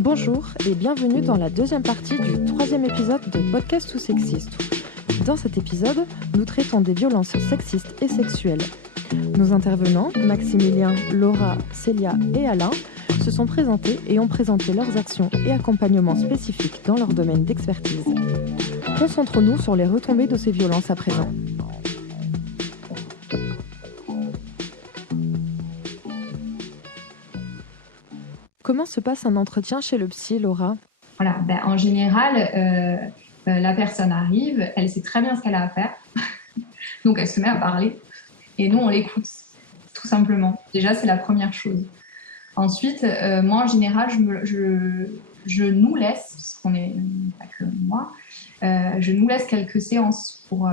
Bonjour et bienvenue dans la deuxième partie du 3e épisode de Podcast ou Sexiste. Dans cet épisode, nous traitons des violences sexistes et sexuelles. Nos intervenants, Maximilien, Laura, Célia et Alain, se sont présentés et ont présenté leurs actions et accompagnements spécifiques dans leur domaine d'expertise. Concentrons-nous sur les retombées de ces violences à présent. Comment se passe un entretien chez le psy, Laura ? Voilà, en général, la personne arrive, elle sait très bien ce qu'elle a à faire, donc elle se met à parler, et nous on l'écoute, tout simplement. Déjà, c'est la première chose. Ensuite, moi en général, je nous laisse, parce qu'on n'est pas que moi, je nous laisse quelques séances pour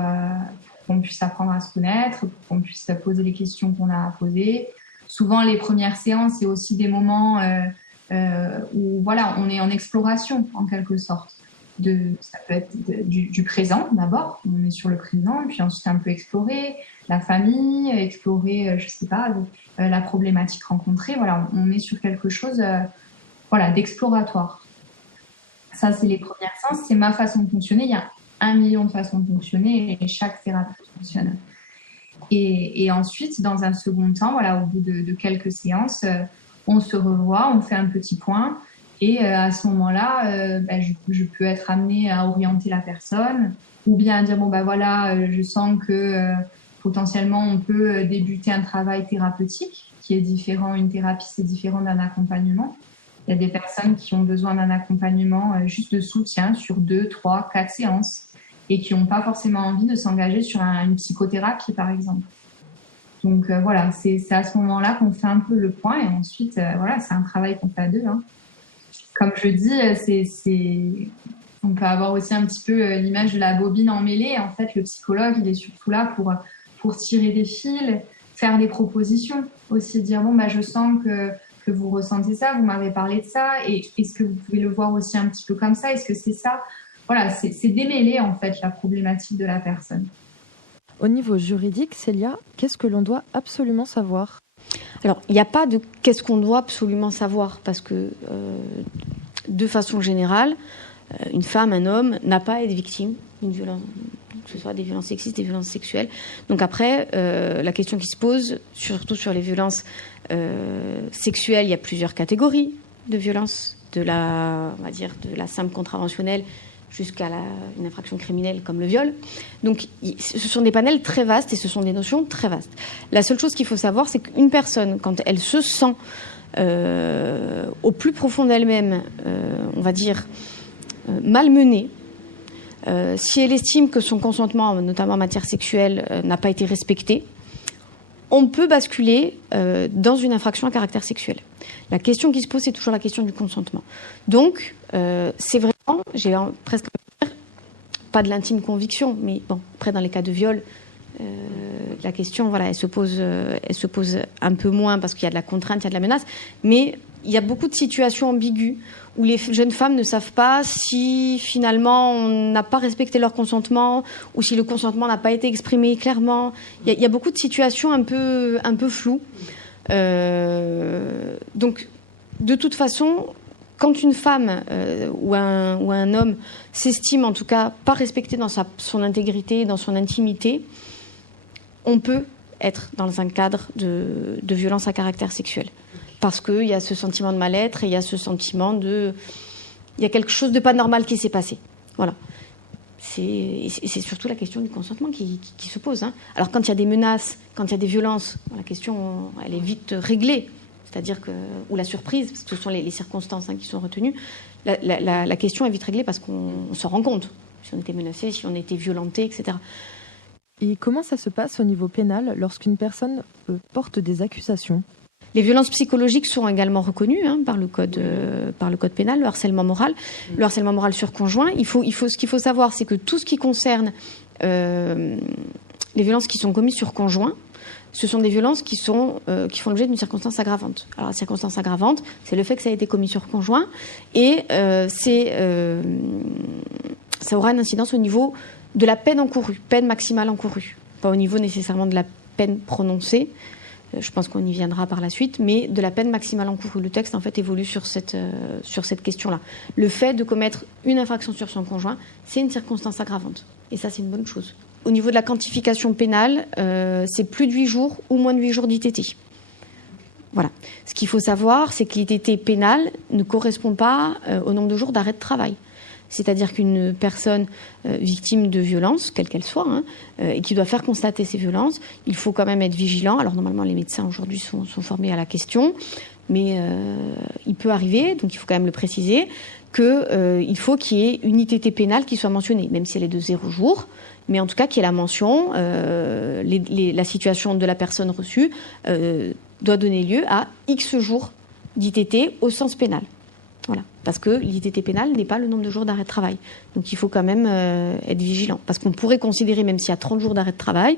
qu'on puisse apprendre à se connaître, pour qu'on puisse poser les questions qu'on a à poser. Souvent, les premières séances, c'est aussi des moments où voilà, on est en exploration en quelque sorte. Ça peut être du présent d'abord, on est sur le présent, et puis ensuite un peu explorer la famille, explorer, je sais pas, la problématique rencontrée. Voilà, on est sur quelque chose d'exploratoire. Ça, c'est les premières séances, c'est ma façon de fonctionner. Il y a 1 million de façons de fonctionner et chaque thérapeute fonctionne. Et ensuite, dans un second temps, voilà, au bout de quelques séances, on se revoit, on fait un petit point. Et à ce moment-là, je peux être amenée à orienter la personne ou bien à dire, je sens que potentiellement, on peut débuter un travail thérapeutique qui est différent. Une thérapie, c'est différent d'un accompagnement. Il y a des personnes qui ont besoin d'un accompagnement juste de soutien sur 2, 3, 4 séances et qui n'ont pas forcément envie de s'engager sur une psychothérapie, par exemple. Donc c'est à ce moment-là qu'on fait un peu le point et ensuite, c'est un travail qu'on fait à deux. Hein. Comme je dis, on peut avoir aussi un petit peu l'image de la bobine emmêlée. En fait, le psychologue, il est surtout là pour tirer des fils, faire des propositions, aussi dire je sens que vous ressentez ça, vous m'avez parlé de ça, et est-ce que vous pouvez le voir aussi un petit peu comme ça, est-ce que c'est ça ? Voilà, c'est démêler en fait la problématique de la personne. Au niveau juridique, Célia, qu'est-ce que l'on doit absolument savoir ? Alors, il n'y a pas de qu'est-ce qu'on doit absolument savoir, parce que de façon générale, une femme, un homme n'a pas à être victime d'une violence, que ce soit des violences sexistes, des violences sexuelles. Donc après, la question qui se pose, surtout sur les violences sexuelles, il y a plusieurs catégories de violences, de la simple contraventionnelle jusqu'à une infraction criminelle comme le viol. Donc, ce sont des panels très vastes et ce sont des notions très vastes. La seule chose qu'il faut savoir, c'est qu'une personne, quand elle se sent au plus profond d'elle-même, malmenée, si elle estime que son consentement, notamment en matière sexuelle, n'a pas été respecté, on peut basculer dans une infraction à caractère sexuel. La question qui se pose, c'est toujours la question du consentement. Donc, c'est vraiment, j'ai presque pas de l'intime conviction, mais après dans les cas de viol, la question, elle se pose un peu moins parce qu'il y a de la contrainte, il y a de la menace, mais il y a beaucoup de situations ambiguës où les jeunes femmes ne savent pas si finalement on n'a pas respecté leur consentement ou si le consentement n'a pas été exprimé clairement. Il y a beaucoup de situations un peu floues. Donc, de toute façon, quand une femme ou un homme s'estime en tout cas pas respecté dans son intégrité, dans son intimité, on peut être dans un cadre de violence à caractère sexuel. Parce qu'il y a ce sentiment de mal-être et il y a ce sentiment il y a quelque chose de pas normal qui s'est passé. Voilà. C'est surtout la question du consentement qui se pose. Hein. Alors quand il y a des menaces, quand il y a des violences, la question elle est vite réglée. C'est-à-dire ou la surprise, parce que ce sont les circonstances qui sont retenues, la question est vite réglée parce qu'on s'en rend compte. Si on était menacé, si on était violenté, etc. Et comment ça se passe au niveau pénal lorsqu'une personne porte des accusations ? Les violences psychologiques sont également reconnues par le code pénal, le harcèlement moral. Le harcèlement moral sur conjoint, ce qu'il faut savoir, c'est que tout ce qui concerne les violences qui sont commises sur conjoint, ce sont des violences qui font l'objet d'une circonstance aggravante. Alors la circonstance aggravante, c'est le fait que ça a été commis sur conjoint et ça aura une incidence au niveau de la peine encourue, peine maximale encourue. Pas au niveau nécessairement de la peine prononcée, je pense qu'on y viendra par la suite, mais de la peine maximale encourue. Le texte, en fait, évolue sur cette question-là. Le fait de commettre une infraction sur son conjoint, c'est une circonstance aggravante. Et ça, c'est une bonne chose. Au niveau de la quantification pénale, c'est plus de 8 jours ou moins de 8 jours d'ITT. Voilà. Ce qu'il faut savoir, c'est que l'ITT pénal ne correspond pas au nombre de jours d'arrêt de travail. C'est-à-dire qu'une personne victime de violences, quelle qu'elle soit, et qui doit faire constater ces violences, il faut quand même être vigilant. Alors normalement, les médecins aujourd'hui sont formés à la question, mais il peut arriver, donc il faut quand même le préciser, qu'il faut qu'il y ait une ITT pénale qui soit mentionnée, même si elle est de 0 jours, mais en tout cas qu'il y ait la mention, la situation de la personne reçue doit donner lieu à X jours d'ITT au sens pénal. Voilà. Parce que l'ITT pénal n'est pas le nombre de jours d'arrêt de travail. Donc il faut quand même être vigilant. Parce qu'on pourrait considérer, même s'il y a 30 jours d'arrêt de travail,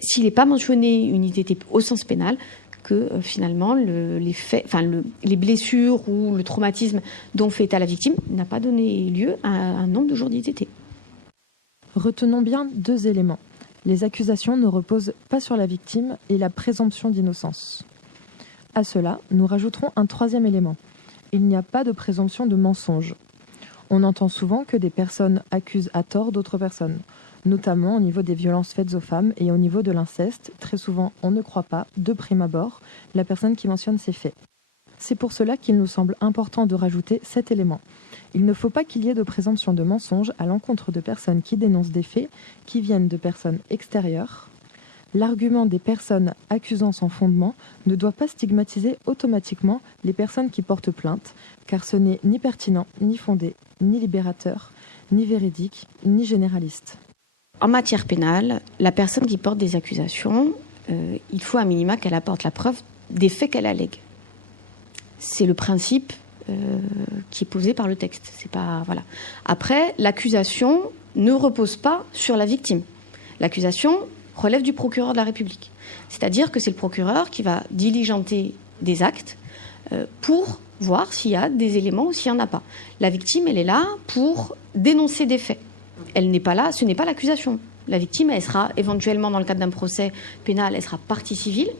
s'il n'est pas mentionné une ITT au sens pénal, que finalement les blessures ou le traumatisme dont fait état la victime n'a pas donné lieu à un nombre de jours d'ITT. Retenons bien 2 éléments. Les accusations ne reposent pas sur la victime et la présomption d'innocence. À cela, nous rajouterons un 3e élément. Il n'y a pas de présomption de mensonge. On entend souvent que des personnes accusent à tort d'autres personnes, notamment au niveau des violences faites aux femmes et au niveau de l'inceste. Très souvent, on ne croit pas, de prime abord, la personne qui mentionne ces faits. C'est pour cela qu'il nous semble important de rajouter cet élément. Il ne faut pas qu'il y ait de présomption de mensonge à l'encontre de personnes qui dénoncent des faits qui viennent de personnes extérieures. L'argument des personnes accusant sans fondement ne doit pas stigmatiser automatiquement les personnes qui portent plainte, car ce n'est ni pertinent, ni fondé, ni libérateur, ni véridique, ni généraliste. En matière pénale, la personne qui porte des accusations, il faut à minima qu'elle apporte la preuve des faits qu'elle allègue. C'est le principe qui est posé par le texte. C'est pas, voilà. Après, l'accusation ne repose pas sur la victime. L'accusation relève du procureur de la République. C'est-à-dire que c'est le procureur qui va diligenter des actes pour voir s'il y a des éléments ou s'il n'y en a pas. La victime, elle est là pour dénoncer des faits. Elle n'est pas là, ce n'est pas l'accusation. La victime, elle sera éventuellement, dans le cadre d'un procès pénal, elle sera partie civile,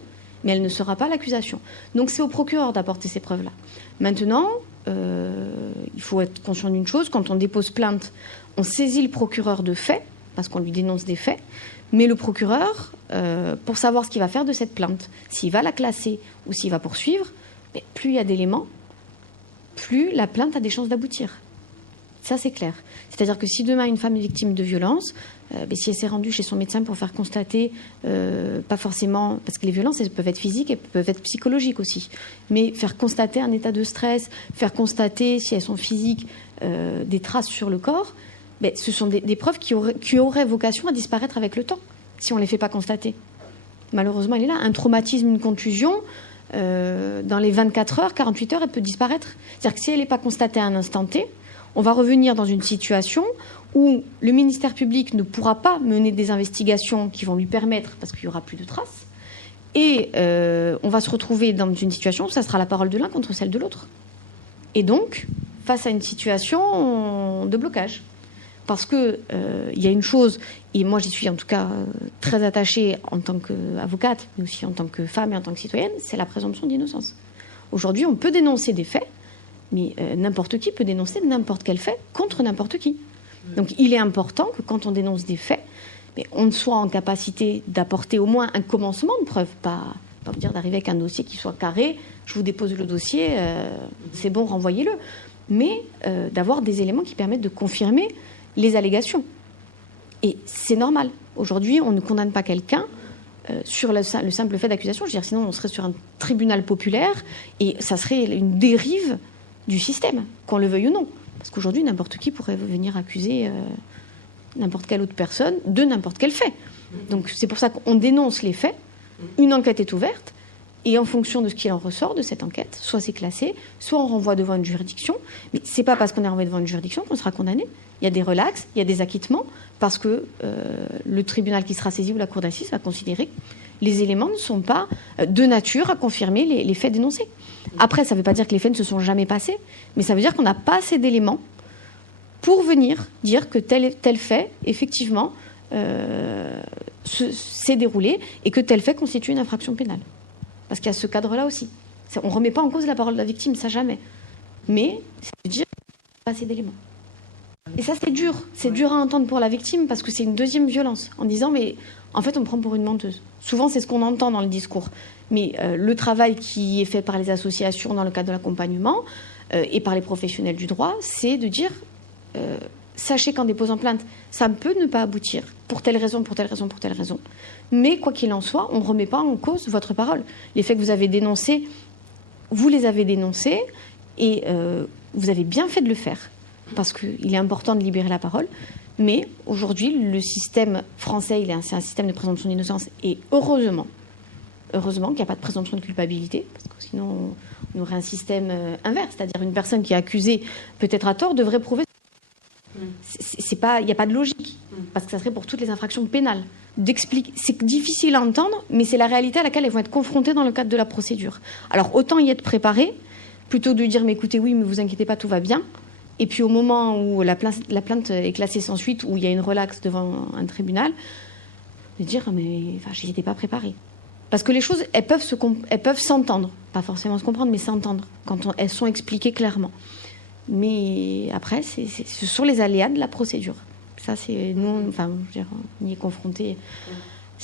mais elle ne sera pas l'accusation. Donc c'est au procureur d'apporter ces preuves-là. Maintenant, il faut être conscient d'une chose, quand on dépose plainte, on saisit le procureur de faits, parce qu'on lui dénonce des faits, mais le procureur, pour savoir ce qu'il va faire de cette plainte, s'il va la classer ou s'il va poursuivre, plus il y a d'éléments, plus la plainte a des chances d'aboutir. Ça, c'est clair. C'est-à-dire que si demain une femme est victime de violence, si elle s'est rendue chez son médecin pour faire constater, pas forcément, parce que les violences, elles peuvent être physiques et peuvent être psychologiques aussi, mais faire constater un état de stress, faire constater, si elles sont physiques, des traces sur le corps, ce sont des preuves qui auraient vocation à disparaître avec le temps, si on ne les fait pas constater. Malheureusement, elle est là. Un traumatisme, une contusion, dans les 24 heures, 48 heures, elle peut disparaître. C'est-à-dire que si elle n'est pas constatée à un instant T, on va revenir dans une situation où le ministère public ne pourra pas mener des investigations qui vont lui permettre, parce qu'il n'y aura plus de traces, et on va se retrouver dans une situation où ça sera la parole de l'un contre celle de l'autre. Et donc, face à une situation de blocage. Parce qu'il y a une chose, et moi j'y suis en tout cas très attachée en tant qu'avocate, mais aussi en tant que femme et en tant que citoyenne, c'est la présomption d'innocence. Aujourd'hui, on peut dénoncer des faits, mais n'importe qui peut dénoncer n'importe quel fait contre n'importe qui. Donc il est important que quand on dénonce des faits, on soit en capacité d'apporter au moins un commencement de preuve, pas vous dire d'arriver avec un dossier qui soit carré, je vous dépose le dossier, c'est bon, renvoyez-le, mais d'avoir des éléments qui permettent de confirmer les allégations. Et c'est normal. Aujourd'hui, on ne condamne pas quelqu'un sur le simple fait d'accusation. Je veux dire, sinon, on serait sur un tribunal populaire et ça serait une dérive du système, qu'on le veuille ou non. Parce qu'aujourd'hui, n'importe qui pourrait venir accuser n'importe quelle autre personne de n'importe quel fait. Donc, c'est pour ça qu'on dénonce les faits. Une enquête est ouverte. Et en fonction de ce qui en ressort de cette enquête, soit c'est classé, soit on renvoie devant une juridiction. Mais ce n'est pas parce qu'on est renvoyé devant une juridiction qu'on sera condamné. Il y a des relax, il y a des acquittements, parce que le tribunal qui sera saisi ou la cour d'assises va considérer que les éléments ne sont pas de nature à confirmer les faits dénoncés. Après, ça ne veut pas dire que les faits ne se sont jamais passés, mais ça veut dire qu'on n'a pas assez d'éléments pour venir dire que tel fait, effectivement, s'est déroulé et que tel fait constitue une infraction pénale. parce qu'il y a ce cadre-là aussi. On ne remet pas en cause la parole de la victime, ça jamais. Mais c'est de dire pas assez d'éléments. Et ça, c'est dur à entendre pour la victime parce que c'est une deuxième violence, en disant mais en fait on me prend pour une menteuse. Souvent c'est ce qu'on entend dans le discours. Mais le travail qui est fait par les associations dans le cadre de l'accompagnement et par les professionnels du droit, c'est de dire sachez qu'en déposant plainte, ça peut ne pas aboutir pour telle raison, pour telle raison, pour telle raison. Mais quoi qu'il en soit, on ne remet pas en cause votre parole. Les faits que vous avez dénoncés, vous les avez dénoncés et vous avez bien fait de le faire parce qu'il est important de libérer la parole. Mais aujourd'hui, le système français, c'est un système de présomption d'innocence et heureusement qu'il n'y a pas de présomption de culpabilité parce que sinon on aurait un système inverse, c'est-à-dire une personne qui est accusée peut-être à tort devrait prouver. Il n'y a pas de logique, parce que ça serait pour toutes les infractions pénales. C'est difficile à entendre, mais c'est la réalité à laquelle elles vont être confrontées dans le cadre de la procédure. Alors autant y être préparé, plutôt que de dire mais écoutez, oui, mais vous inquiétez pas, tout va bien. Et puis au moment où la plainte est classée sans suite, où il y a une relaxe devant un tribunal, de dire mais j'y étais pas préparée. Parce que les choses, elles peuvent s'entendre, pas forcément se comprendre, mais s'entendre quand elles sont expliquées clairement. Mais après, ce sont les aléas de la procédure. Ça, c'est nous, on y est confrontés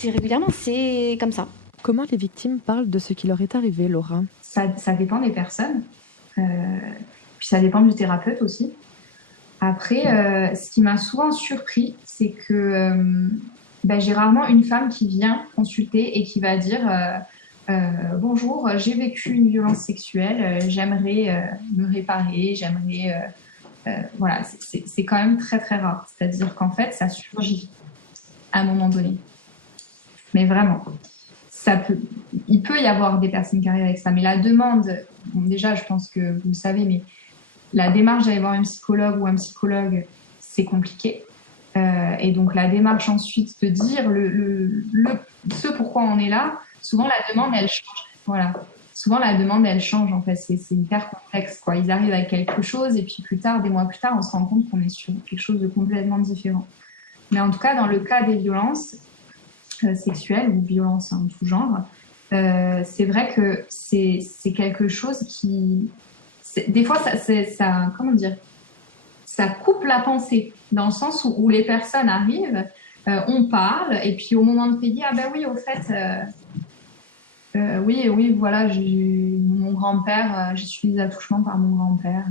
régulièrement, c'est comme ça. Comment les victimes parlent de ce qui leur est arrivé, Laura ? Ça dépend des personnes, puis ça dépend du thérapeute aussi. Après, ce qui m'a souvent surpris, c'est que j'ai rarement une femme qui vient consulter et qui va dire bonjour, j'ai vécu une violence sexuelle, j'aimerais me réparer, voilà, c'est quand même très très rare. C'est-à-dire qu'en fait, ça surgit à un moment donné. Mais vraiment, il peut y avoir des personnes qui arrivent avec ça. Mais la demande, déjà, je pense que vous le savez, mais la démarche d'aller voir un psychologue ou un psychologue, c'est compliqué. Et donc la démarche ensuite de dire ce pourquoi on est là, souvent la demande elle change. Voilà. Souvent la demande elle change en fait, c'est hyper complexe quoi. Ils arrivent avec quelque chose et puis plus tard, des mois plus tard, on se rend compte qu'on est sur quelque chose de complètement différent. Mais en tout cas dans le cas des violences sexuelles ou violences en tout genre, c'est vrai que c'est quelque chose qui des fois ça comment dire, ça coupe la pensée, dans le sens où les personnes arrivent, on parle, et puis au moment de payer, ah ben oui, au fait, oui, voilà, mon grand-père, j'ai subi des attouchements par mon grand-père.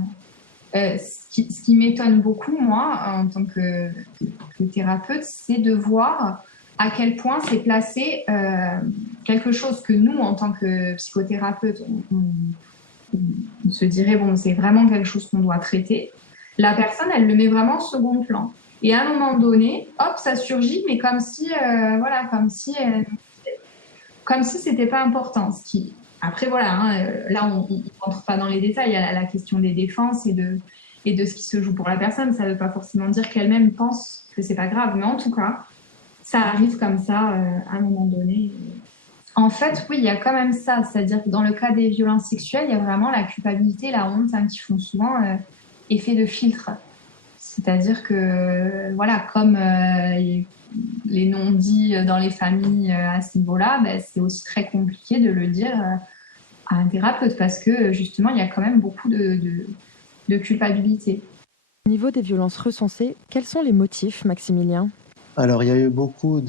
Ce qui m'étonne beaucoup, moi, en tant que thérapeute, c'est de voir à quel point c'est placé quelque chose que nous, en tant que psychothérapeute, on se dirait, bon, c'est vraiment quelque chose qu'on doit traiter. La personne, elle le met vraiment en second plan. Et à un moment donné, hop, ça surgit, mais comme si c'était pas important. Après, voilà, là, on rentre pas dans les détails. Il y a la question des défenses et de ce qui se joue pour la personne. Ça veut pas forcément dire qu'elle-même pense que c'est pas grave. Mais en tout cas, ça arrive comme ça à un moment donné. En fait, oui, il y a quand même ça. C'est-à-dire que dans le cas des violences sexuelles, il y a vraiment la culpabilité, la honte qui font souvent effet de filtre. C'est-à-dire que, voilà, comme les non-dits dans les familles à ce niveau-là, c'est aussi très compliqué de le dire à un thérapeute parce que, justement, il y a quand même beaucoup de culpabilité. Au niveau des violences recensées, quels sont les motifs, Maximilien ? Alors, il y a eu beaucoup,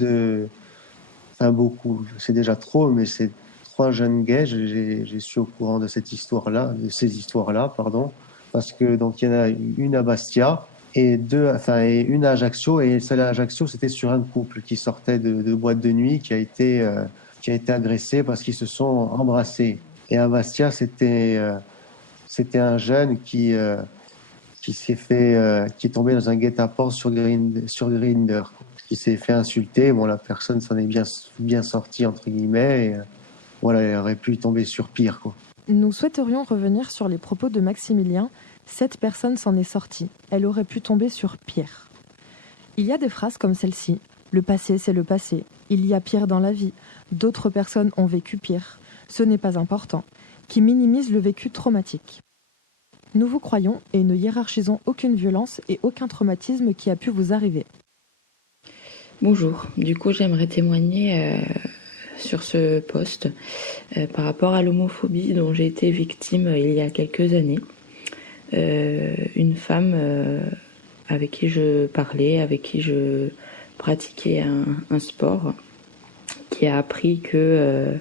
c'est déjà trop, mais c'est 3 jeunes gays, j'ai su au courant de ces histoires-là, parce que donc il y en a une à Bastia et une à Ajaccio, et celle à Ajaccio, c'était sur un couple qui sortait de boîte de nuit qui a été agressé parce qu'ils se sont embrassés. Et à Bastia, c'était un jeune qui est tombé dans un guet-apens sur Grindr, qui s'est fait insulter. Bon, la personne s'en est bien sortie entre guillemets. Et, voilà, elle aurait pu tomber sur pire, quoi. Nous souhaiterions revenir sur les propos de Maximilien. Cette personne s'en est sortie. Elle aurait pu tomber sur pire. Il y a des phrases comme celle-ci. Le passé, c'est le passé. Il y a pire dans la vie. D'autres personnes ont vécu pire. Ce n'est pas important. Qui minimisent le vécu traumatique. Nous vous croyons et ne hiérarchisons aucune violence et aucun traumatisme qui a pu vous arriver. Bonjour. Du coup, j'aimerais témoigner sur ce post par rapport à l'homophobie dont j'ai été victime il y a quelques années. Une femme avec qui je parlais, avec qui je pratiquais un sport, qui a appris que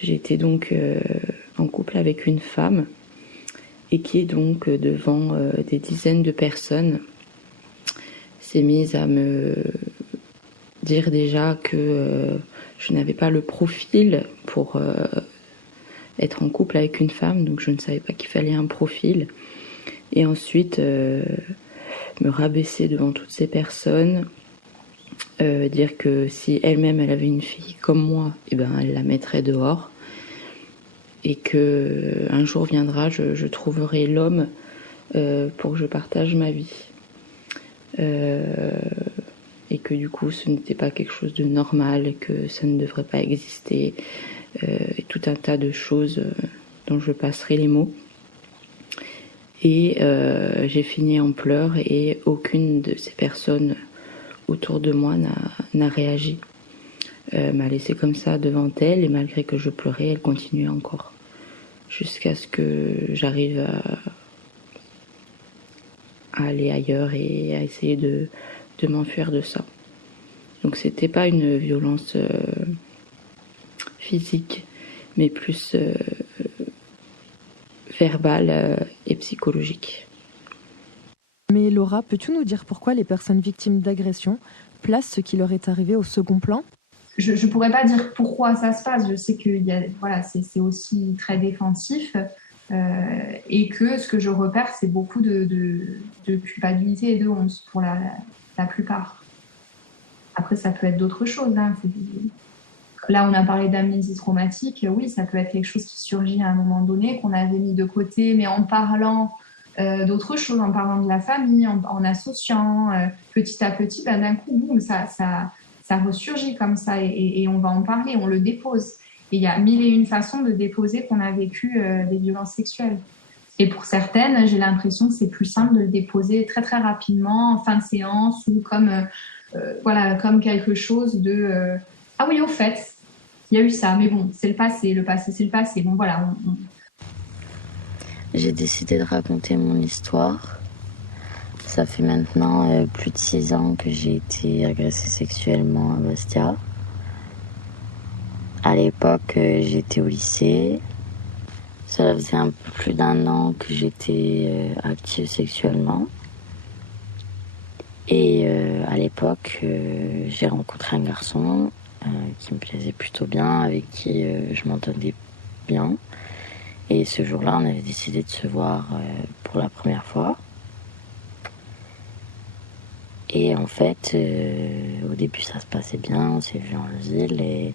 j'étais donc en couple avec une femme et qui donc devant des dizaines de personnes s'est mise à me dire déjà que je n'avais pas le profil pour être en couple avec une femme, donc je ne savais pas qu'il fallait un profil. Et ensuite me rabaisser devant toutes ces personnes, dire que si elle-même elle avait une fille comme moi, eh ben elle la mettrait dehors, et que un jour viendra, je trouverai l'homme pour que je partage ma vie. Et que du coup ce n'était pas quelque chose de normal, que ça ne devrait pas exister, et tout un tas de choses dont je passerai les mots. Et j'ai fini en pleurs et aucune de ces personnes autour de moi n'a réagi. M'a laissée comme ça devant elle, et malgré que je pleurais, elle continuait encore. Jusqu'à ce que j'arrive à aller ailleurs et à essayer de m'enfuir de ça. Donc c'était pas une violence physique, mais plus verbale et psychologique. Mais Laura, peux-tu nous dire pourquoi les personnes victimes d'agression placent ce qui leur est arrivé au second plan ? Je ne pourrais pas dire pourquoi ça se passe. Je sais que c'est aussi très défensif et que ce que je repère, c'est beaucoup de culpabilité et de honte pour la plupart. Après, ça peut être d'autres choses. Hein. Là, on a parlé d'amnésie traumatique. Oui, ça peut être quelque chose qui surgit à un moment donné, qu'on avait mis de côté, mais en parlant d'autres choses, en parlant de la famille, en associant petit à petit, d'un coup, boum, ça ressurgit comme ça et on va en parler, on le dépose. Et il y a 1001 façons de déposer qu'on a vécu des violences sexuelles. Et pour certaines, j'ai l'impression que c'est plus simple de le déposer très très rapidement, en fin de séance, ou comme quelque chose de ah oui, au fait, il y a eu ça, mais bon, c'est le passé c'est le passé. Bon voilà. J'ai décidé de raconter mon histoire. Ça fait maintenant plus de 6 ans que j'ai été agressée sexuellement à Bastia. À l'époque, j'étais au lycée. Ça faisait un peu plus d'1 an que j'étais active sexuellement. Et à l'époque, j'ai rencontré un garçon qui me plaisait plutôt bien, avec qui je m'entendais bien. Et ce jour-là, on avait décidé de se voir pour la première fois. Et en fait, au début, ça se passait bien, on s'est vu en ville,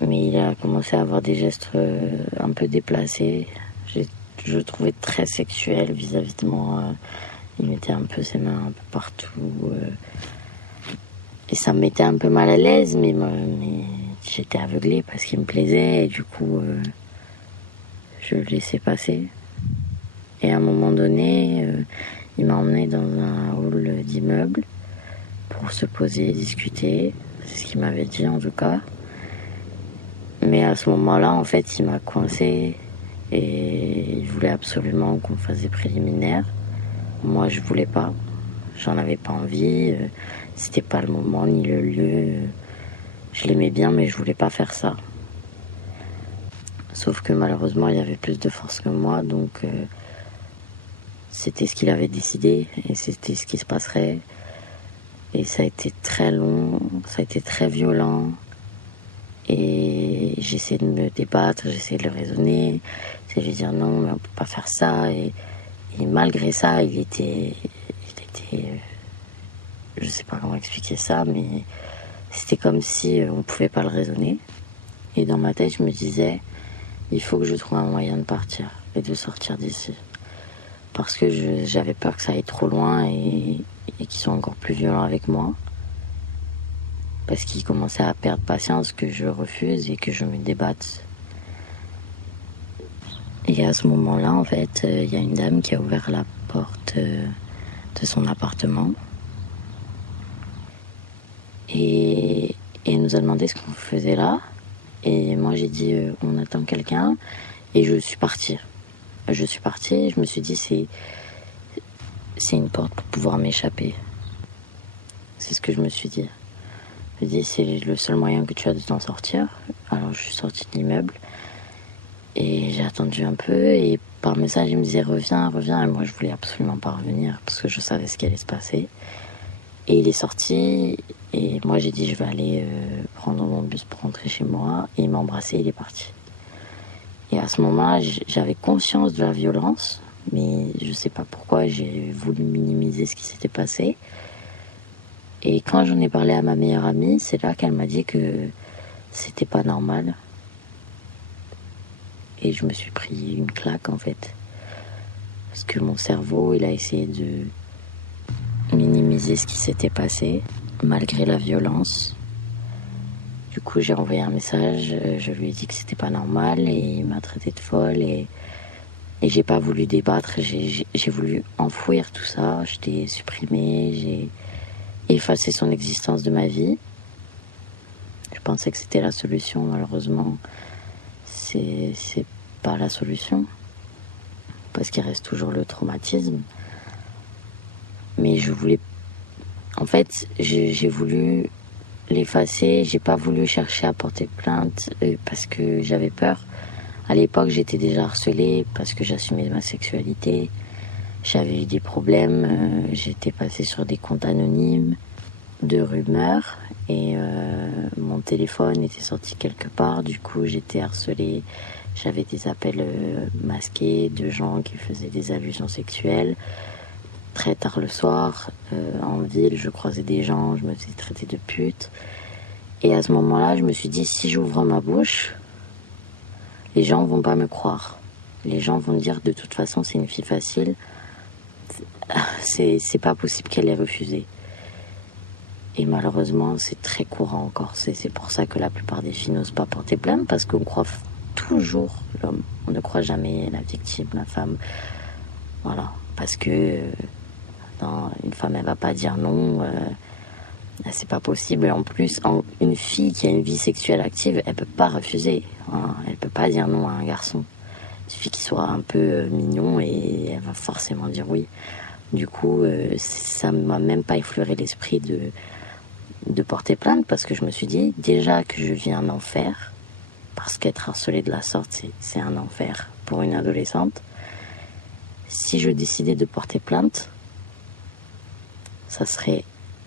mais il a commencé à avoir des gestes un peu déplacés. Je le trouvais très sexuel vis-à-vis de moi. Il mettait un peu ses mains un peu partout. Et ça me mettait un peu mal à l'aise, mais j'étais aveuglée parce qu'il me plaisait, et du coup, je le laissais passer. Et à un moment donné, il m'a emmenée dans un hall d'immeuble pour se poser, discuter. C'est ce qu'il m'avait dit en tout cas. Mais à ce moment-là, en fait, il m'a coincée et il voulait absolument qu'on fasse des préliminaires. Moi, je voulais pas. J'en avais pas envie. C'était pas le moment ni le lieu. Je l'aimais bien, mais je voulais pas faire ça. Sauf que malheureusement, il avait plus de force que moi, donc c'était ce qu'il avait décidé et c'était ce qui se passerait. Et ça a été très long, ça a été très violent. Et j'essayais de me débattre, j'essayais de le raisonner, j'essayais de lui dire non, mais on peut pas faire ça. Et malgré ça, il était, je sais pas comment expliquer ça, mais c'était comme si on pouvait pas le raisonner. Et dans ma tête, je me disais, il faut que je trouve un moyen de partir et de sortir d'ici. Parce que j'avais peur que ça aille trop loin et qu'ils soient encore plus violents avec moi. Parce qu'ils commençaient à perdre patience que je refuse et que je me débatte. Et à ce moment-là, en fait, il y a une dame qui a ouvert la porte de son appartement. Et Et elle nous a demandé ce qu'on faisait là. Et moi, j'ai dit, on attend quelqu'un. Et je suis partie. Je me suis dit, c'est une porte pour pouvoir m'échapper. C'est ce que je me suis dit. Je me dis, c'est le seul moyen que tu as de t'en sortir. Alors, je suis sortie de l'immeuble. Et j'ai attendu un peu. Et par message, il me disait, reviens. Et moi, je voulais absolument pas revenir parce que je savais ce qui allait se passer. Et il est sorti. Et moi, j'ai dit, je vais aller prendre mon bus pour rentrer chez moi. Et il m'a embrassé, il est parti. Et à ce moment-là, j'avais conscience de la violence. Mais je sais pas pourquoi j'ai voulu minimiser ce qui s'était passé. Et quand j'en ai parlé à ma meilleure amie, c'est là qu'elle m'a dit que c'était pas normal. Et je me suis pris une claque en fait. Parce que mon cerveau, il a essayé de minimiser ce qui s'était passé, malgré la violence. Du coup, j'ai envoyé un message, je lui ai dit que c'était pas normal et il m'a traité de folle et j'ai pas voulu débattre, j'ai voulu enfouir tout ça, je l'ai supprimé, j'ai effacé son existence de ma vie. Je pensais que c'était la solution, malheureusement, c'est pas la solution, parce qu'il reste toujours le traumatisme. Mais je voulais... En fait, j'ai voulu l'effacer, j'ai pas voulu chercher à porter plainte parce que j'avais peur. À l'époque, j'étais déjà harcelée parce que j'assumais ma sexualité. J'avais eu des problèmes, j'étais passée sur des comptes anonymes de rumeurs et mon téléphone était sorti quelque part. Du coup, j'étais harcelée. J'avais des appels masqués de gens qui faisaient des allusions sexuelles. Très tard le soir, en ville, je croisais des gens, je me faisais traiter de pute. Et à ce moment-là, je me suis dit, si j'ouvre ma bouche, les gens vont pas me croire. Les gens vont me dire, de toute façon, c'est une fille facile. C'est pas possible qu'elle ait refusé. Et malheureusement, c'est très courant encore. C'est pour ça que la plupart des filles n'osent pas porter plainte, parce qu'on croit toujours l'homme. On ne croit jamais la victime, la femme. Voilà. Parce que une femme, elle va pas dire non. C'est pas possible. Et en plus, une fille qui a une vie sexuelle active, elle peut pas refuser. Hein. Elle peut pas dire non à un garçon. Il suffit qu'il soit un peu mignon et elle va forcément dire oui. Du coup, ça m'a même pas effleuré l'esprit de porter plainte parce que je me suis dit déjà que je vis un enfer parce qu'être harcelée de la sorte, c'est un enfer pour une adolescente. Si je décidais de porter plainte, ça serait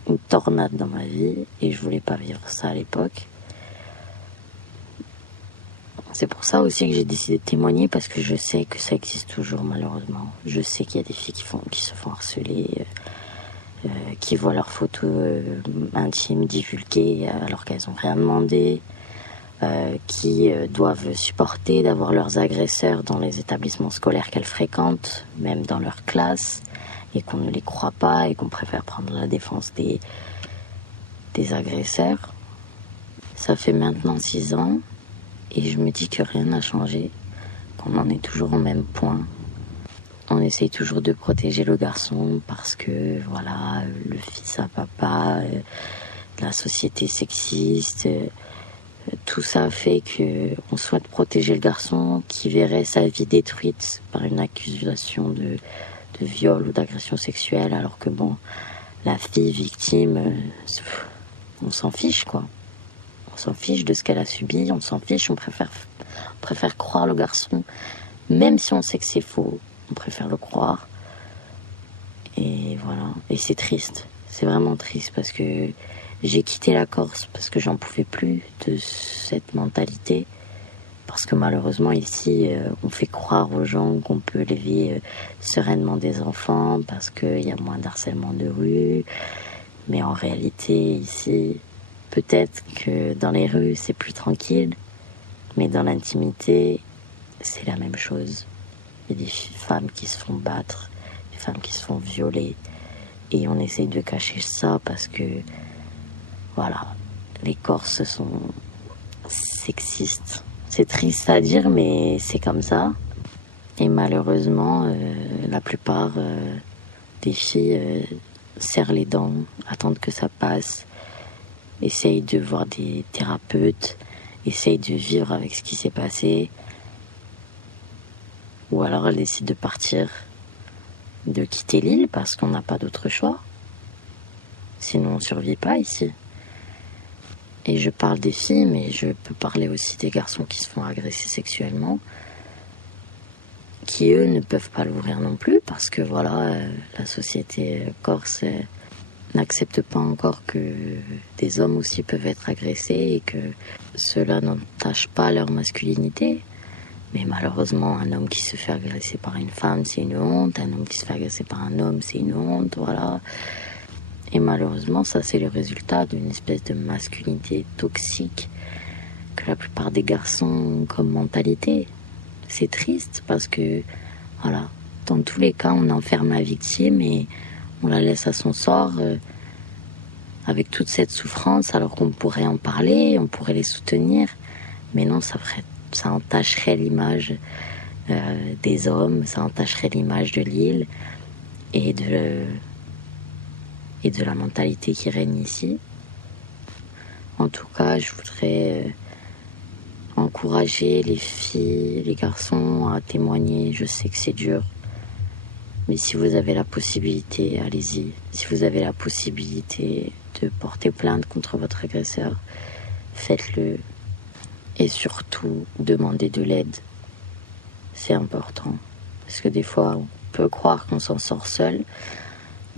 une tornade dans ma vie et je voulais pas vivre ça à l'époque. C'est pour ça aussi que j'ai décidé de témoigner parce que je sais que ça existe toujours malheureusement. Je sais qu'il y a des filles qui se font harceler, qui voient leurs photos intimes divulguées alors qu'elles n'ont rien demandé, qui doivent supporter d'avoir leurs agresseurs dans les établissements scolaires qu'elles fréquentent, même dans leur classe, et qu'on ne les croit pas et qu'on préfère prendre la défense des agresseurs. Ça fait maintenant 6 ans et je me dis que rien n'a changé, qu'on en est toujours au même point. On essaye toujours de protéger le garçon parce que, voilà, le fils à papa, la société sexiste, tout ça fait qu'on souhaite protéger le garçon qui verrait sa vie détruite par une accusation de viol ou d'agression sexuelle, alors que bon, la fille victime, on s'en fiche quoi. On s'en fiche de ce qu'elle a subi, on s'en fiche, on préfère croire le garçon, même si on sait que c'est faux, on préfère le croire. Et voilà, et c'est triste, c'est vraiment triste parce que j'ai quitté la Corse parce que j'en pouvais plus de cette mentalité. Parce que malheureusement ici, on fait croire aux gens qu'on peut élever sereinement des enfants parce qu'il y a moins d'harcèlement de rue. Mais en réalité, ici, peut-être que dans les rues, c'est plus tranquille. Mais dans l'intimité, c'est la même chose. Il y a des femmes qui se font battre, des femmes qui se font violer. Et on essaye de cacher ça parce que, voilà, les Corses sont sexistes. C'est triste à dire, mais c'est comme ça. Et malheureusement, la plupart des filles serrent les dents, attendent que ça passe. essaye de voir des thérapeutes, essaye de vivre avec ce qui s'est passé. Ou alors elle décide de partir, de quitter l'île parce qu'on n'a pas d'autre choix. Sinon on ne survit pas ici. Et je parle des filles, mais je peux parler aussi des garçons qui se font agresser sexuellement, qui eux ne peuvent pas l'ouvrir non plus parce que voilà, la société corse n'accepte pas encore que des hommes aussi peuvent être agressés et que cela n'entache pas leur masculinité. Mais malheureusement, un homme qui se fait agresser par une femme, c'est une honte. Un homme qui se fait agresser par un homme, c'est une honte, voilà. Et malheureusement, ça, c'est le résultat d'une espèce de masculinité toxique que la plupart des garçons ont comme mentalité. C'est triste parce que, voilà, dans tous les cas, on enferme la victime et on la laisse à son sort avec toute cette souffrance, alors qu'on pourrait en parler, on pourrait les soutenir. Mais non, ça entacherait l'image des hommes, ça entacherait l'image de l'île et de la mentalité qui règne ici. En tout cas, je voudrais encourager les filles, les garçons à témoigner. Je sais que c'est dur, mais si vous avez la possibilité, allez-y. Si vous avez la possibilité de porter plainte contre votre agresseur, faites-le. Et surtout, demandez de l'aide. C'est important. Parce que des fois, on peut croire qu'on s'en sort seul,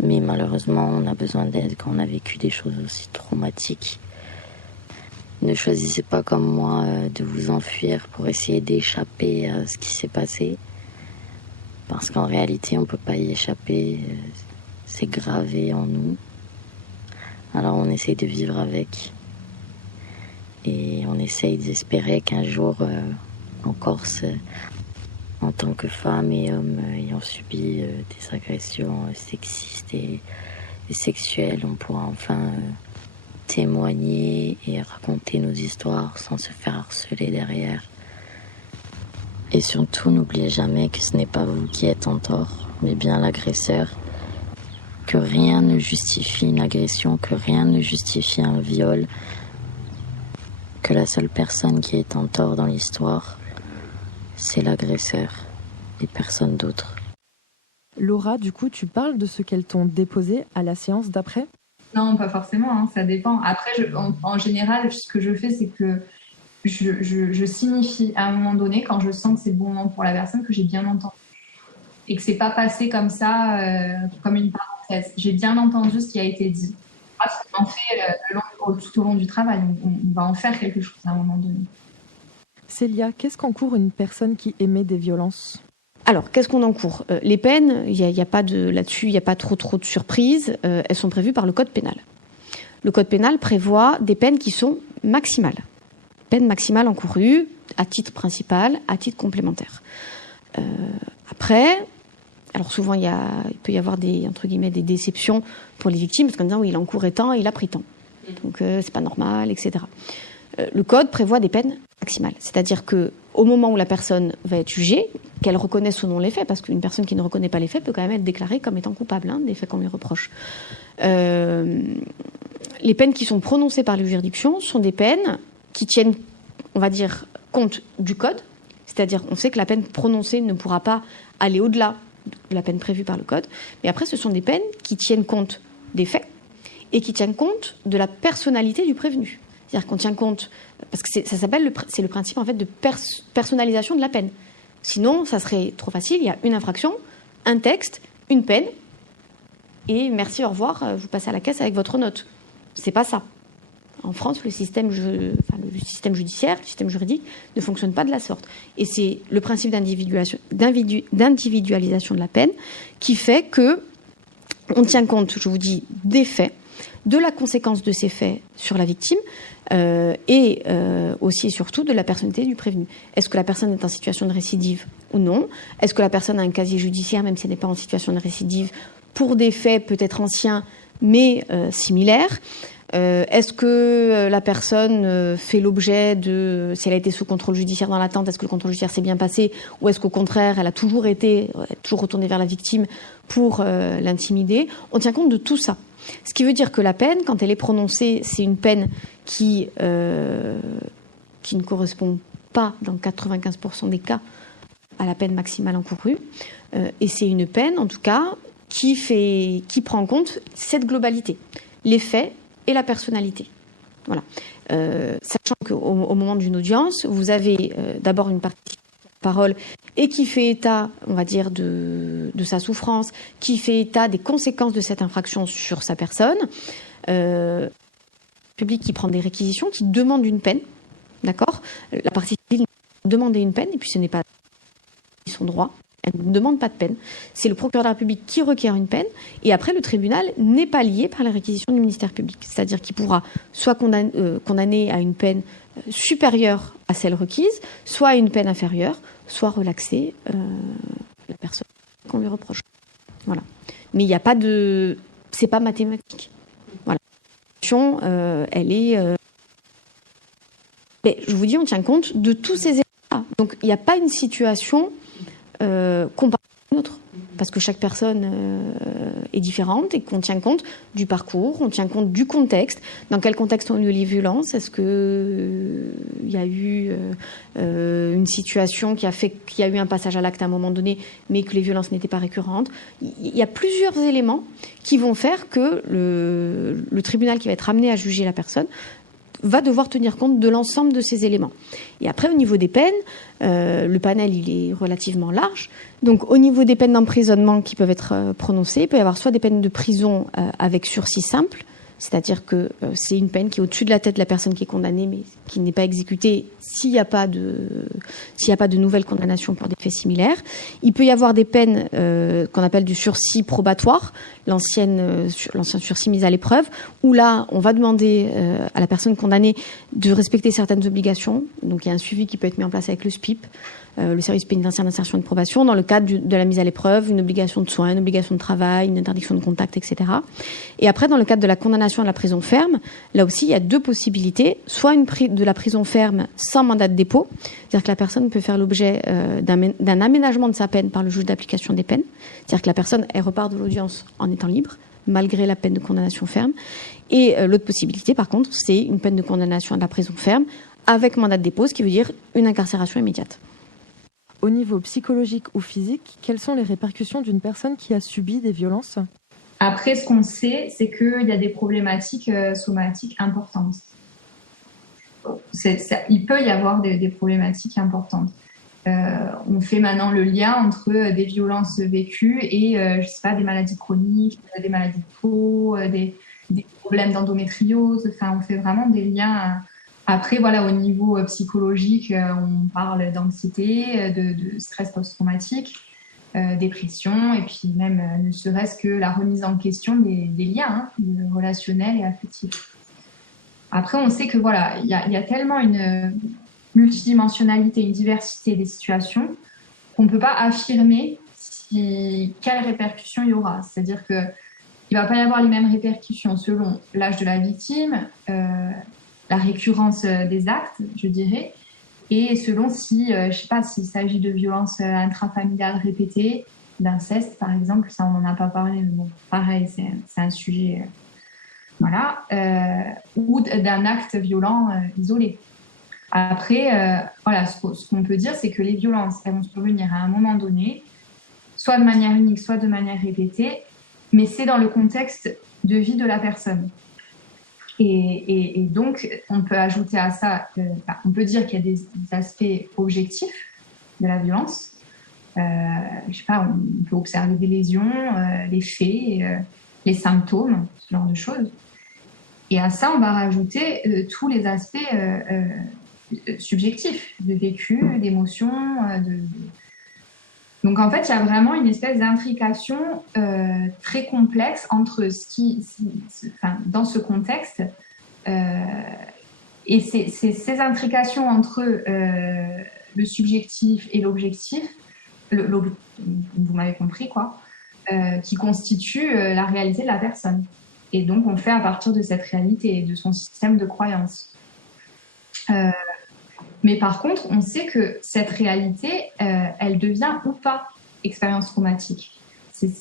mais malheureusement, on a besoin d'aide quand on a vécu des choses aussi traumatiques. Ne choisissez pas comme moi de vous enfuir pour essayer d'échapper à ce qui s'est passé. Parce qu'en réalité, on ne peut pas y échapper. C'est gravé en nous. Alors on essaye de vivre avec. Et on essaye d'espérer qu'un jour, en Corse, en tant que femme et homme ayant subi des agressions sexistes et sexuelles, on pourra enfin témoigner et raconter nos histoires sans se faire harceler derrière. Et surtout, n'oubliez jamais que ce n'est pas vous qui êtes en tort, mais bien l'agresseur. Que rien ne justifie une agression, que rien ne justifie un viol. Que la seule personne qui est en tort dans l'histoire, c'est l'agresseur et personne d'autre. Laura, du coup, tu parles de ce qu'elles t'ont déposé à la séance d'après ? Non, pas forcément, hein, ça dépend. Après, en général, ce que je fais, c'est que je signifie à un moment donné, quand je sens que c'est le bon moment pour la personne, que j'ai bien entendu. Et que c'est pas passé comme ça, comme une parenthèse. J'ai bien entendu ce qui a été dit. Parce qu'on en fait tout au long du travail. On va en faire quelque chose à un moment donné. Célia, qu'est-ce qu'encourt une personne qui émet des violences ? Alors, qu'est-ce qu'on encourt ? Les peines, il y a pas de là-dessus, il n'y a pas trop de surprises. Elles sont prévues par le code pénal. Le code pénal prévoit des peines qui sont maximales. Peine maximale encourue à titre principal, à titre complémentaire. Après, alors souvent il peut y avoir des déceptions pour les victimes parce qu'en disant oui, il encourt tant, il a pris tant, donc c'est pas normal, etc. Le code prévoit des peines maximales, c'est-à-dire que au moment où la personne va être jugée, qu'elle reconnaisse ou non les faits, parce qu'une personne qui ne reconnaît pas les faits peut quand même être déclarée comme étant coupable des faits qu'on lui reproche. Les peines qui sont prononcées par les juridictions sont des peines qui tiennent, on va dire, compte du code, c'est-à-dire on sait que la peine prononcée ne pourra pas aller au-delà de la peine prévue par le code, mais après ce sont des peines qui tiennent compte des faits et qui tiennent compte de la personnalité du prévenu. C'est-à-dire qu'on tient compte, parce que c'est le principe en fait de personnalisation de la peine. Sinon, ça serait trop facile, il y a une infraction, un texte, une peine, et merci, au revoir, vous passez à la caisse avec votre note. C'est pas ça. En France, le système judiciaire, le système juridique ne fonctionne pas de la sorte. Et c'est le principe d'individualisation de la peine qui fait que on tient compte, je vous dis, des faits, de la conséquence de ces faits sur la victime et aussi et surtout de la personnalité du prévenu. Est-ce que la personne est en situation de récidive ou non ? Est-ce que la personne a un casier judiciaire, même si elle n'est pas en situation de récidive, pour des faits peut-être anciens mais similaires ? Est-ce que la personne fait l'objet de, si elle a été sous contrôle judiciaire dans l'attente, est-ce que le contrôle judiciaire s'est bien passé, ou est-ce qu'au contraire, elle a toujours retournée vers la victime pour l'intimider ? On tient compte de tout ça. Ce qui veut dire que la peine, quand elle est prononcée, c'est une peine qui ne correspond pas, dans 95% des cas, à la peine maximale encourue. Et c'est une peine, en tout cas, qui prend en compte cette globalité, les faits et la personnalité. Voilà. Sachant qu'au moment d'une audience, vous avez d'abord une partie de parole et qui fait état, on va dire, de sa souffrance, qui fait état des conséquences de cette infraction sur sa personne. Le public qui prend des réquisitions, qui demande une peine, d'accord ? La partie civile demande une peine, et puis ce n'est pas son droit. Elle ne demande pas de peine. C'est le procureur de la République qui requiert une peine. Et après, le tribunal n'est pas lié par la réquisition du ministère public. C'est-à-dire qu'il pourra soit condamner à une peine supérieure à celle requise, soit à une peine inférieure, soit relaxer la personne qu'on lui reproche. Voilà. Mais il n'y a pas de... C'est pas mathématique. Voilà. Elle est... Mais je vous dis, on tient compte de tous ces éléments-là. Donc, il n'y a pas une situation... comparé à une autre, parce que chaque personne est différente et qu'on tient compte du parcours, on tient compte du contexte, dans quel contexte ont eu lieu les violences, est-ce que il y a eu une situation qui a fait qu'il y a eu un passage à l'acte à un moment donné, mais que les violences n'étaient pas récurrentes. Il y a plusieurs éléments qui vont faire que le tribunal qui va être amené à juger la personne va devoir tenir compte de l'ensemble de ces éléments. Et après, au niveau des peines, le panel, il est relativement large. Donc, au niveau des peines d'emprisonnement qui peuvent être prononcées, il peut y avoir soit des peines de prison avec sursis simple, c'est-à-dire que c'est une peine qui est au-dessus de la tête de la personne qui est condamnée, mais qui n'est pas exécutée s'il n'y a pas de nouvelle condamnation pour des faits similaires. Il peut y avoir des peines qu'on appelle du sursis probatoire, l'ancien sursis mis à l'épreuve, où là, on va demander à la personne condamnée de respecter certaines obligations. Donc, il y a un suivi qui peut être mis en place avec le SPIP, le service pénitentiaire d'insertion et de probation, dans le cadre de la mise à l'épreuve, une obligation de soins, une obligation de travail, une interdiction de contact, etc. Et après, dans le cadre de la condamnation à la prison ferme, là aussi, il y a deux possibilités. Soit de la prison ferme sans mandat de dépôt, c'est-à-dire que la personne peut faire l'objet d'un aménagement de sa peine par le juge d'application des peines, c'est-à-dire que la personne, elle repart de l'audience en étant libre, malgré la peine de condamnation ferme. Et l'autre possibilité, par contre, c'est une peine de condamnation à la prison ferme avec mandat de dépôt, ce qui veut dire une incarcération immédiate. Au niveau psychologique ou physique, quelles sont les répercussions d'une personne qui a subi des violences ? Après, ce qu'on sait, c'est qu'il y a des problématiques somatiques importantes. Il peut y avoir des problématiques importantes. On fait maintenant le lien entre des violences vécues et, je sais pas, des maladies chroniques, des maladies de peau, des problèmes d'endométriose. Enfin, on fait vraiment des liens. Après, voilà, au niveau psychologique, on parle d'anxiété, de stress post-traumatique, dépression, et puis même ne serait-ce que la remise en question des liens relationnels et affectifs. Après, on sait que voilà, il y a tellement une multidimensionnalité, une diversité des situations qu'on ne peut pas affirmer quelles répercussions il y aura. C'est-à-dire qu'il ne va pas y avoir les mêmes répercussions selon l'âge de la victime, la récurrence des actes, je dirais, et selon si, je sais pas, s'il s'agit de violences intrafamiliales répétées, d'inceste par exemple, ça on n'en a pas parlé, mais bon, pareil, c'est un sujet, voilà, ou d'un acte violent isolé. Après, voilà, ce qu'on peut dire, c'est que les violences, elles vont survenir à un moment donné, soit de manière unique, soit de manière répétée, mais c'est dans le contexte de vie de la personne. Et donc, on peut ajouter à ça, on peut dire qu'il y a des aspects objectifs de la violence. Je sais pas, on peut observer des lésions, les faits, les symptômes, ce genre de choses. Et à ça, on va rajouter tous les aspects subjectifs, de vécu, d'émotion. Donc, en fait, il y a vraiment une espèce d'intrication très complexe entre dans ce context. Et ces intrications entre le subjectif et l'objectif, vous m'avez compris, quoi, qui constituent la réalité de la personne. Et donc, on fait à partir de cette réalité, de son système de croyance. Mais par contre, on sait que cette réalité, elle devient ou pas expérience traumatique. C'est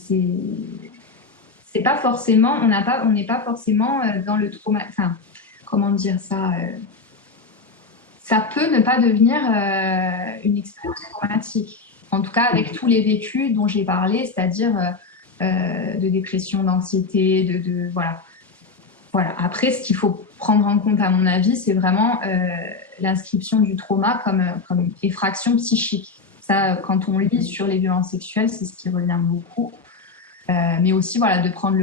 c'est pas forcément, on n'est pas forcément dans le trauma. Enfin, comment dire ça ça peut ne pas devenir une expérience traumatique. En tout cas, avec tous les vécus dont j'ai parlé, c'est-à-dire de dépression, d'anxiété, voilà. Voilà. Après, ce qu'il faut prendre en compte, à mon avis, c'est vraiment l'inscription du trauma comme effraction psychique. Ça, quand on lit sur les violences sexuelles, c'est ce qui revient beaucoup. Mais aussi, voilà, de prendre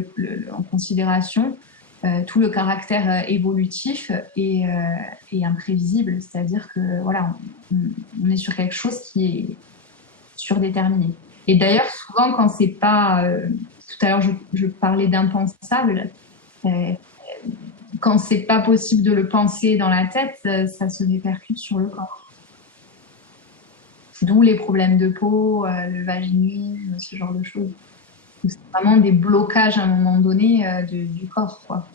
en considération tout le caractère évolutif et imprévisible. C'est-à-dire que, voilà, on est sur quelque chose qui est surdéterminé. Et d'ailleurs, souvent, quand c'est pas... tout à l'heure, je parlais d'impensable. Quand c'est pas possible de le penser dans la tête, ça se répercute sur le corps. D'où les problèmes de peau, le vaginisme, ce genre de choses. C'est vraiment des blocages à un moment donné du corps, quoi.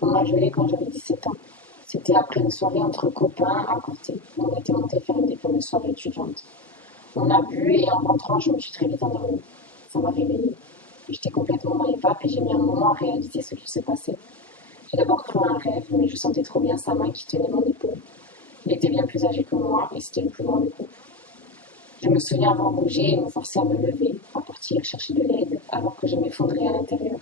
On m'a violée quand j'avais 17 ans. C'était après une soirée entre copains à Corté. On était montés faire une des fameuses soirées étudiantes. On a bu et en rentrant, je me suis très vite endormie. Ça m'a réveillée. J'étais complètement dans les vapes et j'ai mis un moment à réaliser ce qui se passait. J'ai d'abord cru à un rêve, mais je sentais trop bien sa main qui tenait mon épaule. Il était bien plus âgé que moi et c'était le plus grand du groupe. Je me souviens avoir bougé et me forcer à me lever, à partir chercher de l'aide, alors que je m'effondrais à l'intérieur.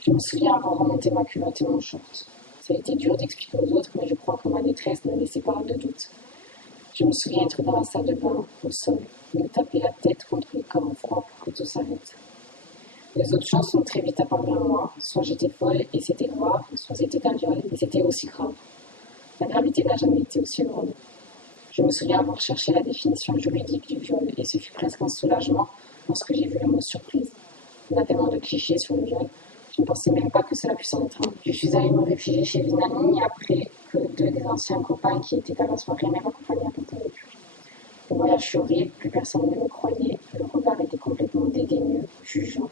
Je me souviens avoir remonté ma culotte et mon short. Ça a été dur d'expliquer aux autres, mais je crois que ma détresse ne laissait pas de doute. Je me souviens être dans la salle de bain, au sol, me taper la tête contre le corps froid pour que tout s'arrête. Les autres choses sont très vite apparues à moi. Soit j'étais folle et c'était grave, soit c'était un viol et c'était aussi grave. La gravité n'a jamais été aussi lourde. Je me souviens avoir cherché la définition juridique du viol et ce fut presque un soulagement lorsque j'ai vu le mot surprise. Il y a tellement de clichés sur le viol, je ne pensais même pas que cela puisse en être un. Je suis allée me réfugier chez une amie après que deux des anciens copains qui étaient à la soirée m'avaient accompagnée à Pontarlier. Le voyage fut horrible, plus personne ne me croyait, le regard était complètement dédaigneux, jugeant.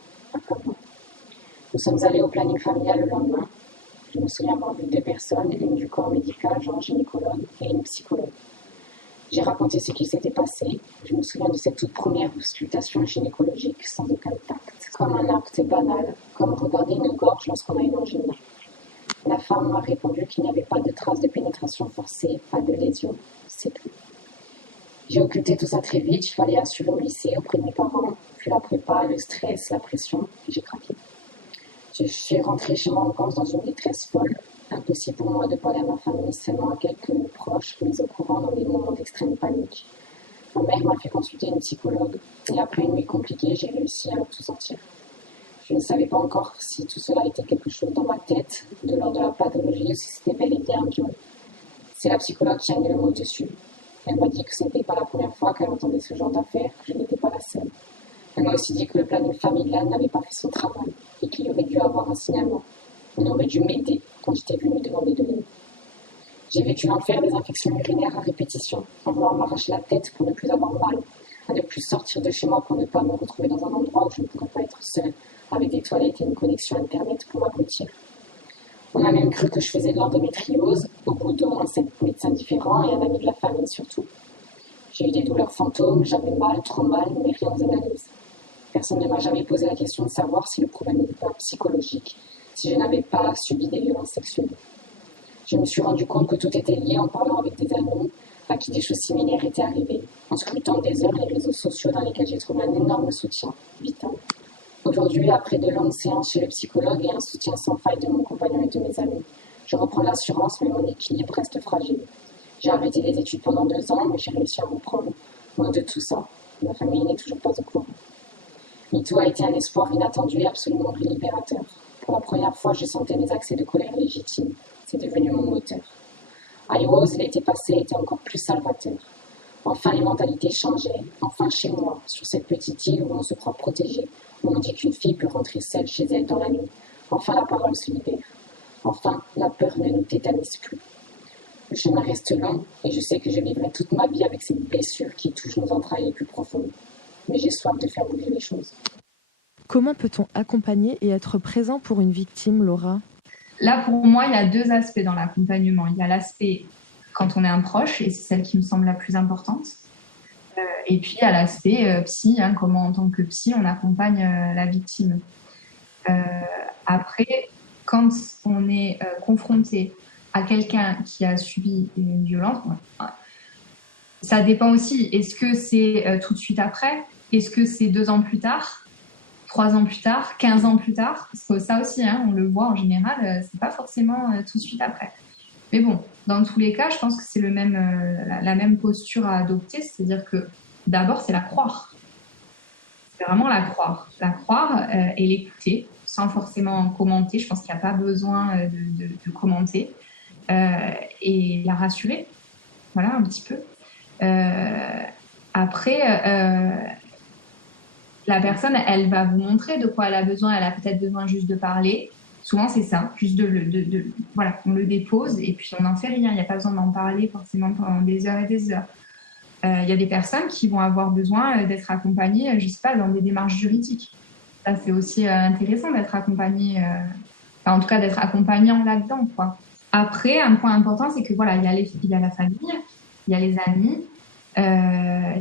Nous sommes allés au planning familial le lendemain. Je me souviens avoir vu deux personnes, une du corps médical, genre gynécologue, et une psychologue. J'ai raconté ce qui s'était passé. Je me souviens de cette toute première auscultation gynécologique sans aucun tact, comme un acte banal, comme regarder une gorge lorsqu'on a une angine. La femme m'a répondu qu'il n'y avait pas de traces de pénétration forcée, pas de lésion, c'est tout. J'ai occulté tout ça très vite, il fallait assurer au lycée auprès de mes parents, puis la prépa, le stress, la pression, et j'ai craqué. Je suis rentrée chez moi en Corse dans une détresse folle. Impossible pour moi de parler à ma famille, seulement à quelques proches mis au courant dans des moments d'extrême panique. Ma mère m'a fait consulter une psychologue, et après une nuit compliquée, j'ai réussi à tout sortir. Je ne savais pas encore si tout cela était quelque chose dans ma tête, de l'ordre de la pathologie, ou si c'était bel et bien un viol. C'est la psychologue qui a mis le mot dessus. Elle m'a dit que ce n'était pas la première fois qu'elle entendait ce genre d'affaires, que je n'étais pas la seule. Elle m'a aussi dit que le planning familial n'avait pas fait son travail et qu'il aurait dû avoir un signalement. On aurait dû m'aider quand j'étais venue demander de l'aide. J'ai vécu l'enfer des infections urinaires à répétition, en voulant m'arracher la tête pour ne plus avoir mal, à ne plus sortir de chez moi pour ne pas me retrouver dans un endroit où je ne pourrais pas être seule, avec des toilettes et une connexion Internet pour m'abrutir. On a même cru que je faisais de l'endométriose, au bout d'au moins 7 médecins différents et un ami de la famille surtout. J'ai eu des douleurs fantômes, j'avais mal, trop mal, mais rien aux analyses. Personne ne m'a jamais posé la question de savoir si le problème n'était pas psychologique, si je n'avais pas subi des violences sexuelles. Je me suis rendu compte que tout était lié en parlant avec des amis à qui des choses similaires étaient arrivées, en scrutant des heures les réseaux sociaux dans lesquels j'ai trouvé un énorme soutien vital. Aujourd'hui, après de longues séances chez le psychologue et un soutien sans faille de mon compagnon et de mes amis, je reprends l'assurance, mais mon équilibre reste fragile. J'ai arrêté les études pendant 2 ans, mais j'ai réussi à reprendre. Loin de tout ça, ma famille n'est toujours pas au courant. MeToo a été un espoir inattendu et absolument libérateur. Pour la première fois, je sentais mes accès de colère légitimes. C'est devenu mon moteur. À Heroes, l'été passé était encore plus salvateur. Enfin, les mentalités changeaient. Enfin, chez moi, sur cette petite île où on se croit protégé, où on dit qu'une fille peut rentrer seule chez elle dans la nuit. Enfin, la parole se libère. Enfin, la peur ne nous tétanise plus. Le chemin reste long et je sais que je vivrai toute ma vie avec cette blessure qui touche nos entrailles les plus profondes. Mais j'ai soif de faire bouger les choses. Comment peut-on accompagner et être présent pour une victime, Laura ? Là, pour moi, il y a 2 aspects dans l'accompagnement. Il y a l'aspect quand on est un proche, et c'est celle qui me semble la plus importante. Et puis, à l'aspect psy, comment en tant que psy, on accompagne la victime. Après, quand on est confronté à quelqu'un qui a subi une violence, ça dépend aussi. Est-ce que c'est tout de suite après? Est-ce que c'est 2 ans plus tard? 3 ans plus tard? 15 ans plus tard? Parce que ça aussi, on le voit en général, c'est pas forcément tout de suite après. Mais bon, dans tous les cas, je pense que c'est la même posture à adopter, c'est-à-dire que d'abord, c'est la croire. C'est vraiment la croire. La croire et l'écouter, sans forcément commenter. Je pense qu'il n'y a pas besoin de commenter. Et la rassurer, voilà, un petit peu. Après, la personne, elle va vous montrer de quoi elle a besoin. Elle a peut-être besoin juste de parler. Souvent, c'est ça, juste voilà, on le dépose et puis on n'en fait rien. Il n'y a pas besoin d'en parler forcément pendant des heures et des heures. Il y a des personnes qui vont avoir besoin d'être accompagnées, je ne sais pas, dans des démarches juridiques. Ça, c'est aussi intéressant d'être accompagné, en tout cas d'être accompagnant là-dedans, quoi. Après, un point important, c'est que voilà, il y a la famille, il y a les amis,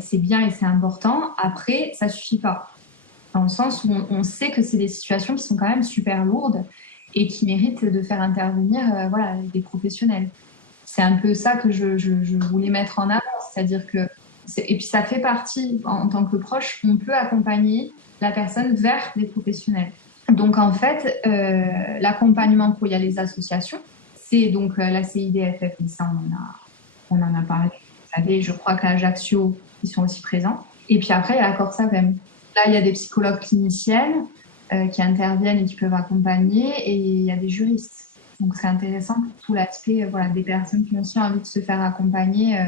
c'est bien et c'est important. Après, ça suffit pas, dans le sens où on sait que c'est des situations qui sont quand même super lourdes et qui méritent de faire intervenir des professionnels. C'est un peu ça que je voulais mettre en avant, c'est-à-dire que, et puis ça fait partie, en tant que proche, on peut accompagner la personne vers des professionnels. Donc en fait, l'accompagnement, il y a les associations, c'est donc la CIDFF, et ça on en a parlé, vous savez, je crois qu'à Ajaccio, ils sont aussi présents. Et puis après, il y a la Corsavem. Là, il y a des psychologues cliniciennes qui interviennent et qui peuvent accompagner, et il y a des juristes. Donc c'est intéressant pour tout l'aspect des personnes qui ont aussi envie de se faire accompagner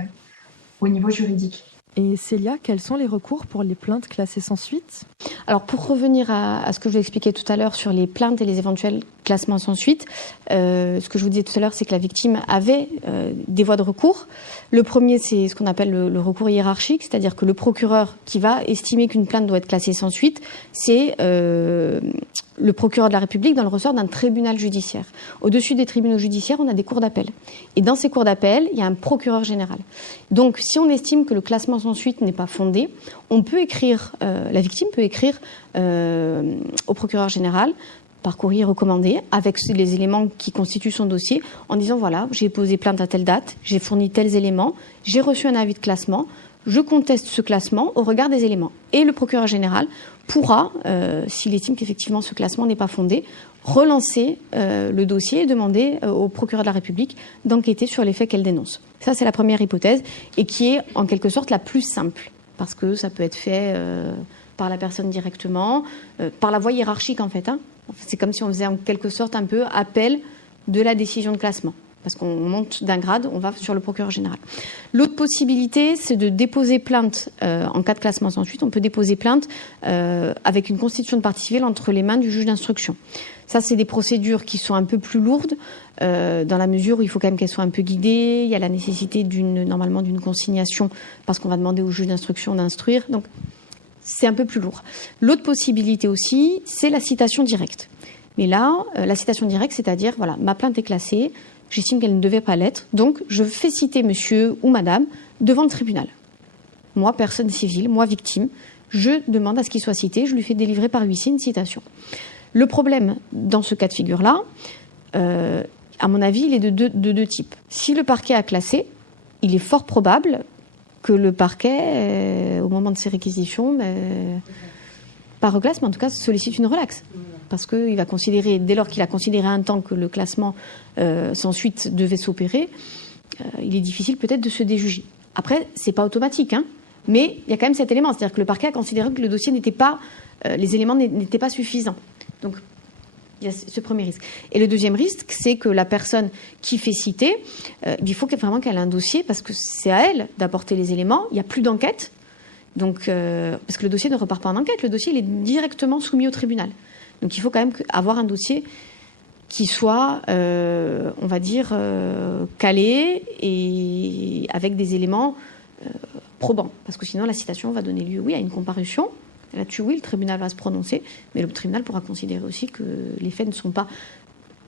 au niveau juridique. Et Célia, quels sont les recours pour les plaintes classées sans suite? Alors pour revenir à ce que je vous expliquais tout à l'heure sur les plaintes et les éventuels classements sans suite, ce que je vous disais tout à l'heure, c'est que la victime avait des voies de recours. Le premier, c'est ce qu'on appelle le recours hiérarchique, c'est-à-dire que le procureur qui va estimer qu'une plainte doit être classée sans suite, c'est le procureur de la République dans le ressort d'un tribunal judiciaire. Au-dessus des tribunaux judiciaires, on a des cours d'appel. Et dans ces cours d'appel, il y a un procureur général. Donc, si on estime que le classement sans suite n'est pas fondé, on peut écrire, la victime peut écrire au procureur général par courrier recommandé, avec les éléments qui constituent son dossier, en disant voilà, j'ai posé plainte à telle date, j'ai fourni tels éléments, j'ai reçu un avis de classement, je conteste ce classement au regard des éléments. Et le procureur général pourra, s'il estime qu'effectivement ce classement n'est pas fondé, relancer le dossier et demander au procureur de la République d'enquêter sur les faits qu'elle dénonce. Ça, c'est la première hypothèse, et qui est en quelque sorte la plus simple, parce que ça peut être fait par la personne directement, par la voie hiérarchique en fait. C'est comme si on faisait en quelque sorte un peu appel de la décision de classement. Parce qu'on monte d'un grade, on va sur le procureur général. L'autre possibilité, c'est de déposer plainte en cas de classement sans suite. On peut déposer plainte avec une constitution de partie civile entre les mains du juge d'instruction. Ça, c'est des procédures qui sont un peu plus lourdes, dans la mesure où il faut quand même qu'elles soient un peu guidées. Il y a la nécessité normalement d'une consignation, parce qu'on va demander au juge d'instruction d'instruire. Donc, c'est un peu plus lourd. L'autre possibilité aussi, c'est la citation directe. Mais là, la citation directe, c'est-à-dire, voilà, ma plainte est classée, j'estime qu'elle ne devait pas l'être, donc je fais citer monsieur ou madame devant le tribunal. Moi, personne civile, moi, victime, je demande à ce qu'il soit cité, je lui fais délivrer par huissier une citation. Le problème dans ce cas de figure-là, à mon avis, il est de deux types. Si le parquet a classé, il est fort probable que le parquet, au moment de ses réquisitions, pas reclasse, mais en tout cas sollicite une relaxe. Parce qu'il va considérer, dès lors qu'il a considéré un temps que le classement sans suite devait s'opérer, il est difficile peut-être de se déjuger. Après, c'est pas automatique, mais il y a quand même cet élément, c'est-à-dire que le parquet a considéré que le dossier n'était pas, les éléments n'étaient pas suffisants. Donc, il y a ce premier risque. Et le deuxième risque, c'est que la personne qui fait citer, il faut vraiment qu'elle ait un dossier, parce que c'est à elle d'apporter les éléments. Il n'y a plus d'enquête, donc, parce que le dossier ne repart pas en enquête, le dossier il est directement soumis au tribunal. Donc il faut quand même avoir un dossier qui soit, on va dire, calé et avec des éléments probants. Parce que sinon, la citation va donner lieu, oui, à une comparution. Là-dessus, oui, le tribunal va se prononcer, mais le tribunal pourra considérer aussi que les faits ne sont pas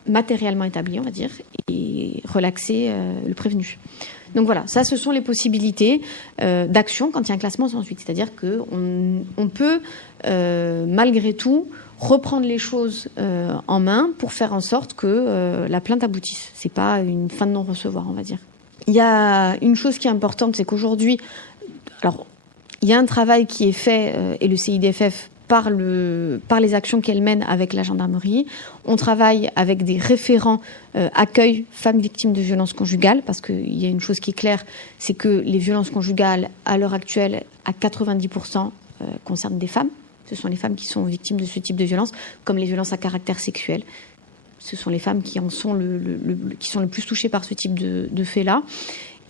matériellement établi, on va dire, et relaxer le prévenu. Donc voilà, ça, ce sont les possibilités d'action quand il y a un classement sans suite. C'est-à-dire qu'on peut, malgré tout, reprendre les choses en main pour faire en sorte que la plainte aboutisse. C'est pas une fin de non-recevoir, on va dire. Il y a une chose qui est importante, c'est qu'aujourd'hui, alors, il y a un travail qui est fait, et le CIDFF, par les actions qu'elle mène avec la gendarmerie. On travaille avec des référents accueil femmes victimes de violences conjugales, parce qu'il y a une chose qui est claire, c'est que les violences conjugales, à l'heure actuelle, à 90%, concernent des femmes. Ce sont les femmes qui sont victimes de ce type de violences, comme les violences à caractère sexuel. Ce sont les femmes qui sont le plus touchées par ce type de faits-là.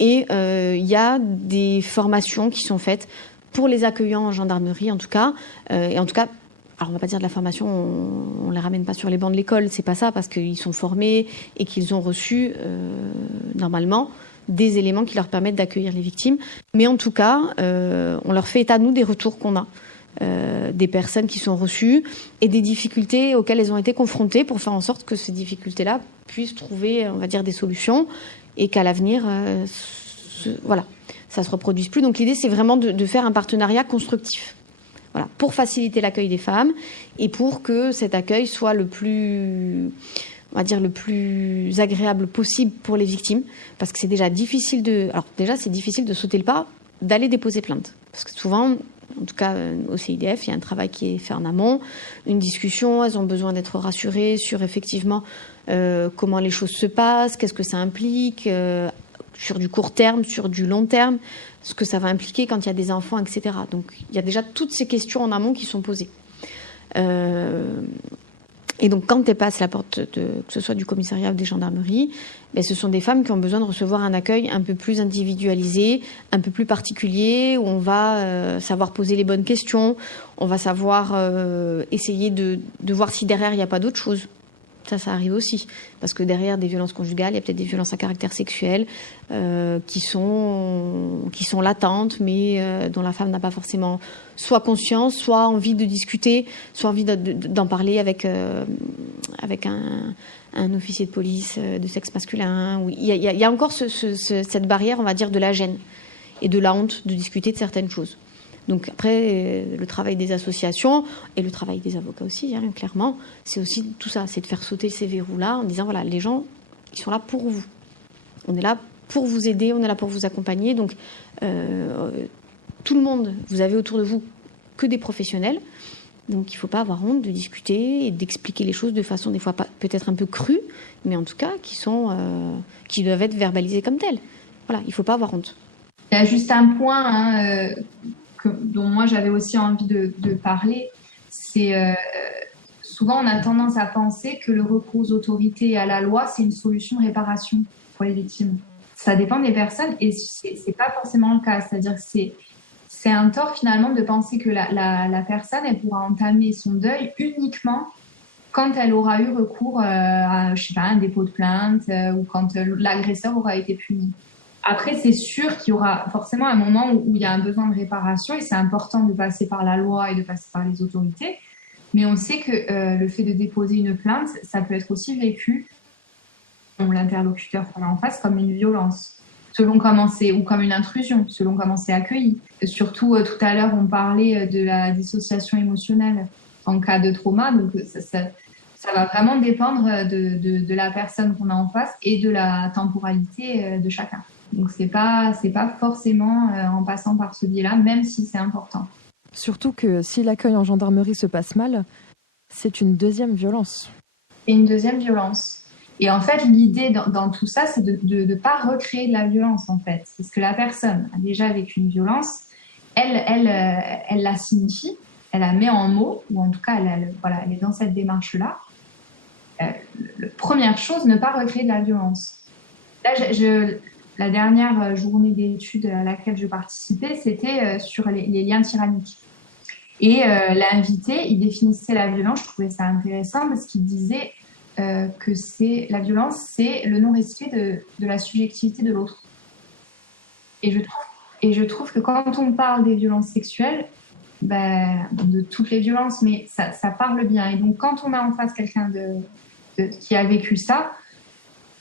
Et il y a des formations qui sont faites pour les accueillants en gendarmerie, en tout cas. Et en tout cas, alors on va pas dire de la formation, on les ramène pas sur les bancs de l'école, c'est pas ça, parce qu'ils sont formés et qu'ils ont reçu, normalement, des éléments qui leur permettent d'accueillir les victimes. Mais en tout cas, on leur fait état, nous, des retours qu'on a. Des personnes qui sont reçues et des difficultés auxquelles elles ont été confrontées pour faire en sorte que ces difficultés-là puissent trouver, on va dire, des solutions et qu'à l'avenir, voilà, ça se reproduise plus. Donc l'idée, c'est vraiment de faire un partenariat constructif, voilà, pour faciliter l'accueil des femmes et pour que cet accueil soit le plus, on va dire, le plus agréable possible pour les victimes, parce que c'est déjà difficile c'est difficile de sauter le pas, d'aller déposer plainte, parce que souvent, en tout cas au CIDF, il y a un travail qui est fait en amont, une discussion, elles ont besoin d'être rassurées sur effectivement comment les choses se passent, qu'est-ce que ça implique, sur du court terme, sur du long terme, ce que ça va impliquer quand il y a des enfants, etc. Donc il y a déjà toutes ces questions en amont qui sont posées. Et donc quand elles passent la porte, que ce soit du commissariat ou des gendarmeries, ce sont des femmes qui ont besoin de recevoir un accueil un peu plus individualisé, un peu plus particulier, où on va savoir poser les bonnes questions, on va savoir essayer de voir si derrière il n'y a pas d'autre chose. Ça arrive aussi, parce que derrière des violences conjugales, il y a peut-être des violences à caractère sexuel qui sont latentes, mais dont la femme n'a pas forcément soit conscience, soit envie de discuter, soit envie d'en parler avec un officier de police de sexe masculin. Il y a encore cette barrière, on va dire, de la gêne et de la honte de discuter de certaines choses. Donc après, le travail des associations et le travail des avocats aussi, clairement, c'est aussi tout ça, c'est de faire sauter ces verrous-là en disant, voilà, les gens, ils sont là pour vous. On est là pour vous aider, on est là pour vous accompagner. Donc, tout le monde, vous avez autour de vous que des professionnels. Donc, il ne faut pas avoir honte de discuter et d'expliquer les choses de façon, des fois, peut-être un peu crue, mais en tout cas, qui doivent être verbalisées comme telles. Voilà, il ne faut pas avoir honte. Il y a juste un point dont moi j'avais aussi envie de parler, c'est souvent on a tendance à penser que le recours aux autorités et à la loi c'est une solution de réparation pour les victimes. Ça dépend des personnes et c'est pas forcément le cas, c'est-à-dire que c'est un tort finalement de penser que la personne elle pourra entamer son deuil uniquement quand elle aura eu recours à un dépôt de plainte ou quand l'agresseur aura été puni. Après, c'est sûr qu'il y aura forcément un moment où il y a un besoin de réparation et c'est important de passer par la loi et de passer par les autorités. Mais on sait que le fait de déposer une plainte, ça peut être aussi vécu par l'interlocuteur qu'on a en face comme une violence, selon comment c'est, ou comme une intrusion, selon comment c'est accueilli. Surtout, tout à l'heure, on parlait de la dissociation émotionnelle en cas de trauma. Donc, ça va vraiment dépendre de la personne qu'on a en face et de la temporalité de chacun. Donc, c'est pas forcément en passant par ce biais-là, même si c'est important. Surtout que si l'accueil en gendarmerie se passe mal, c'est une deuxième violence. C'est une deuxième violence. Et en fait, l'idée dans tout ça, c'est de ne pas recréer de la violence, en fait. Parce que la personne a déjà vécu une violence, elle la signifie, elle la met en mots, ou en tout cas, elle est dans cette démarche-là. La première chose, ne pas recréer de la violence. Là, la dernière journée d'études à laquelle je participais, c'était sur les liens tyranniques. Et l'invité, il définissait la violence, je trouvais ça intéressant, parce qu'il disait que la violence, c'est le non-respect de la subjectivité de l'autre. Et je trouve que quand on parle des violences sexuelles, de toutes les violences, mais ça parle bien. Et donc, quand on a en face quelqu'un qui a vécu ça,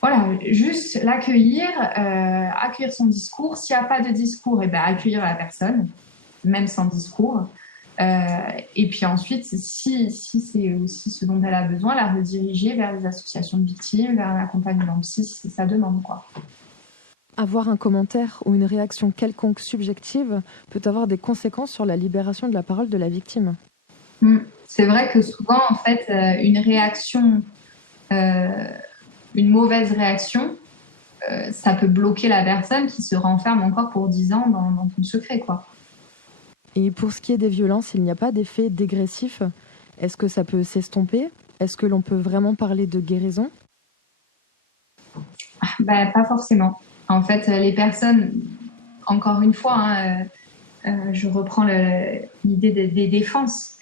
voilà, juste l'accueillir, accueillir son discours. S'il n'y a pas de discours, accueillir la personne, même sans discours. Et puis ensuite, si c'est aussi ce dont elle a besoin, la rediriger vers les associations de victimes, vers un accompagnement psy, si c'est sa demande, quoi. Avoir un commentaire ou une réaction quelconque subjective peut avoir des conséquences sur la libération de la parole de la victime. C'est vrai que souvent, en fait, une réaction, une mauvaise réaction, ça peut bloquer la personne qui se renferme encore pour 10 ans dans son secret, quoi. Et pour ce qui est des violences, il n'y a pas d'effet dégressif. Est-ce que ça peut s'estomper ? Est-ce que l'on peut vraiment parler de guérison ? Pas forcément. En fait, les personnes, encore une fois, je reprends l'idée des défenses.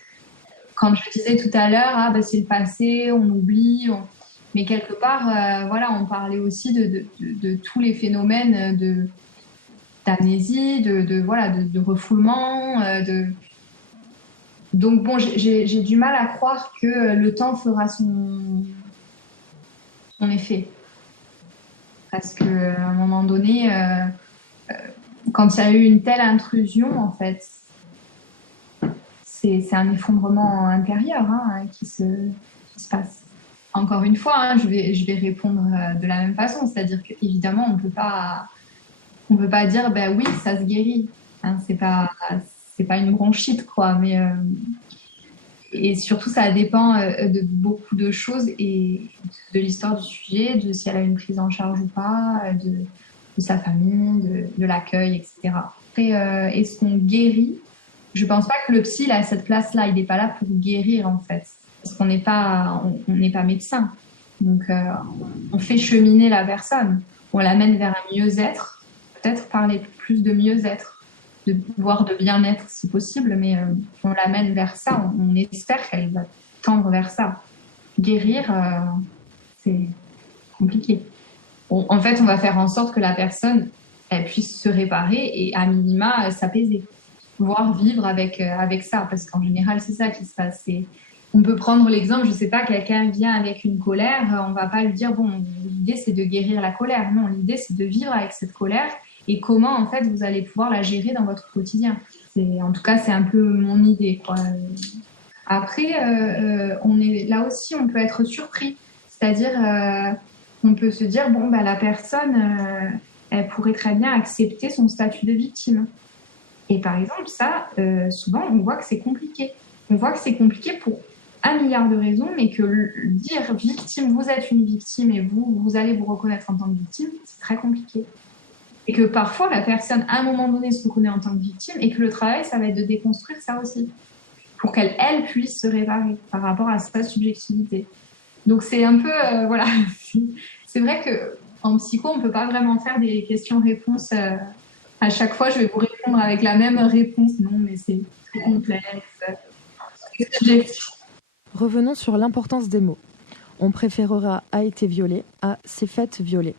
Quand je disais tout à l'heure, c'est le passé, on oublie, mais quelque part, on parlait aussi de tous les phénomènes d'amnésie, de refoulement. Donc bon, j'ai du mal à croire que le temps fera son effet. Parce qu'à un moment donné, quand il y a eu une telle intrusion, en fait, c'est un effondrement intérieur qui se passe. Encore une fois, je vais répondre de la même façon, c'est-à-dire qu'évidemment, on peut pas dire oui, ça se guérit. C'est pas une bronchite, quoi. Mais et surtout, ça dépend de beaucoup de choses et de l'histoire du sujet, de si elle a une prise en charge ou pas, de sa famille, de l'accueil, etc. Après, est-ce qu'on guérit ? Je pense pas que le psy a cette place-là. Il n'est pas là pour guérir, en fait. Parce qu'on n'est pas médecin. Donc, on fait cheminer la personne. On l'amène vers un mieux-être. Peut-être parler plus de mieux-être, voire de bien-être si possible, mais on l'amène vers ça. On espère qu'elle va tendre vers ça. Guérir, c'est compliqué. En fait, on va faire en sorte que la personne elle puisse se réparer et à minima s'apaiser, voire vivre avec ça, parce qu'en général, c'est ça qui se passe. On peut prendre l'exemple, je ne sais pas, quelqu'un vient avec une colère, on ne va pas lui dire, bon, l'idée c'est de guérir la colère. Non, l'idée c'est de vivre avec cette colère et comment en fait vous allez pouvoir la gérer dans votre quotidien. En tout cas, c'est un peu mon idée, quoi. Après, là aussi, on peut être surpris. C'est-à-dire, on peut se dire, la personne, elle pourrait très bien accepter son statut de victime. Et par exemple, ça, souvent, on voit que c'est compliqué. On voit que c'est compliqué pour 1 milliard de raisons, mais que dire victime, vous êtes une victime et vous allez vous reconnaître en tant que victime, c'est très compliqué. Et que parfois, la personne, à un moment donné, se reconnaît en tant que victime et que le travail, ça va être de déconstruire ça aussi, pour qu'elle puisse se réparer par rapport à sa subjectivité. Donc, c'est un peu... C'est vrai qu'en psycho, on ne peut pas vraiment faire des questions-réponses. À chaque fois, je vais vous répondre avec la même réponse. Non, mais c'est très complexe. C'est subjectif. Revenons sur l'importance des mots. On préférera « a été violé » à « s'est faite violer ».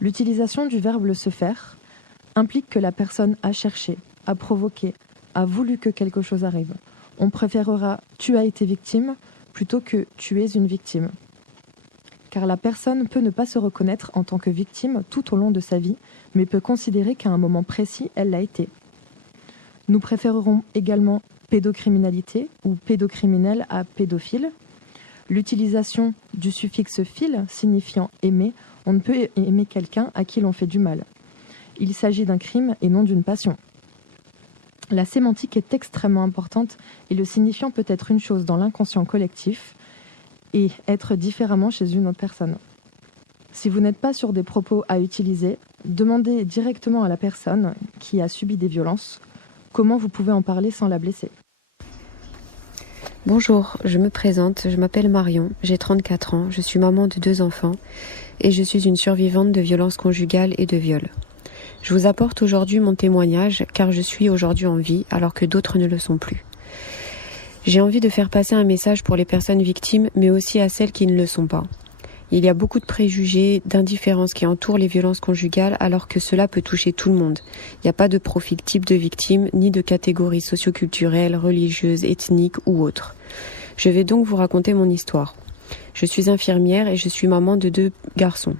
L'utilisation du verbe « se faire » implique que la personne a cherché, a provoqué, a voulu que quelque chose arrive. On préférera « tu as été victime » plutôt que « tu es une victime ». Car la personne peut ne pas se reconnaître en tant que victime tout au long de sa vie, mais peut considérer qu'à un moment précis, elle l'a été. Nous préférerons également pédocriminalité ou pédocriminel à pédophile. L'utilisation du suffixe « fil » signifiant « aimer », on ne peut aimer quelqu'un à qui l'on fait du mal. Il s'agit d'un crime et non d'une passion. La sémantique est extrêmement importante et le signifiant peut être une chose dans l'inconscient collectif et être différemment chez une autre personne. Si vous n'êtes pas sur des propos à utiliser, demandez directement à la personne qui a subi des violences comment vous pouvez en parler sans la blesser. Bonjour, je me présente, je m'appelle Marion, j'ai 34 ans, je suis maman de 2 enfants et je suis une survivante de violences conjugales et de viols. Je vous apporte aujourd'hui mon témoignage car je suis aujourd'hui en vie alors que d'autres ne le sont plus. J'ai envie de faire passer un message pour les personnes victimes mais aussi à celles qui ne le sont pas. Il y a beaucoup de préjugés, d'indifférence qui entourent les violences conjugales alors que cela peut toucher tout le monde. Il n'y a pas de profil type de victime ni de catégorie socioculturelle, religieuse, ethnique ou autre. Je vais donc vous raconter mon histoire. Je suis infirmière et je suis maman de 2 garçons.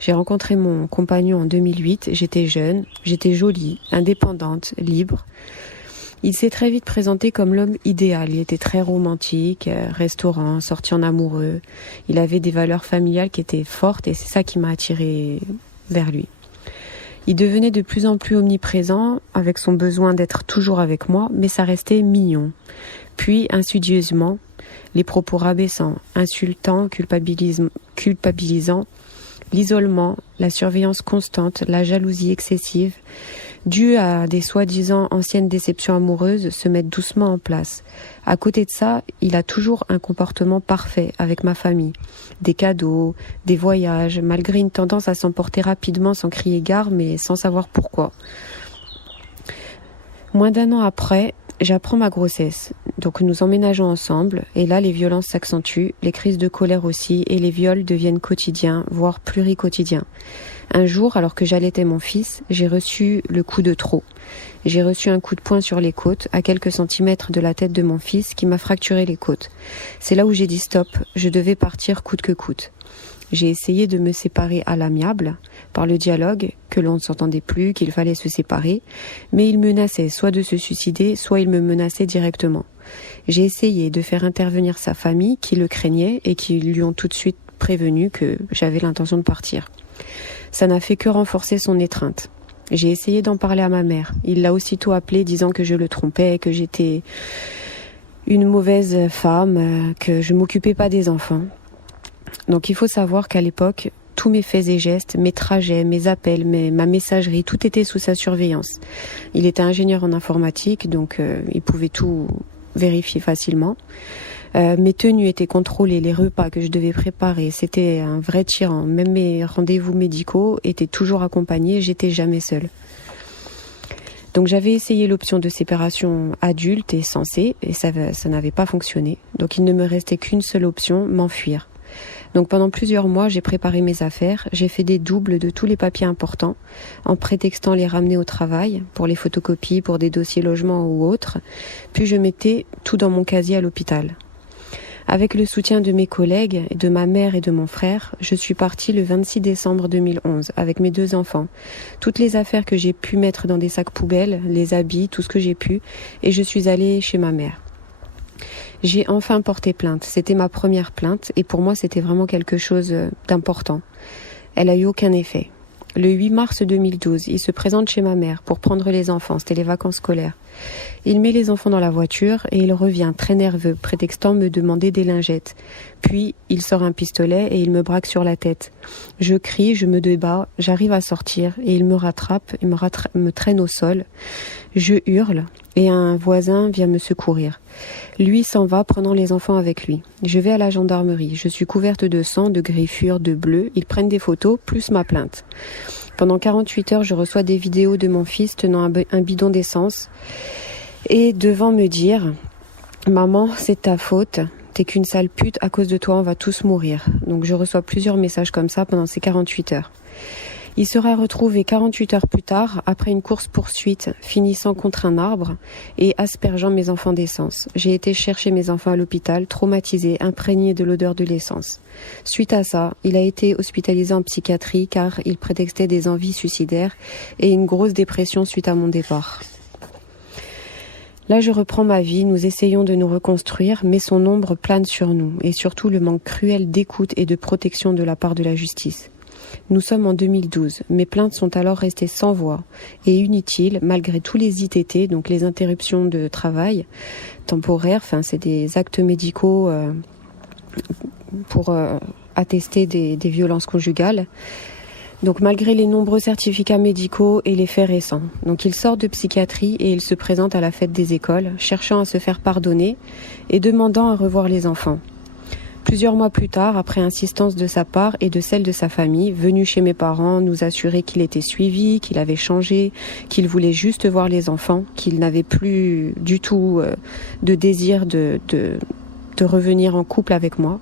J'ai rencontré mon compagnon en 2008, j'étais jeune, j'étais jolie, indépendante, libre. Il s'est très vite présenté comme l'homme idéal. Il était très romantique, restaurant, sorti en amoureux. Il avait des valeurs familiales qui étaient fortes et c'est ça qui m'a attirée vers lui. Il devenait de plus en plus omniprésent avec son besoin d'être toujours avec moi, mais ça restait mignon. Puis, insidieusement, les propos rabaissants, insultants, culpabilisants, l'isolement, la surveillance constante, la jalousie excessive, due à des soi-disant anciennes déceptions amoureuses, se mettent doucement en place. À côté de ça, il a toujours un comportement parfait avec ma famille. Des cadeaux, des voyages, malgré une tendance à s'emporter rapidement sans crier gare, mais sans savoir pourquoi. Moins d'1 an après, j'apprends ma grossesse. Donc nous emménageons ensemble, et là les violences s'accentuent, les crises de colère aussi, et les viols deviennent quotidiens, voire pluriquotidiens. Un jour, alors que j'allaitais mon fils, j'ai reçu le coup de trop. J'ai reçu un coup de poing sur les côtes, à quelques centimètres de la tête de mon fils, qui m'a fracturé les côtes. C'est là où j'ai dit stop, je devais partir coûte que coûte. J'ai essayé de me séparer à l'amiable, par le dialogue, que l'on ne s'entendait plus, qu'il fallait se séparer, mais il menaçait soit de se suicider, soit il me menaçait directement. J'ai essayé de faire intervenir sa famille, qui le craignait et qui lui ont tout de suite prévenu que j'avais l'intention de partir. Ça n'a fait que renforcer son étreinte. J'ai essayé d'en parler à ma mère. Il l'a aussitôt appelé disant que je le trompais, que j'étais une mauvaise femme, que je m'occupais pas des enfants. Donc il faut savoir qu'à l'époque, tous mes faits et gestes, mes trajets, mes appels, ma messagerie, tout était sous sa surveillance. Il était ingénieur en informatique, donc il pouvait tout vérifier facilement. Mes tenues étaient contrôlées, les repas que je devais préparer, c'était un vrai tyran. Même mes rendez-vous médicaux étaient toujours accompagnés, j'étais jamais seule. Donc j'avais essayé l'option de séparation adulte et sensée, et ça n'avait pas fonctionné. Donc il ne me restait qu'une seule option, m'enfuir. Donc pendant plusieurs mois, j'ai préparé mes affaires, j'ai fait des doubles de tous les papiers importants, en prétextant les ramener au travail, pour les photocopies, pour des dossiers logement ou autres, puis je mettais tout dans mon casier à l'hôpital. Avec le soutien de mes collègues, de ma mère et de mon frère, je suis partie le 26 décembre 2011 avec mes 2 enfants. Toutes les affaires que j'ai pu mettre dans des sacs poubelles, les habits, tout ce que j'ai pu, et je suis allée chez ma mère. J'ai enfin porté plainte. C'était ma première plainte et pour moi c'était vraiment quelque chose d'important. Elle a eu aucun effet. Le 8 mars 2012, il se présente chez ma mère pour prendre les enfants, c'était les vacances scolaires. Il met les enfants dans la voiture et il revient très nerveux, prétextant me demander des lingettes. Puis, il sort un pistolet et il me braque sur la tête. Je crie, je me débat, j'arrive à sortir et il me rattrape, me traîne au sol. Je hurle et un voisin vient me secourir. Lui s'en va, prenant les enfants avec lui. Je vais à la gendarmerie. Je suis couverte de sang, de griffures, de bleu. Ils prennent des photos, plus ma plainte. Pendant 48 heures, je reçois des vidéos de mon fils tenant un bidon d'essence et devant me dire « Maman, c'est ta faute, t'es qu'une sale pute, à cause de toi, on va tous mourir. » Donc je reçois plusieurs messages comme ça pendant ces 48 heures. Il sera retrouvé 48 heures plus tard, après une course-poursuite, finissant contre un arbre et aspergeant mes enfants d'essence. J'ai été chercher mes enfants à l'hôpital, traumatisés, imprégnés de l'odeur de l'essence. Suite à ça, il a été hospitalisé en psychiatrie car il prétextait des envies suicidaires et une grosse dépression suite à mon départ. Là, je reprends ma vie, nous essayons de nous reconstruire, mais son ombre plane sur nous, et surtout le manque cruel d'écoute et de protection de la part de la justice. Nous sommes en 2012. Mes plaintes sont alors restées sans voix et inutiles malgré tous les ITT, donc les interruptions de travail temporaires. Enfin, c'est des actes médicaux pour attester des violences conjugales. Donc malgré les nombreux certificats médicaux et les faits récents. Donc il sort de psychiatrie et il se présente à la fête des écoles, cherchant à se faire pardonner et demandant à revoir les enfants. Plusieurs mois plus tard, après insistance de sa part et de celle de sa famille, venu chez mes parents nous assurer qu'il était suivi, qu'il avait changé, qu'il voulait juste voir les enfants, qu'il n'avait plus du tout de désir de revenir en couple avec moi.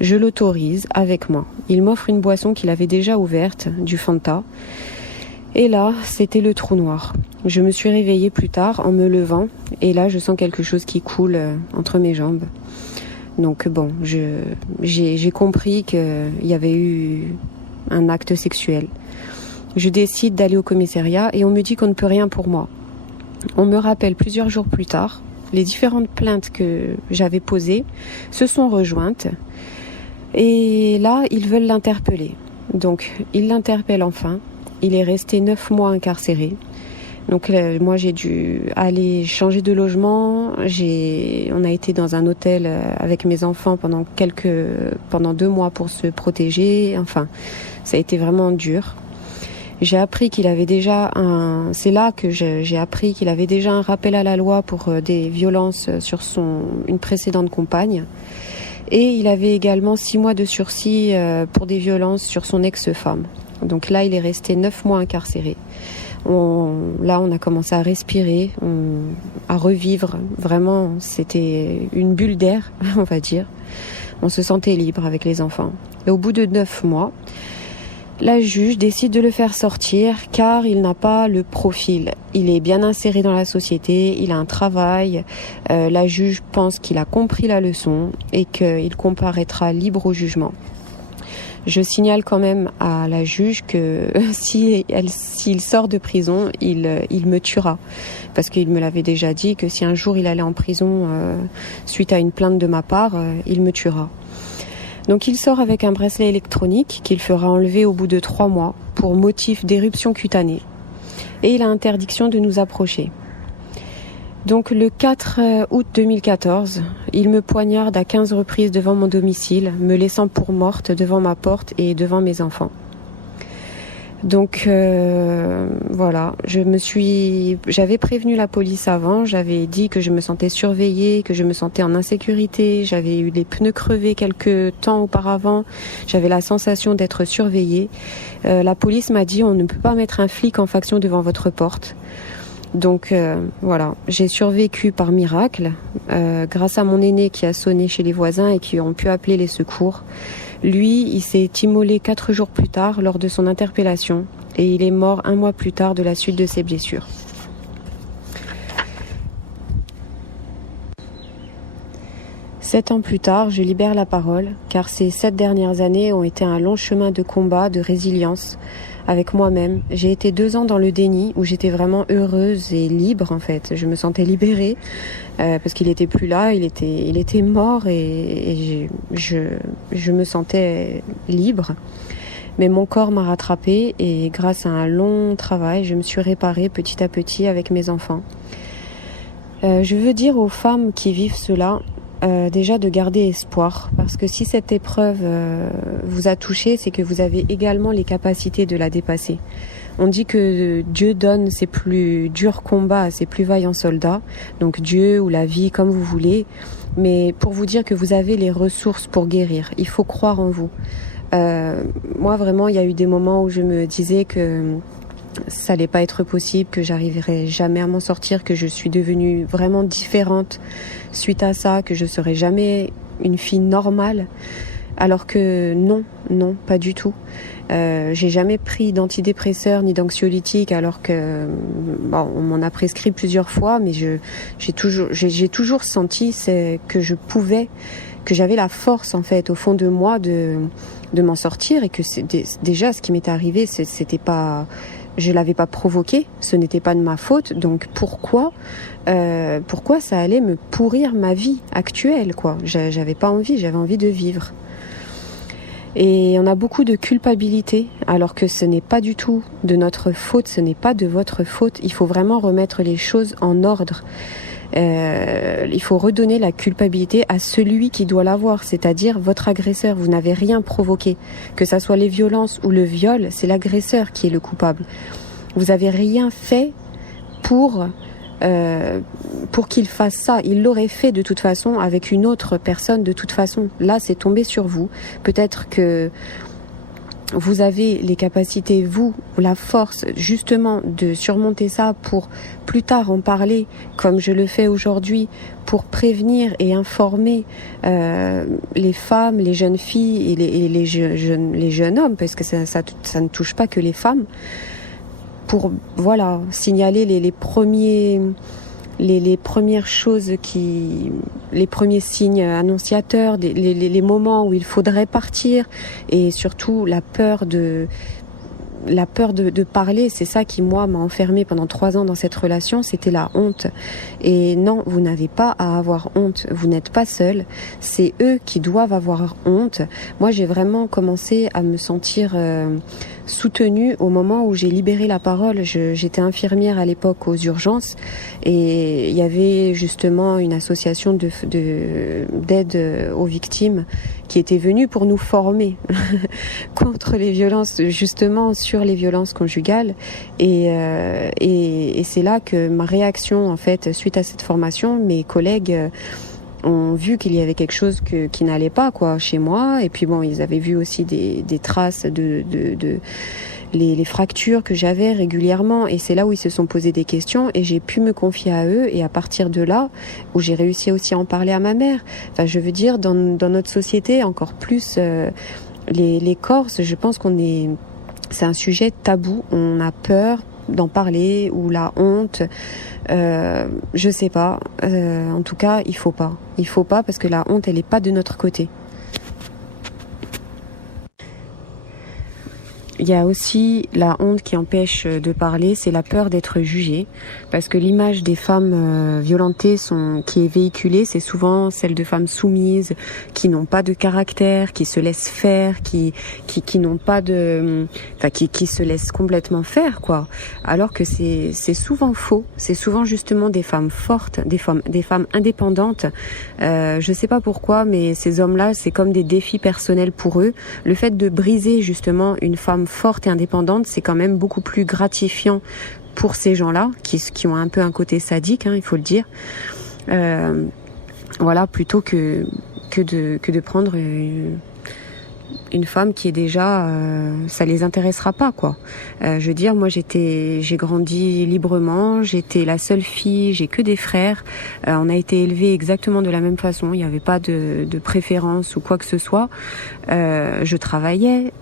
Je l'autorise avec moi. Il m'offre une boisson qu'il avait déjà ouverte, du Fanta. Et là, c'était le trou noir. Je me suis réveillée plus tard en me levant et là, je sens quelque chose qui coule entre mes jambes. Donc bon, j'ai compris qu'il y avait eu un acte sexuel. Je décide d'aller au commissariat et on me dit qu'on ne peut rien pour moi. On me rappelle plusieurs jours plus tard, les différentes plaintes que j'avais posées se sont rejointes et là, ils veulent l'interpeller. Donc, ils l'interpellent enfin. Il est resté 9 mois incarcéré. Donc moi j'ai dû aller changer de logement. On a été dans un hôtel avec mes enfants pendant 2 mois pour se protéger. Enfin, ça a été vraiment dur. J'ai appris qu'il avait déjà c'est là que j'ai appris qu'il avait déjà un rappel à la loi pour des violences sur une précédente compagne. Et il avait également 6 mois de sursis pour des violences sur son ex-femme. Donc là, il est resté 9 mois incarcéré. Là, on a commencé à respirer, à revivre. Vraiment, c'était une bulle d'air, on va dire. On se sentait libre avec les enfants. Et au bout de 9 mois, la juge décide de le faire sortir car il n'a pas le profil. Il est bien inséré dans la société, il a un travail. La juge pense qu'il a compris la leçon et qu'il comparaîtra libre au jugement. Je signale quand même à la juge que s'il sort de prison, il me tuera. Parce qu'il me l'avait déjà dit que si un jour il allait en prison suite à une plainte de ma part, il me tuera. Donc il sort avec un bracelet électronique qu'il fera enlever au bout de 3 mois pour motif d'éruption cutanée. Et il a interdiction de nous approcher. Donc le 4 août 2014, il me poignarde à 15 reprises devant mon domicile, me laissant pour morte devant ma porte et devant mes enfants. Donc voilà, j'avais prévenu la police avant, j'avais dit que je me sentais surveillée, que je me sentais en insécurité, j'avais eu les pneus crevés quelques temps auparavant, j'avais la sensation d'être surveillée. La police m'a dit on ne peut pas mettre un flic en faction devant votre porte. Donc voilà, j'ai survécu par miracle, grâce à mon aîné qui a sonné chez les voisins et qui ont pu appeler les secours. Lui, il s'est immolé 4 jours plus tard lors de son interpellation et il est mort 1 mois plus tard de la suite de ses blessures. Sept ans plus tard, je libère la parole car ces 7 dernières années ont été un long chemin de combat, de résilience avec moi-même. J'ai été 2 ans dans le déni où j'étais vraiment heureuse et libre en fait. Je me sentais libérée parce qu'il était plus là, il était mort et je me sentais libre. Mais mon corps m'a rattrapée et grâce à un long travail, je me suis réparée petit à petit avec mes enfants. Je veux dire aux femmes qui vivent cela, déjà de garder espoir, parce que si cette épreuve vous a touché, c'est que vous avez également les capacités de la dépasser. On dit que Dieu donne ses plus durs combats à ses plus vaillants soldats, donc Dieu ou la vie, comme vous voulez, mais pour vous dire que vous avez les ressources pour guérir, il faut croire en vous. Moi vraiment, il y a eu des moments où je me disais que ça allait pas être possible, que j'arriverais jamais à m'en sortir, que je suis devenue vraiment différente suite à ça, que je serais jamais une fille normale, alors que non, pas du tout. J'ai jamais pris d'antidépresseurs ni d'anxiolytiques, alors que on m'en a prescrit plusieurs fois, mais j'ai toujours senti que je pouvais, que j'avais la force en fait au fond de moi de m'en sortir, et que déjà ce qui m'était arrivé, c'était pas, je l'avais pas provoqué, ce n'était pas de ma faute, donc pourquoi ça allait me pourrir ma vie actuelle, quoi. J'avais pas envie, j'avais envie de vivre. Et on a beaucoup de culpabilité, alors que ce n'est pas du tout de notre faute, ce n'est pas de votre faute. Il faut vraiment remettre les choses en ordre. Il faut redonner la culpabilité à celui qui doit l'avoir, c'est-à-dire votre agresseur. Vous n'avez rien provoqué. Que ça soit les violences ou le viol, c'est l'agresseur qui est le coupable. Vous n'avez rien fait pour qu'il fasse ça. Il l'aurait fait de toute façon avec une autre personne de toute façon. Là, c'est tombé sur vous. Peut-être que vous avez les capacités, vous, la force, justement, de surmonter ça pour plus tard en parler, comme je le fais aujourd'hui, pour prévenir et informer les femmes, les jeunes filles et les jeunes hommes, parce que ça ne touche pas que les femmes, pour signaler les les premières choses les premiers signes annonciateurs, les moments où il faudrait partir, et surtout la peur de parler. C'est ça qui, moi, m'a enfermée pendant 3 ans dans cette relation, c'était la honte. Et non, vous n'avez pas à avoir honte, vous n'êtes pas seul, c'est eux qui doivent avoir honte. Moi, j'ai vraiment commencé à me sentir soutenue au moment où j'ai libéré la parole. J'étais infirmière à l'époque aux urgences, et il y avait justement une association d'aide aux victimes qui était venue pour nous former contre les violences, justement sur les violences conjugales. Et c'est là que ma réaction, en fait, suite à cette formation, mes collègues ont vu qu'il y avait quelque chose qui n'allait pas, quoi, chez moi. Et puis bon, ils avaient vu aussi des traces de les fractures que j'avais régulièrement, et c'est là où ils se sont posés des questions, et j'ai pu me confier à eux, et à partir de là, où j'ai réussi aussi à en parler à ma mère. Enfin, je veux dire, dans notre société, encore plus les Corses, je pense c'est un sujet tabou, on a peur d'en parler, ou la honte, je sais pas, en tout cas, il faut pas parce que la honte, elle est pas de notre côté. Il y a aussi la honte qui empêche de parler, c'est la peur d'être jugée, parce que l'image des femmes violentées qui est véhiculée, c'est souvent celle de femmes soumises, qui n'ont pas de caractère, qui se laissent faire, qui n'ont pas qui se laissent complètement faire, quoi. Alors que c'est souvent faux, c'est souvent justement des femmes fortes, des femmes indépendantes. Je sais pas pourquoi, mais ces hommes-là, c'est comme des défis personnels pour eux. Le fait de briser justement une femme forte et indépendante, c'est quand même beaucoup plus gratifiant pour ces gens-là, qui ont un peu un côté sadique, il faut le dire. Voilà, plutôt que de prendre une femme qui est déjà, ça les intéressera pas, quoi. Je veux dire, moi j'ai grandi librement, j'étais la seule fille, j'ai que des frères, on a été élevés exactement de la même façon, il n'y avait pas de préférence ou quoi que ce soit. Je travaillais,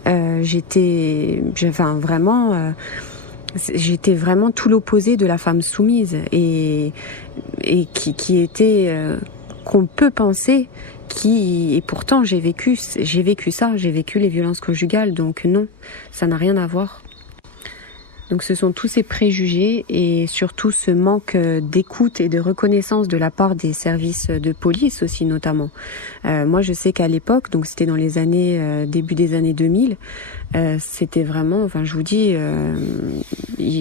j'étais vraiment tout l'opposé de la femme soumise, et qui était qu'on peut penser, et pourtant j'ai vécu ça, j'ai vécu les violences conjugales, donc non, ça n'a rien à voir. Donc ce sont tous ces préjugés, et surtout ce manque d'écoute et de reconnaissance de la part des services de police aussi, notamment. Moi je sais qu'à l'époque, donc c'était dans les années début des années 2000, c'était vraiment, enfin je vous dis,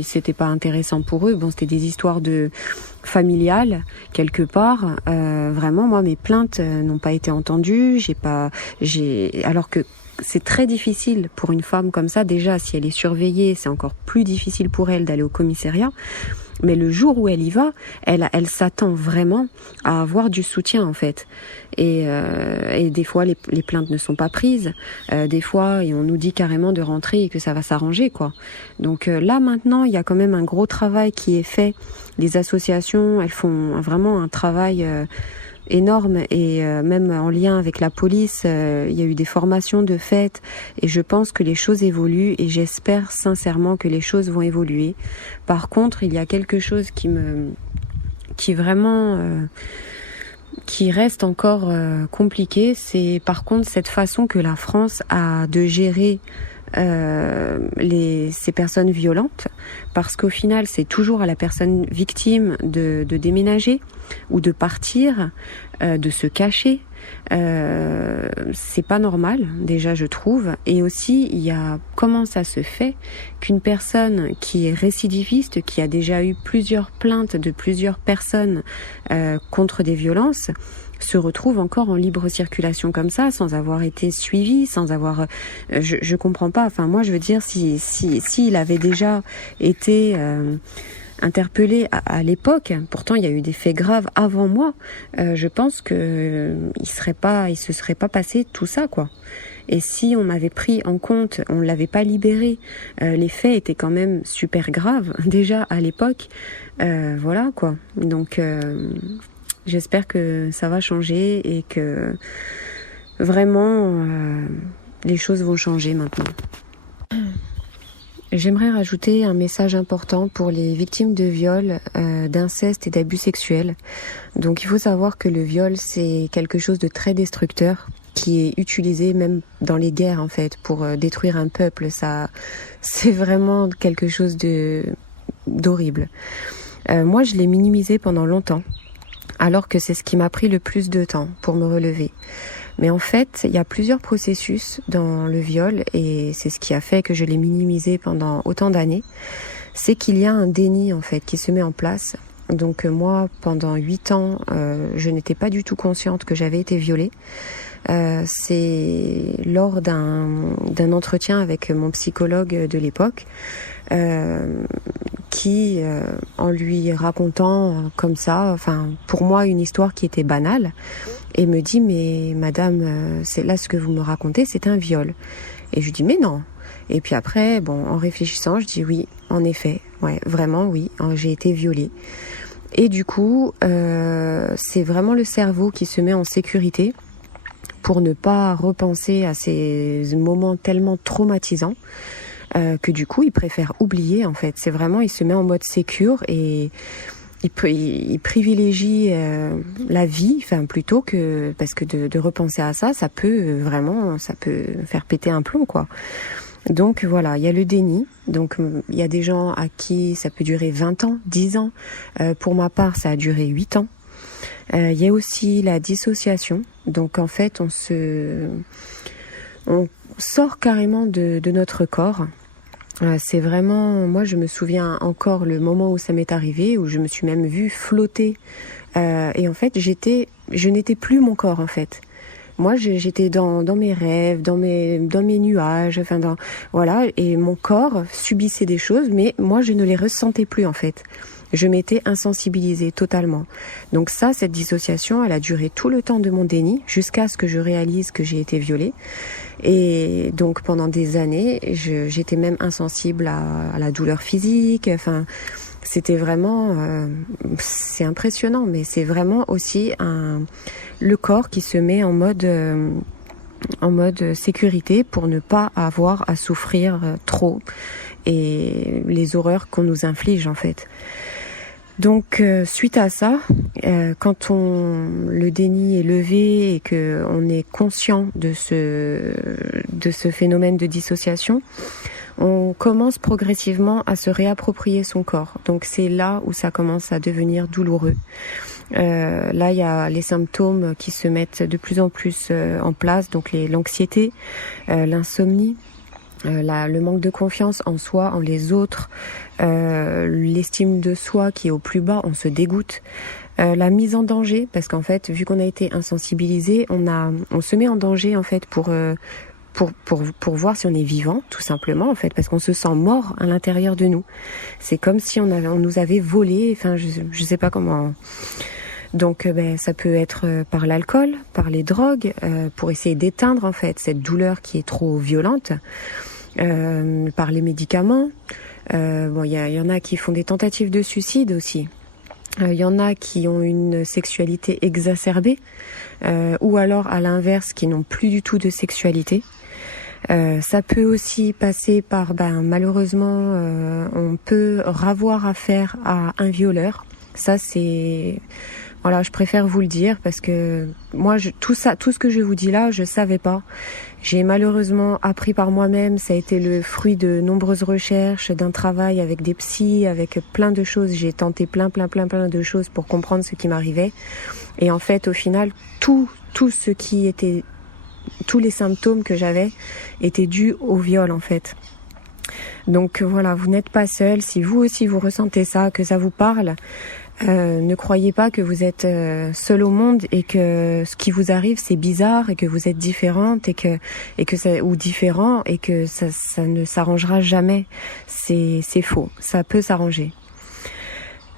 c'était pas intéressant pour eux. Bon, c'était des histoires familiales quelque part. Vraiment, moi mes plaintes n'ont pas été entendues. Alors que c'est très difficile pour une femme comme ça. Déjà, si elle est surveillée, c'est encore plus difficile pour elle d'aller au commissariat. Mais le jour où elle y va, elle s'attend vraiment à avoir du soutien, en fait. Et des fois, les plaintes ne sont pas prises. Des fois, et on nous dit carrément de rentrer et que ça va s'arranger, quoi. Donc là, maintenant, il y a quand même un gros travail qui est fait. Les associations, elles font vraiment un travail énorme, et même en lien avec la police, il y a eu des formations de fait, et je pense que les choses évoluent, et j'espère sincèrement que les choses vont évoluer. Par contre, il y a quelque chose qui reste encore compliqué, c'est par contre cette façon que la France a de gérer ces personnes violentes, parce qu'au final c'est toujours à la personne victime de déménager ou de partir, de se cacher. C'est pas normal, déjà, je trouve. Et aussi, il y a comment ça se fait qu'une personne qui est récidiviste, qui a déjà eu plusieurs plaintes de plusieurs personnes contre des violences, se retrouve encore en libre circulation comme ça, sans avoir été suivi, sans avoir... je comprends pas. Enfin, moi, je veux dire, s'il avait déjà été interpellé à l'époque, pourtant il y a eu des faits graves avant moi, je pense que il se serait pas passé tout ça, quoi. Et si on m'avait pris en compte, on l'avait pas libéré, les faits étaient quand même super graves déjà à l'époque, voilà, quoi. Donc j'espère que ça va changer, et que vraiment les choses vont changer maintenant. J'aimerais rajouter un message important pour les victimes de viol, d'inceste et d'abus sexuels. Donc il faut savoir que le viol, c'est quelque chose de très destructeur qui est utilisé même dans les guerres en fait pour détruire un peuple. Ça, c'est vraiment quelque chose d'horrible. Moi, je l'ai minimisé pendant longtemps, alors que c'est ce qui m'a pris le plus de temps pour me relever. Mais en fait, il y a plusieurs processus dans le viol et c'est ce qui a fait que je l'ai minimisé pendant autant d'années. C'est qu'il y a un déni en fait qui se met en place. Donc moi, pendant 8 ans, je n'étais pas du tout consciente que j'avais été violée. C'est lors d'un entretien avec mon psychologue de l'époque qui, en lui racontant comme ça, enfin pour moi une histoire qui était banale, et me dit mais madame, c'est là ce que vous me racontez, c'est un viol. Et je lui dis mais non. Et puis après, bon, en réfléchissant, je dis oui, en effet, ouais, vraiment oui, j'ai été violée. Et du coup, c'est vraiment le cerveau qui se met en sécurité pour ne pas repenser à ces moments tellement traumatisants que du coup, il préfère oublier en fait. C'est vraiment, il se met en mode sécure et il privilégie la vie, enfin plutôt que parce que de repenser à ça, ça peut faire péter un plomb quoi. Donc voilà, il y a le déni. Donc il y a des gens à qui ça peut durer 20 ans, 10 ans. Pour ma part, ça a duré 8 ans. Il y a aussi la dissociation. Donc en fait, on sort carrément de notre corps. C'est vraiment, moi je me souviens encore le moment où ça m'est arrivé, où je me suis même vue flotter. Et en fait, je n'étais plus mon corps en fait. Moi, j'étais dans mes rêves, dans mes nuages, enfin voilà, et mon corps subissait des choses, mais moi je ne les ressentais plus en fait. Je m'étais insensibilisée totalement. Donc ça, cette dissociation, elle a duré tout le temps de mon déni, jusqu'à ce que je réalise que j'ai été violée. Et donc pendant des années, j'étais même insensible à la douleur physique. Enfin, c'était vraiment, c'est impressionnant, mais c'est vraiment aussi le corps qui se met en mode sécurité pour ne pas avoir à souffrir trop et les horreurs qu'on nous inflige en fait. Donc suite à ça, quand le déni est levé et que on est conscient de ce phénomène de dissociation, on commence progressivement à se réapproprier son corps. Donc c'est là où ça commence à devenir douloureux. Là, il y a les symptômes qui se mettent de plus en plus en place, donc l'anxiété, l'insomnie, le manque de confiance en soi, en les autres, l'estime de soi qui est au plus bas, on se dégoûte. La mise en danger, parce qu'en fait, vu qu'on a été insensibilisé, on se met en danger en fait pour voir si on est vivant, tout simplement en fait, parce qu'on se sent mort à l'intérieur de nous. C'est comme si on nous avait volé. Enfin, je sais pas comment. Donc, ça peut être par l'alcool, par les drogues, pour essayer d'éteindre en fait cette douleur qui est trop violente, par les médicaments. Bon, il y en a qui font des tentatives de suicide aussi. Il y en a qui ont une sexualité exacerbée, ou alors à l'inverse, qui n'ont plus du tout de sexualité. Ça peut aussi passer par, malheureusement, on peut avoir affaire à un violeur. Ça, c'est, voilà, je préfère vous le dire parce que moi, tout ce que je vous dis là, je savais pas. J'ai malheureusement appris par moi-même. Ça a été le fruit de nombreuses recherches, d'un travail avec des psys, avec plein de choses. J'ai tenté plein de choses pour comprendre ce qui m'arrivait. Et en fait, au final, tous les symptômes que j'avais étaient dus au viol en fait. Donc voilà, vous n'êtes pas seul. Si vous aussi vous ressentez ça, que ça vous parle, ne croyez pas que vous êtes seul au monde et que ce qui vous arrive c'est bizarre et que vous êtes différente ou différent et que ça ne s'arrangera jamais. C'est faux. Ça peut s'arranger.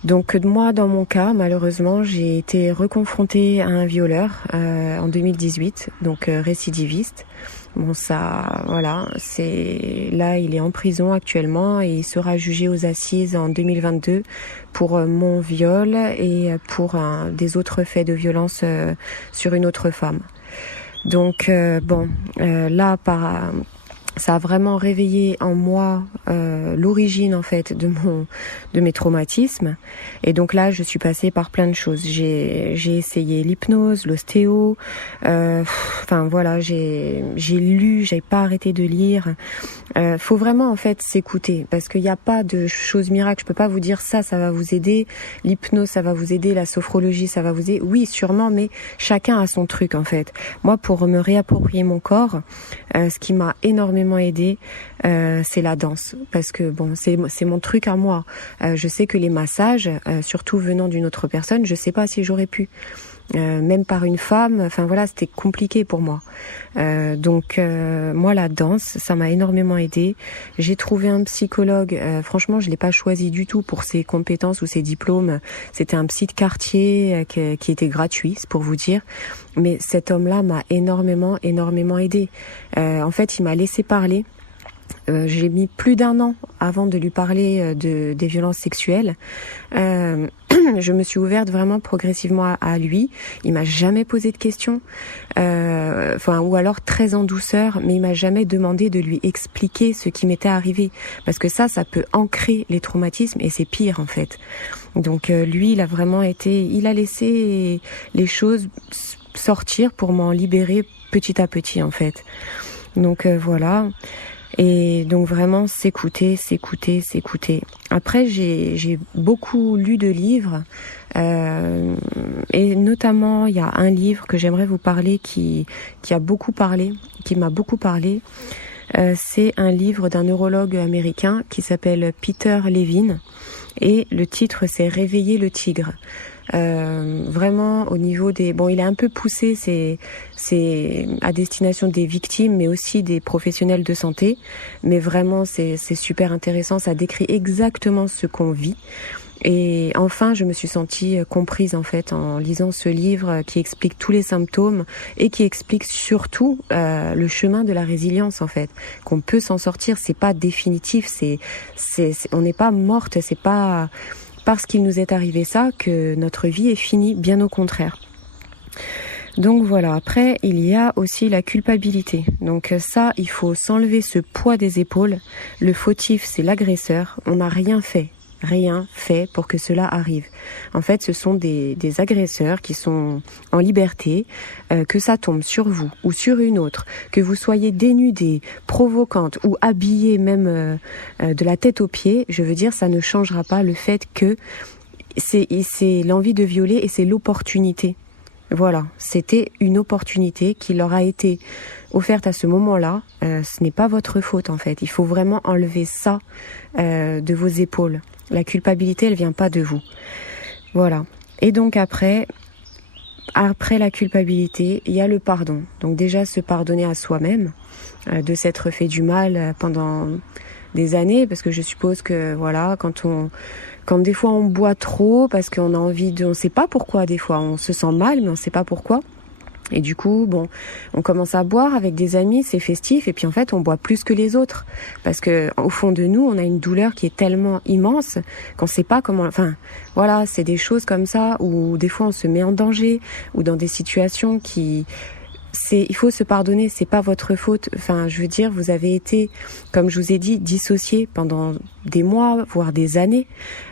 Donc moi, dans mon cas, malheureusement, j'ai été reconfrontée à un violeur en 2018, donc récidiviste. Bon, ça, voilà, là, il est en prison actuellement et il sera jugé aux assises en 2022 pour mon viol et pour des autres faits de violence sur une autre femme. Donc là, ça a vraiment réveillé en moi l'origine en fait de mes traumatismes. Et donc là, je suis passée par plein de choses. J'ai essayé l'hypnose, l'ostéo. Enfin voilà, j'ai lu, j'ai pas arrêté de lire. Faut vraiment en fait s'écouter parce qu'il n'y a pas de choses miracles. Je peux pas vous dire ça va vous aider. L'hypnose, ça va vous aider. La sophrologie, ça va vous aider. Oui, sûrement, mais chacun a son truc en fait. Moi, pour me réapproprier mon corps, ce qui m'a énormément aidé, c'est la danse, parce que bon, c'est mon truc à moi. Je sais que les massages, surtout venant d'une autre personne, je sais pas si j'aurais pu. Même par une femme, enfin voilà, c'était compliqué pour moi. Donc moi, la danse, ça m'a énormément aidé. J'ai trouvé un psychologue. Franchement, je l'ai pas choisi du tout pour ses compétences ou ses diplômes. C'était un psy de quartier qui était gratuit, c'est pour vous dire. Mais cet homme-là m'a énormément aidé. En fait, il m'a laissé parler. J'ai mis plus d'1 an avant de lui parler des violences sexuelles. Je me suis ouverte vraiment progressivement à lui. Il m'a jamais posé de questions, ou alors très en douceur, mais il m'a jamais demandé de lui expliquer ce qui m'était arrivé, parce que ça peut ancrer les traumatismes et c'est pire en fait. Donc lui, il a laissé les choses sortir pour m'en libérer petit à petit en fait. Donc voilà. Et donc vraiment s'écouter. Après j'ai beaucoup lu de livres et notamment il y a un livre que j'aimerais vous parler qui m'a beaucoup parlé. C'est un livre d'un neurologue américain qui s'appelle Peter Levine et le titre c'est Réveiller le tigre. Vraiment au niveau des... Bon, il est un peu poussé, c'est à destination des victimes, mais aussi des professionnels de santé. Mais vraiment, c'est super intéressant, ça décrit exactement ce qu'on vit. Et enfin, je me suis sentie comprise en fait en lisant ce livre qui explique tous les symptômes et qui explique surtout le chemin de la résilience en fait, qu'on peut s'en sortir. C'est pas définitif, on n'est pas morte, c'est pas parce qu'il nous est arrivé ça que notre vie est finie, bien au contraire. Donc voilà, après il y a aussi la culpabilité. Donc ça, il faut s'enlever ce poids des épaules. Le fautif, c'est l'agresseur. On n'a rien fait pour que cela arrive. En fait, ce sont des agresseurs qui sont en liberté, que ça tombe sur vous ou sur une autre, que vous soyez dénudée, provocante ou habillée même de la tête aux pieds, je veux dire, ça ne changera pas le fait que c'est l'envie de violer et c'est l'opportunité. Voilà, c'était une opportunité qui leur a été offerte à ce moment-là. Ce n'est pas votre faute en fait. Il faut vraiment enlever ça de vos épaules. La culpabilité, elle vient pas de vous. Voilà. Et donc après la culpabilité, il y a le pardon. Donc déjà se pardonner à soi-même de s'être fait du mal pendant des années, parce que je suppose que voilà, quand des fois on boit trop parce qu'on a envie on sait pas pourquoi, des fois on se sent mal mais on sait pas pourquoi. Et du coup, bon, on commence à boire avec des amis, c'est festif, et puis en fait, on boit plus que les autres. Parce que, au fond de nous, on a une douleur qui est tellement immense qu'on sait pas comment, enfin, voilà, c'est des choses comme ça, où des fois on se met en danger, ou dans des situations il faut se pardonner, c'est pas votre faute. Enfin, je veux dire, vous avez été, comme je vous ai dit, dissocié pendant des mois, voire des années.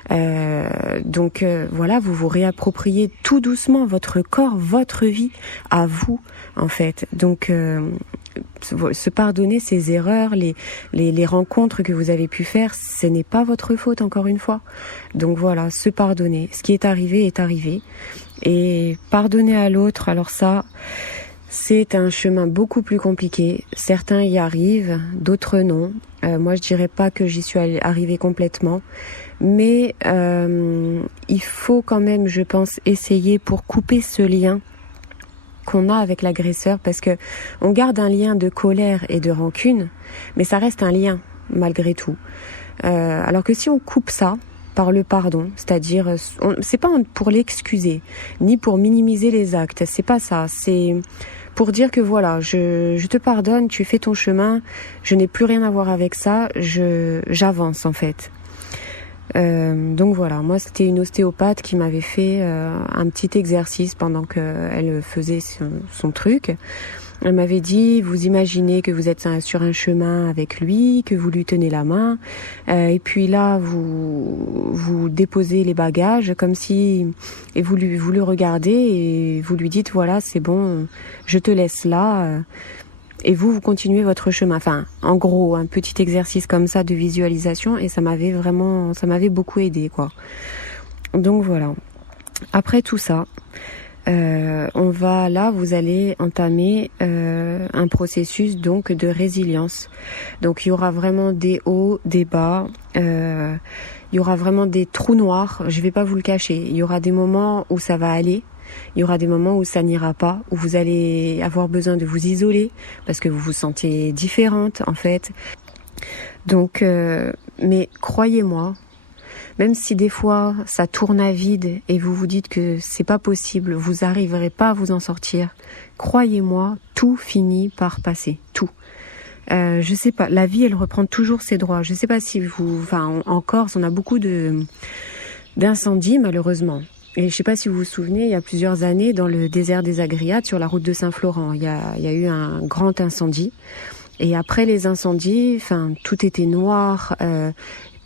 Donc voilà, vous vous réappropriez tout doucement votre corps, votre vie, à vous, en fait. Donc se pardonner ces erreurs, les rencontres que vous avez pu faire, ce n'est pas votre faute, encore une fois. Donc voilà, se pardonner. Ce qui est arrivé. Et pardonner à l'autre, alors ça... C'est un chemin beaucoup plus compliqué. Certains y arrivent, d'autres non. Moi, je dirais pas que j'y suis arrivée complètement. Mais il faut quand même, je pense, essayer pour couper ce lien qu'on a avec l'agresseur. Parce que on garde un lien de colère et de rancune, mais ça reste un lien, malgré tout. Alors que si on coupe ça par le pardon, c'est-à-dire, c'est pas pour l'excuser, ni pour minimiser les actes, c'est pas ça, c'est... pour dire que voilà, je te pardonne, tu fais ton chemin, je n'ai plus rien à voir avec ça, j'avance en fait. Donc voilà, moi c'était une ostéopathe qui m'avait fait un petit exercice pendant qu'elle faisait son truc. Elle m'avait dit, vous imaginez que vous êtes sur un chemin avec lui, que vous lui tenez la main, et puis là, vous déposez les bagages comme si, et vous le regardez et vous lui dites, voilà, c'est bon, je te laisse là, et vous continuez votre chemin. Enfin, en gros, un petit exercice comme ça de visualisation, et ça m'avait beaucoup aidé, quoi. Donc voilà. Après tout ça, vous allez entamer un processus donc de résilience. Donc il y aura vraiment des hauts, des bas, il y aura vraiment des trous noirs, je vais pas vous le cacher. Il y aura des moments où ça va aller, il y aura des moments où ça n'ira pas, où vous allez avoir besoin de vous isoler parce que vous vous sentez différente en fait. Donc mais croyez-moi, même si des fois ça tourne à vide et vous vous dites que c'est pas possible, vous arriverez pas à vous en sortir, croyez-moi, tout finit par passer, tout. Je sais pas, la vie elle reprend toujours ses droits. Je sais pas si en Corse on a beaucoup d'incendies malheureusement. Et je sais pas si vous vous souvenez, il y a plusieurs années dans le désert des Agriades sur la route de Saint-Florent, il y a eu un grand incendie. Et après les incendies, tout était noir.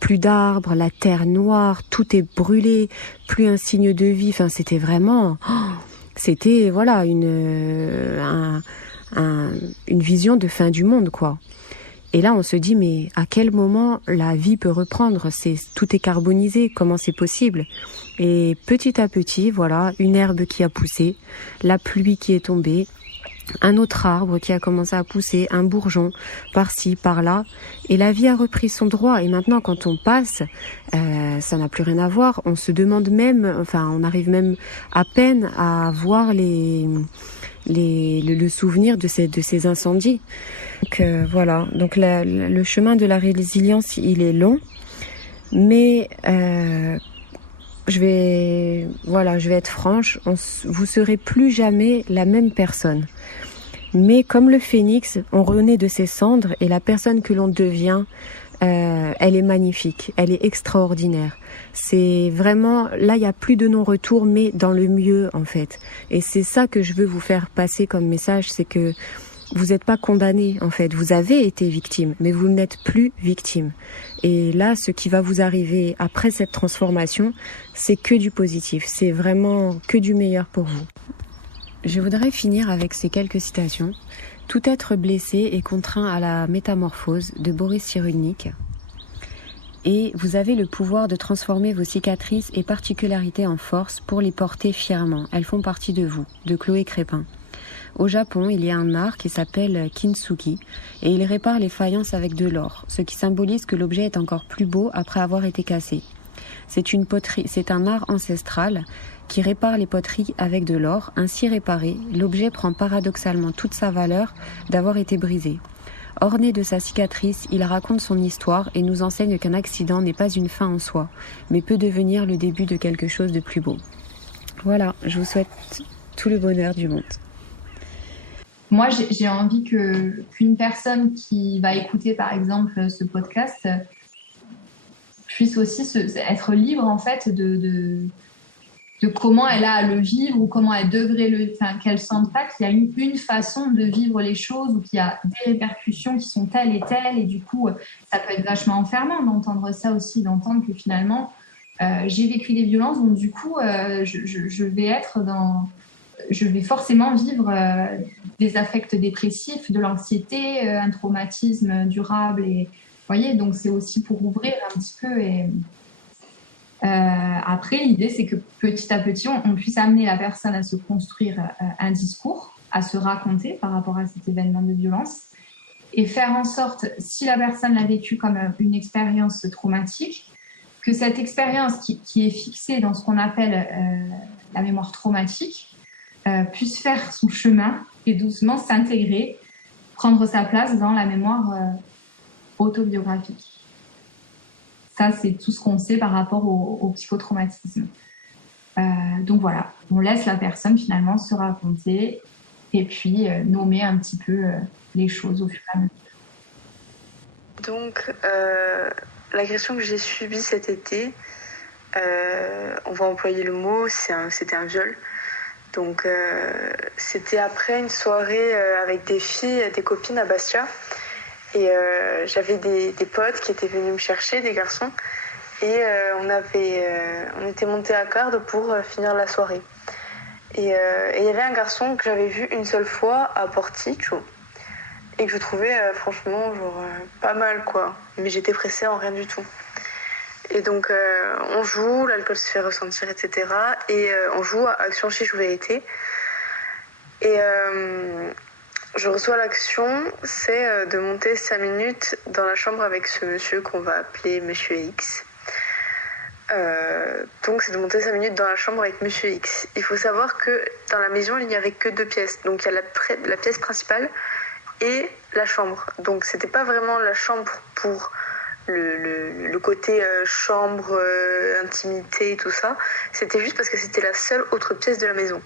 Plus d'arbres, la terre noire, tout est brûlé, plus un signe de vie. C'était vraiment, voilà une vision de fin du monde, quoi. Et là, on se dit, mais à quel moment la vie peut reprendre ? Tout est carbonisé, comment c'est possible ? Et petit à petit, voilà, une herbe qui a poussé, la pluie qui est tombée, un autre arbre qui a commencé à pousser, un bourgeon par-ci, par-là, et la vie a repris son droit. Et maintenant, quand on passe, ça n'a plus rien à voir. On se demande même, on arrive même à peine à voir le souvenir de ces incendies. Donc voilà. Donc le chemin de la résilience, il est long, mais je vais être franche. Vous serez plus jamais la même personne. Mais comme le phénix, on renaît de ses cendres et la personne que l'on devient, elle est magnifique, elle est extraordinaire. C'est vraiment, là il n'y a plus de non-retour, mais dans le mieux en fait. Et c'est ça que je veux vous faire passer comme message, c'est que vous n'êtes pas condamné en fait. Vous avez été victime, mais vous n'êtes plus victime. Et là, ce qui va vous arriver après cette transformation, c'est que du positif. C'est vraiment que du meilleur pour vous. Je voudrais finir avec ces quelques citations. Tout être blessé est contraint à la métamorphose de Boris Cyrulnik. Et vous avez le pouvoir de transformer vos cicatrices et particularités en force pour les porter fièrement. Elles font partie de vous, de Chloé Crépin. Au Japon, il y a un art qui s'appelle kintsugi et il répare les faïences avec de l'or, ce qui symbolise que l'objet est encore plus beau après avoir été cassé. C'est un art ancestral qui répare les poteries avec de l'or. Ainsi réparé, l'objet prend paradoxalement toute sa valeur d'avoir été brisé. Orné de sa cicatrice, il raconte son histoire et nous enseigne qu'un accident n'est pas une fin en soi, mais peut devenir le début de quelque chose de plus beau. Voilà, je vous souhaite tout le bonheur du monde. Moi, j'ai envie qu'une personne qui va écouter, par exemple, ce podcast puisse aussi être libre, en fait, de comment elle a à le vivre ou comment elle devrait qu'elle sente pas qu'il y a une façon de vivre les choses ou qu'il y a des répercussions qui sont telles et telles. Et du coup, ça peut être vachement enfermant d'entendre ça aussi, d'entendre que finalement, j'ai vécu des violences, donc du coup, je vais forcément vivre des affects dépressifs, de l'anxiété, un traumatisme durable. Et vous voyez, donc c'est aussi pour ouvrir un petit peu. Et après, l'idée, c'est que petit à petit, on puisse amener la personne à se construire un discours, à se raconter par rapport à cet événement de violence et faire en sorte, si la personne l'a vécu comme une expérience traumatique, que cette expérience qui est fixée dans ce qu'on appelle la mémoire traumatique puisse faire son chemin et doucement s'intégrer, prendre sa place dans la mémoire autobiographique. Ça, c'est tout ce qu'on sait par rapport au psychotraumatisme. Donc voilà, on laisse la personne finalement se raconter et puis nommer un petit peu les choses au fur et à mesure. Donc, l'agression que j'ai subie cet été, on va employer le mot, c'était un viol. Donc c'était après une soirée avec des filles, des copines à Bastia. Et j'avais des potes qui étaient venus me chercher, des garçons. Et on était montés à Cardes pour finir la soirée. Et il y avait un garçon que j'avais vu une seule fois à Porticcio. Et que je trouvais franchement pas mal quoi. Mais j'étais pressée en rien du tout. Et donc on joue, l'alcool se fait ressentir, etc. Et on joue à Action Chiche ou Vérité. Et je reçois l'action, c'est de monter 5 minutes dans la chambre avec ce monsieur qu'on va appeler Monsieur X. Donc c'est de monter 5 minutes dans la chambre avec Monsieur X. Il faut savoir que dans la maison il n'y avait que 2 pièces. Donc il y a la pièce principale et la chambre. Donc c'était pas vraiment la chambre pour le côté chambre, intimité et tout ça. C'était juste parce que c'était la seule autre pièce de la maison.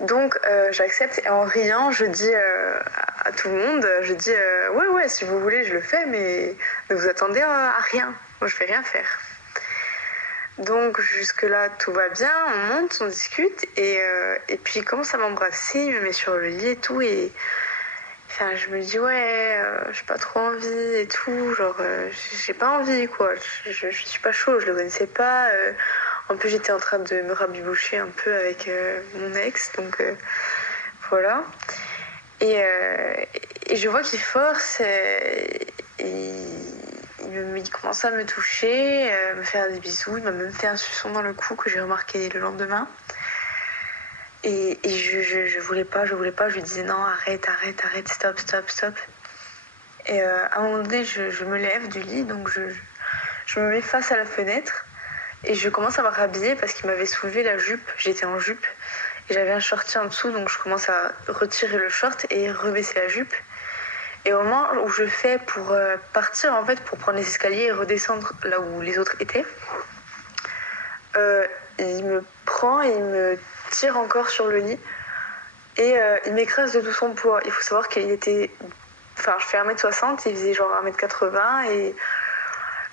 Donc j'accepte et en riant je dis à tout le monde, je dis ouais si vous voulez je le fais mais ne vous attendez à rien, moi je vais rien faire. Donc jusque là tout va bien, on monte, on discute et puis il commence à m'embrasser, il me met sur le lit et tout et enfin je me dis j'ai pas trop envie et tout, j'ai pas envie quoi, je suis pas chaud, je le connaissais pas. En plus, j'étais en train de me rabiboucher un peu avec mon ex, donc voilà. Et je vois qu'il force, il commence à me toucher, me faire des bisous, il m'a même fait un suçon dans le cou que j'ai remarqué le lendemain. Et je voulais pas, je lui disais non, arrête, stop. Et à un moment donné, je me lève du lit, donc je me mets face à la fenêtre. Et je commence à me rhabiller parce qu'il m'avait soulevé la jupe. J'étais en jupe et j'avais un shorty en dessous. Donc je commence à retirer le short et rebaisser la jupe. Et au moment où je fais pour partir, en fait, pour prendre les escaliers et redescendre là où les autres étaient, il me prend et il me tire encore sur le lit. Et il m'écrase de tout son poids. Il faut savoir qu'il était... Enfin, je fais 1m60, il faisait genre 1m80 et...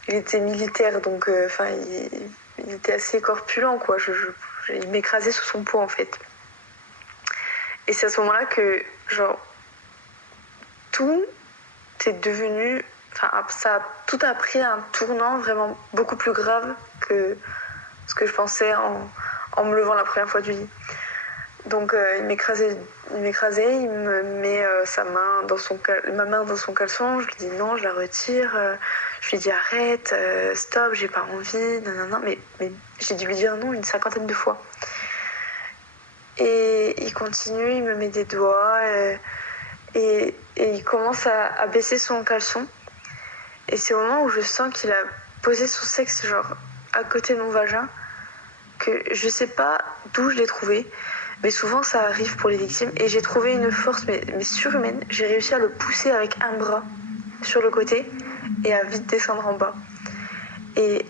Il était militaire, donc il était assez corpulent, quoi. Il m'écrasait sous son poids, en fait. Et c'est à ce moment-là que, tout est devenu... tout a pris un tournant vraiment beaucoup plus grave que ce que je pensais en me levant la première fois du lit. Donc il m'écrasait, il me met ma main dans son caleçon, je lui dis non, je la retire, je lui dis arrête, stop, j'ai pas envie, non, mais j'ai dû lui dire non une 50aine de fois. Et il continue, il me met des doigts et il commence à baisser son caleçon. Et c'est au moment où je sens qu'il a posé son sexe à côté de mon vagin que je sais pas d'où je l'ai trouvé. Mais souvent, ça arrive pour les victimes. Et j'ai trouvé une force mais surhumaine. J'ai réussi à le pousser avec un bras sur le côté et à vite descendre en bas. Et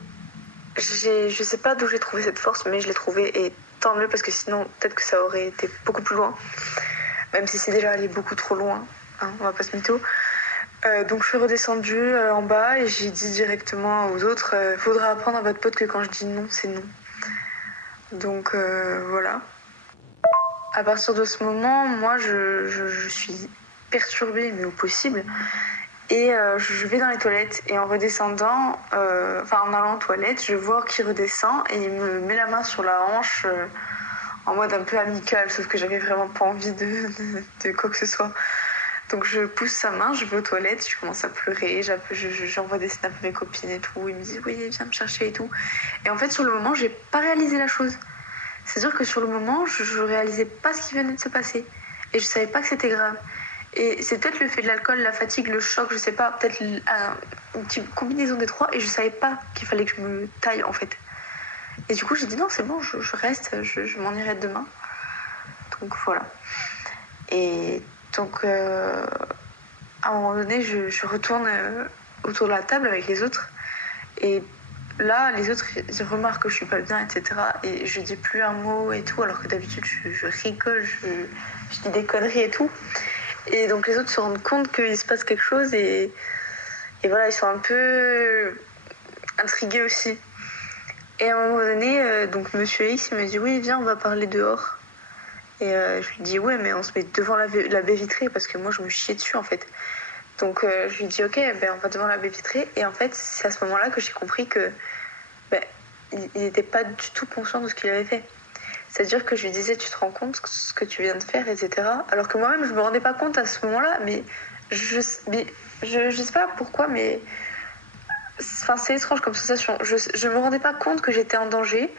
je sais pas d'où j'ai trouvé cette force, mais je l'ai trouvée. Et tant mieux, parce que sinon, peut-être que ça aurait été beaucoup plus loin. Même si c'est déjà allé beaucoup trop loin. Hein, on va pas se mytho. Donc je suis redescendue en bas et j'ai dit directement aux autres faudra apprendre à votre pote que quand je dis non, c'est non. Donc voilà. À partir de ce moment, moi, je suis perturbée, mais au possible. Et je vais dans les toilettes. Et en redescendant, en allant aux toilettes, je vois qu'il redescend et il me met la main sur la hanche en mode un peu amical. Sauf que j'avais vraiment pas envie de quoi que ce soit. Donc je pousse sa main, je vais aux toilettes, je commence à pleurer, j'envoie des snaps à mes copines et tout. Ils me disent oui, viens me chercher et tout. Et en fait, sur le moment, j'ai pas réalisé la chose. C'est-à-dire que sur le moment, je réalisais pas ce qui venait de se passer. Et je savais pas que c'était grave. Et c'est peut-être le fait de l'alcool, la fatigue, le choc, je sais pas, peut-être une petite combinaison des trois. Et je savais pas qu'il fallait que je me taille, en fait. Et du coup, j'ai dit non, c'est bon, je reste, je m'en irai demain. Donc voilà. Et donc, à un moment donné, je retourne autour de la table avec les autres. Et là, les autres, ils remarquent que je suis pas bien, etc. Et je dis plus un mot et tout, alors que d'habitude, je rigole, je dis des conneries et tout. Et donc, les autres se rendent compte qu'il se passe quelque chose et voilà, ils sont un peu intrigués aussi. Et à un moment donné, donc Monsieur X, il me dit oui, viens, on va parler dehors. Et je lui dis ouais, mais on se met devant la baie vitrée parce que moi je me chiais dessus en fait. Donc je lui dis ok, on va devant la baie vitrée. Et en fait c'est à ce moment-là que j'ai compris que il n'était pas du tout conscient de ce qu'il avait fait. C'est-à-dire que je lui disais tu te rends compte ce que tu viens de faire, etc. Alors que moi-même je me rendais pas compte à ce moment-là, mais je sais pas pourquoi, mais c'est étrange comme sensation. Je me rendais pas compte que j'étais en danger,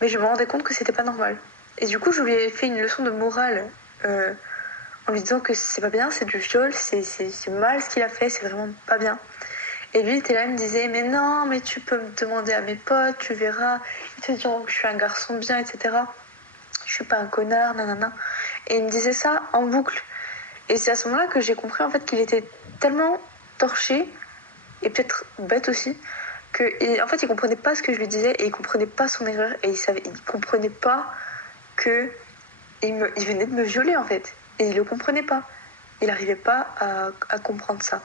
mais je me rendais compte que c'était pas normal. Et du coup, je lui ai fait une leçon de morale en lui disant que c'est pas bien, c'est du viol, c'est mal ce qu'il a fait, c'est vraiment pas bien. Et lui, il était là, il me disait mais non, mais tu peux me demander à mes potes, tu verras, ils te diront que je suis un garçon bien, etc. Je suis pas un connard, nanana. Et il me disait ça en boucle. Et c'est à ce moment-là que j'ai compris en fait qu'il était tellement torché et peut-être bête aussi que en fait il comprenait pas ce que je lui disais et il comprenait pas son erreur et il comprenait pas que il venait de me violer en fait et il le comprenait pas. Il n'arrivait pas à comprendre ça.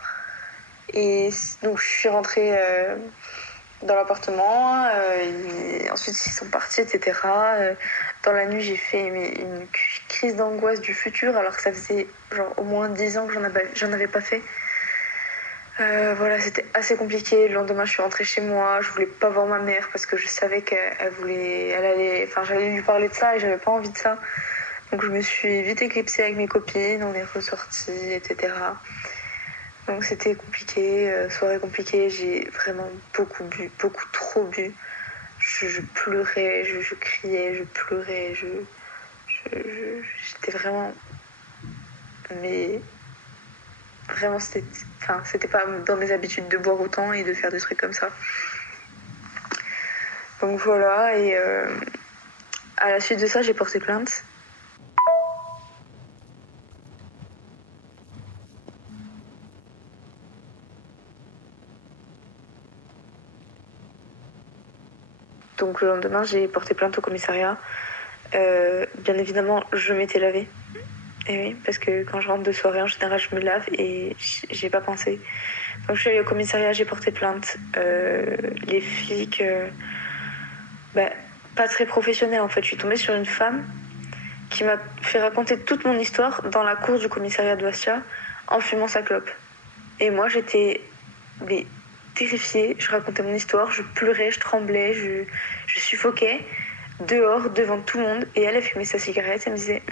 Et donc je suis rentrée dans l'appartement, ensuite ils sont partis, etc. Dans la nuit j'ai fait une crise d'angoisse du futur alors que ça faisait genre au moins 10 ans que j'en avais pas fait. Voilà, c'était assez compliqué. Le lendemain, je suis rentrée chez moi. Je voulais pas voir ma mère parce que je savais j'allais lui parler de ça et j'avais pas envie de ça. Donc je me suis vite éclipsée avec mes copines. On est ressorties, etc. Donc c'était compliqué, soirée compliquée. J'ai vraiment beaucoup bu, beaucoup trop bu. Je pleurais, je criais, je pleurais, j'étais vraiment, mais vraiment c'était pas dans mes habitudes de boire autant et de faire des trucs comme ça. Donc voilà, et à la suite de ça j'ai porté plainte. Donc le lendemain j'ai porté plainte au commissariat. Bien évidemment je m'étais lavée. Et oui, parce que quand je rentre de soirée, en général, je me lave et j'ai pas pensé. Donc je suis allée au commissariat, j'ai porté plainte. Les flics, pas très professionnels en fait. Je suis tombée sur une femme qui m'a fait raconter toute mon histoire dans la cour du commissariat de Bastia en fumant sa clope. Et moi, j'étais terrifiée. Je racontais mon histoire, je pleurais, je tremblais, je suffoquais. Dehors, devant tout le monde, et elle fumait sa cigarette, elle me disait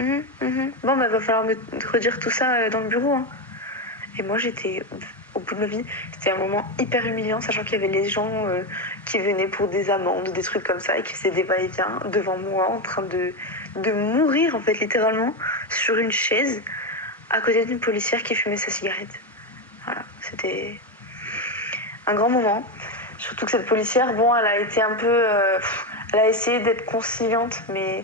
bon va falloir me redire tout ça dans le bureau hein. Et moi j'étais au bout de ma vie. C'était un moment hyper humiliant, sachant qu'il y avait les gens qui venaient pour des amendes, des trucs comme ça, et qui faisaient des va-et-vient devant moi en train de mourir en fait littéralement sur une chaise à côté d'une policière qui fumait sa cigarette. Voilà, c'était un grand moment. Surtout que cette policière, elle a été un peu elle a essayé d'être conciliante, mais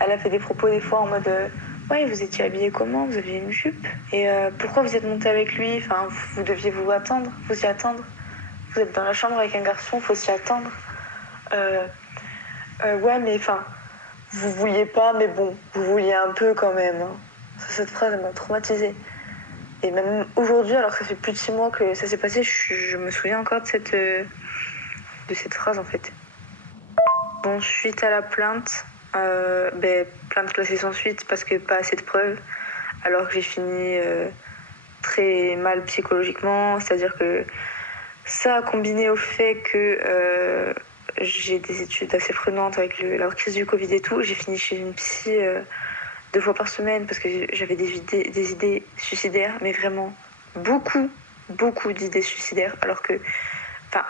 elle a fait des propos des fois en mode ouais, vous étiez habillée comment? Vous aviez une jupe? Et pourquoi vous êtes montée avec lui? Enfin, vous deviez vous y attendre. Vous êtes dans la chambre avec un garçon, faut s'y attendre. Ouais, mais enfin, vous vouliez pas, mais bon, vous vouliez un peu quand même. Hein. Cette phrase, elle m'a traumatisée. Et même aujourd'hui, alors que ça fait plus de 6 mois que ça s'est passé, je me souviens encore de cette phrase en fait. Bon, suite à la plainte, plainte classée sans suite parce que pas assez de preuves, alors que j'ai fini très mal psychologiquement, c'est-à-dire que ça a combiné au fait que j'ai des études assez prenantes avec la crise du Covid et tout, j'ai fini chez une psy 2 fois par semaine parce que j'avais des idées suicidaires, mais vraiment beaucoup d'idées suicidaires, alors que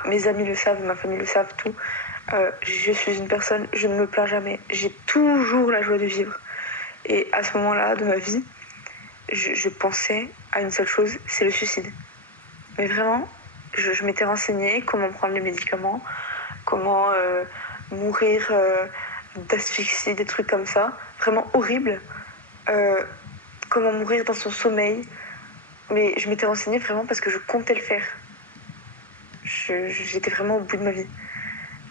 mes amis le savent, ma famille le savent, tout. Je suis une personne, je ne me plains jamais. J'ai toujours la joie de vivre. Et à ce moment-là de ma vie, je pensais à une seule chose, c'est le suicide. Mais vraiment, je m'étais renseignée comment prendre les médicaments, comment mourir d'asphyxie, des trucs comme ça. Vraiment horrible. Comment mourir dans son sommeil. Mais je m'étais renseignée vraiment parce que je comptais le faire. J'étais vraiment au bout de ma vie.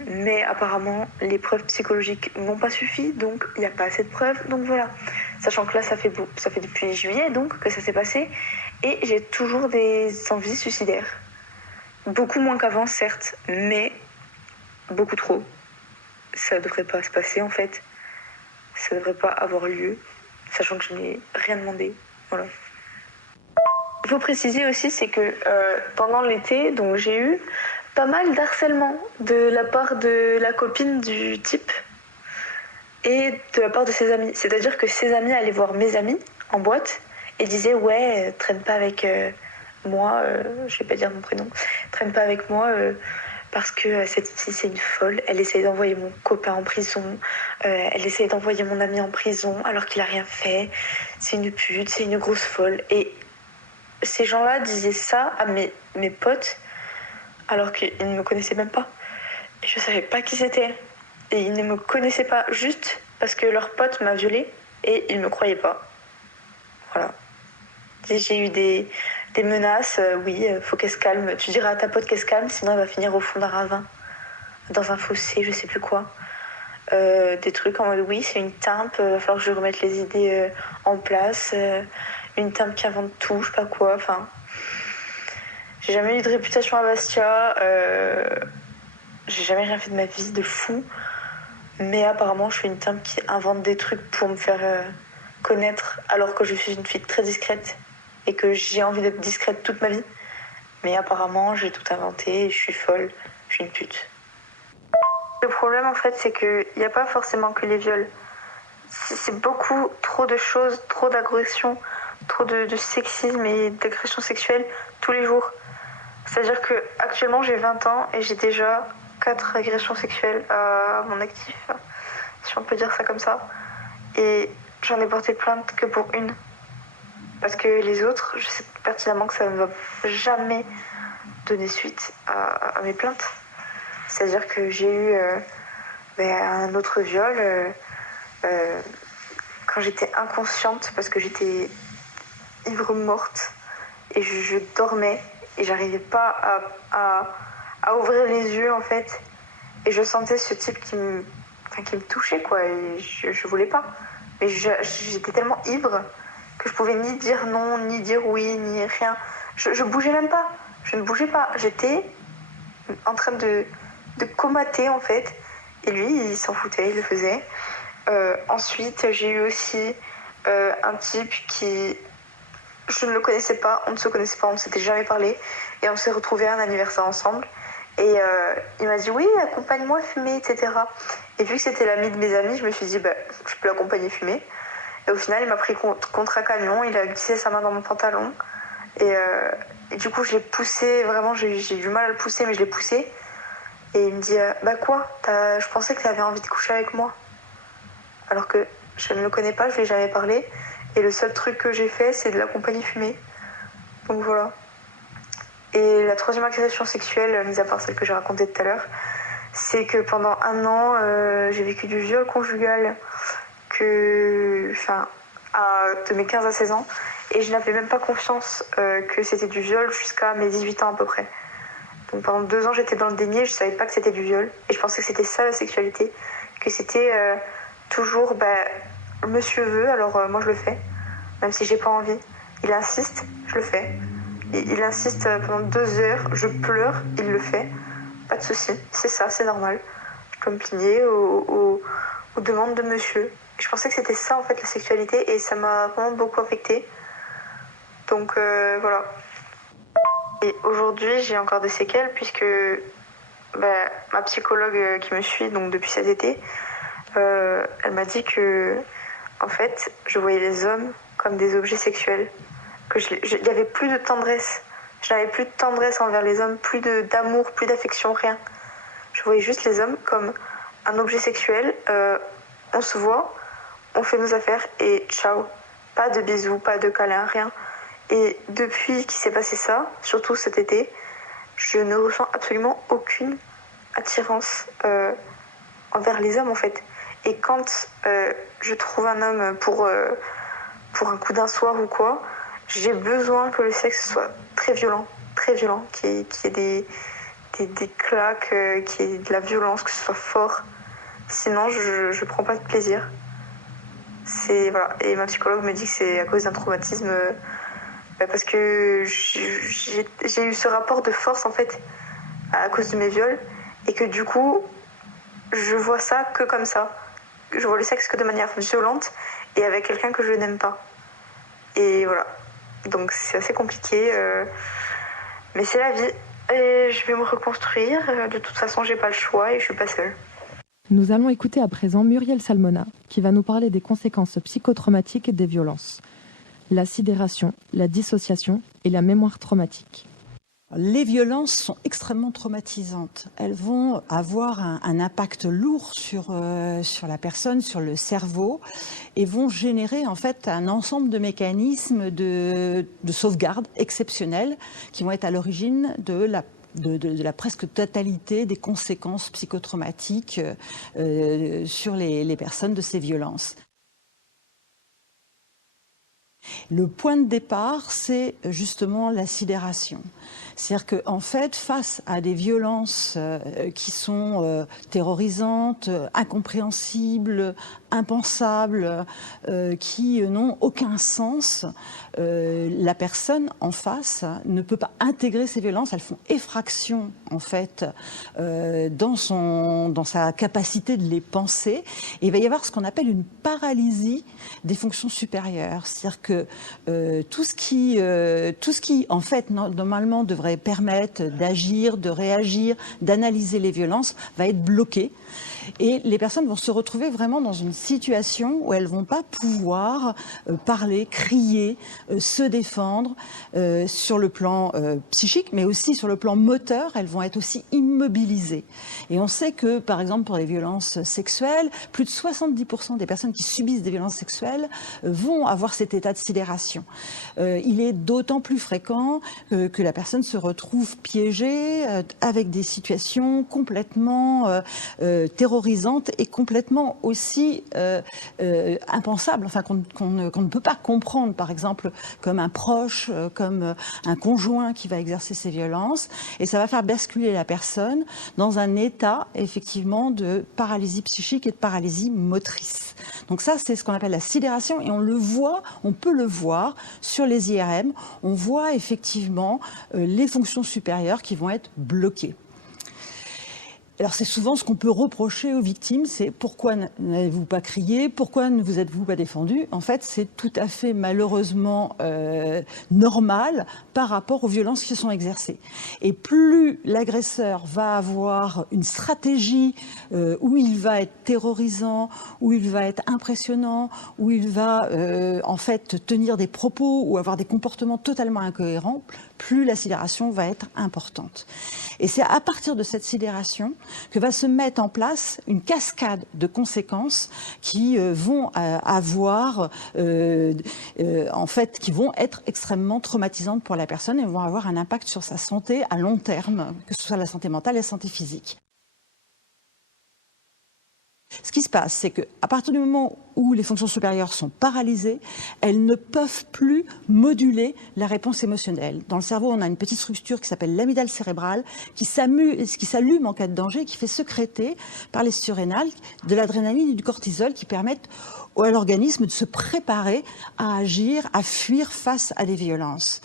Mais apparemment, les preuves psychologiques n'ont pas suffi, donc il n'y a pas assez de preuves, donc voilà. Sachant que là, ça fait depuis juillet donc que ça s'est passé, et j'ai toujours des envies suicidaires. Beaucoup moins qu'avant, certes, mais beaucoup trop. Ça ne devrait pas se passer en fait. Ça ne devrait pas avoir lieu. sachant que je n'ai rien demandé. Voilà. Il faut préciser aussi, c'est que pendant l'été, donc j'ai eu pas mal d'harcèlement de la part de la copine du type et de la part de ses amis. C'est-à-dire que ses amis allaient voir mes amis en boîte et disaient ouais, traîne pas avec moi, je vais pas dire mon prénom, traîne pas avec moi parce que cette fille c'est une folle, elle essaye d'envoyer mon copain en prison, elle essaye d'envoyer mon ami en prison alors qu'il a rien fait, c'est une pute, c'est une grosse folle. Et ces gens-là disaient ça à mes potes alors qu'ils ne me connaissaient même pas. Et je savais pas qui c'était. Et ils ne me connaissaient pas juste parce que leur pote m'a violée et ils me croyaient pas. Voilà. Et j'ai eu des menaces, oui, faut qu'elle se calme. Tu diras à ta pote qu'elle se calme, sinon elle va finir au fond d'un ravin, dans un fossé, je sais plus quoi. Des trucs en mode oui, c'est une timpe, va falloir que je remette les idées en place. Une timpe qui invente tout, je sais pas quoi. Enfin, j'ai jamais eu de réputation à Bastia. J'ai jamais rien fait de ma vie de fou. Mais apparemment, je suis une timpe qui invente des trucs pour me faire connaître, alors que je suis une fille très discrète et que j'ai envie d'être discrète toute ma vie. Mais apparemment, j'ai tout inventé, je suis folle, je suis une pute. Le problème, en fait, c'est qu'il n'y a pas forcément que les viols. C'est beaucoup trop de choses, trop d'agressions, trop de sexisme et d'agressions sexuelles tous les jours. C'est-à-dire qu'actuellement, j'ai 20 ans et j'ai déjà 4 agressions sexuelles à mon actif, si on peut dire ça comme ça. Et j'en ai porté plainte que pour une. Parce que les autres, je sais pertinemment que ça ne va jamais donner suite à mes plaintes. C'est-à-dire que j'ai eu un autre viol quand j'étais inconsciente parce que j'étais ivre morte et je dormais et j'arrivais pas à ouvrir les yeux en fait. Et je sentais ce type qui me touchait quoi et je voulais pas. Mais j'étais tellement ivre que je pouvais ni dire non, ni dire oui, ni rien. Je bougeais même pas. Je ne bougeais pas. J'étais en train de comater en fait. Et lui, il s'en foutait, il le faisait. Ensuite, j'ai eu aussi un type qui... Je ne le connaissais pas, on ne se connaissait pas, on ne s'était jamais parlé. Et on s'est retrouvés à un anniversaire ensemble. Et il m'a dit oui, accompagne-moi fumer, etc. Et vu que c'était l'ami de mes amis, je me suis dit je peux l'accompagner fumer. Et au final, il m'a pris contre un camion, il a glissé sa main dans mon pantalon. Et du coup, je l'ai poussé, vraiment, j'ai eu du mal à le pousser, mais je l'ai poussé. Et il me dit quoi, je pensais que tu avais envie de coucher avec moi. Alors que je ne le connais pas, je ne lui ai jamais parlé. Et le seul truc que j'ai fait, c'est de l'accompagner fumer. Donc voilà. Et la troisième agression sexuelle, mis à part celle que j'ai racontée tout à l'heure, c'est que pendant 1 an, j'ai vécu du viol conjugal de mes 15 à 16 ans. Et je n'avais même pas confiance que c'était du viol jusqu'à mes 18 ans à peu près. Donc pendant 2 ans, j'étais dans le déni, je savais pas que c'était du viol. Et je pensais que c'était ça la sexualité, que c'était toujours monsieur veut, alors moi je le fais, même si j'ai pas envie. Il insiste, je le fais. Il insiste pendant 2 heures, je pleure, il le fait. Pas de souci, c'est ça, c'est normal. Je dois me plier aux demandes de monsieur. Et je pensais que c'était ça en fait la sexualité et ça m'a vraiment beaucoup affectée. Donc voilà. Et aujourd'hui, j'ai encore des séquelles puisque ma psychologue qui me suit donc depuis cet été, elle m'a dit que en fait, je voyais les hommes comme des objets sexuels. Il n'y avait plus de tendresse. Je n'avais plus de tendresse envers les hommes, plus d'amour, plus d'affection, rien. Je voyais juste les hommes comme un objet sexuel. On se voit, on fait nos affaires et ciao. Pas de bisous, pas de câlins, rien. Et depuis qu'il s'est passé ça, surtout cet été, je ne ressens absolument aucune attirance envers les hommes en fait. Et quand je trouve un homme pour un coup d'un soir ou quoi, j'ai besoin que le sexe soit très violent, qu'il y ait des claques, qu'il y ait de la violence, que ce soit fort. Sinon, je prends pas de plaisir. Voilà. Et ma psychologue me dit que c'est à cause d'un traumatisme, parce que j'ai eu ce rapport de force en fait à cause de mes viols, et que du coup, je vois ça que comme ça. Je vois le sexe que de manière violente et avec quelqu'un que je n'aime pas. Et voilà. Donc c'est assez compliqué, mais c'est la vie. Et je vais me reconstruire. De toute façon, j'ai pas le choix et je suis pas seule. Nous allons écouter à présent Muriel Salmona, qui va nous parler des conséquences psychotraumatiques des violences. La sidération, la dissociation et la mémoire traumatique. Les violences sont extrêmement traumatisantes. Elles vont avoir un impact lourd sur la personne, sur le cerveau, et vont générer en fait un ensemble de mécanismes de sauvegarde exceptionnels qui vont être à l'origine de la presque totalité des conséquences psychotraumatiques sur les personnes de ces violences. Le point de départ, c'est justement la sidération. C'est-à-dire qu'en fait, face à des violences qui sont terrorisantes, incompréhensibles, impensables, qui n'ont aucun sens, la personne en face ne peut pas intégrer ces violences. Elles font effraction, en fait, dans sa capacité de les penser. Et il va y avoir ce qu'on appelle une paralysie des fonctions supérieures. C'est-à-dire que tout ce qui, en fait, normalement devrait permettre d'agir, de réagir, d'analyser les violences, va être bloqué. Et les personnes vont se retrouver vraiment dans une situation où elles ne vont pas pouvoir parler, crier, se défendre sur le plan psychique, mais aussi sur le plan moteur, elles vont être aussi immobilisées. Et on sait que, par exemple, pour les violences sexuelles, plus de 70% des personnes qui subissent des violences sexuelles vont avoir cet état de sidération. Il est d'autant plus fréquent que la personne se retrouve piégée avec des situations complètement terrorisantes et complètement aussi impensables, enfin qu'on ne peut pas comprendre, par exemple, comme un proche, comme un conjoint qui va exercer ces violences, et ça va faire basculer la personne dans un état, effectivement, de paralysie psychique et de paralysie motrice. Donc ça, c'est ce qu'on appelle la sidération, et on peut le voir sur les IRM, on voit effectivement les fonctions supérieures qui vont être bloquées. Alors c'est souvent ce qu'on peut reprocher aux victimes, c'est pourquoi n'avez-vous pas crié, pourquoi ne vous êtes-vous pas défendu? En fait, c'est tout à fait malheureusement normal par rapport aux violences qui sont exercées. Et plus l'agresseur va avoir une stratégie où il va être terrorisant, où il va être impressionnant, où il va en fait tenir des propos ou avoir des comportements totalement incohérents, plus la sidération va être importante. Et c'est à partir de cette sidération que va se mettre en place une cascade de conséquences qui vont avoir, en fait, qui vont être extrêmement traumatisantes pour la personne et vont avoir un impact sur sa santé à long terme, que ce soit la santé mentale et la santé physique. Ce qui se passe, c'est qu'à partir du moment où les fonctions supérieures sont paralysées, elles ne peuvent plus moduler la réponse émotionnelle. Dans le cerveau, on a une petite structure qui s'appelle l'amygdale cérébrale, qui s'allume en cas de danger, qui fait sécréter par les surrénales de l'adrénaline et du cortisol qui permettent à l'organisme de se préparer à agir, à fuir face à des violences.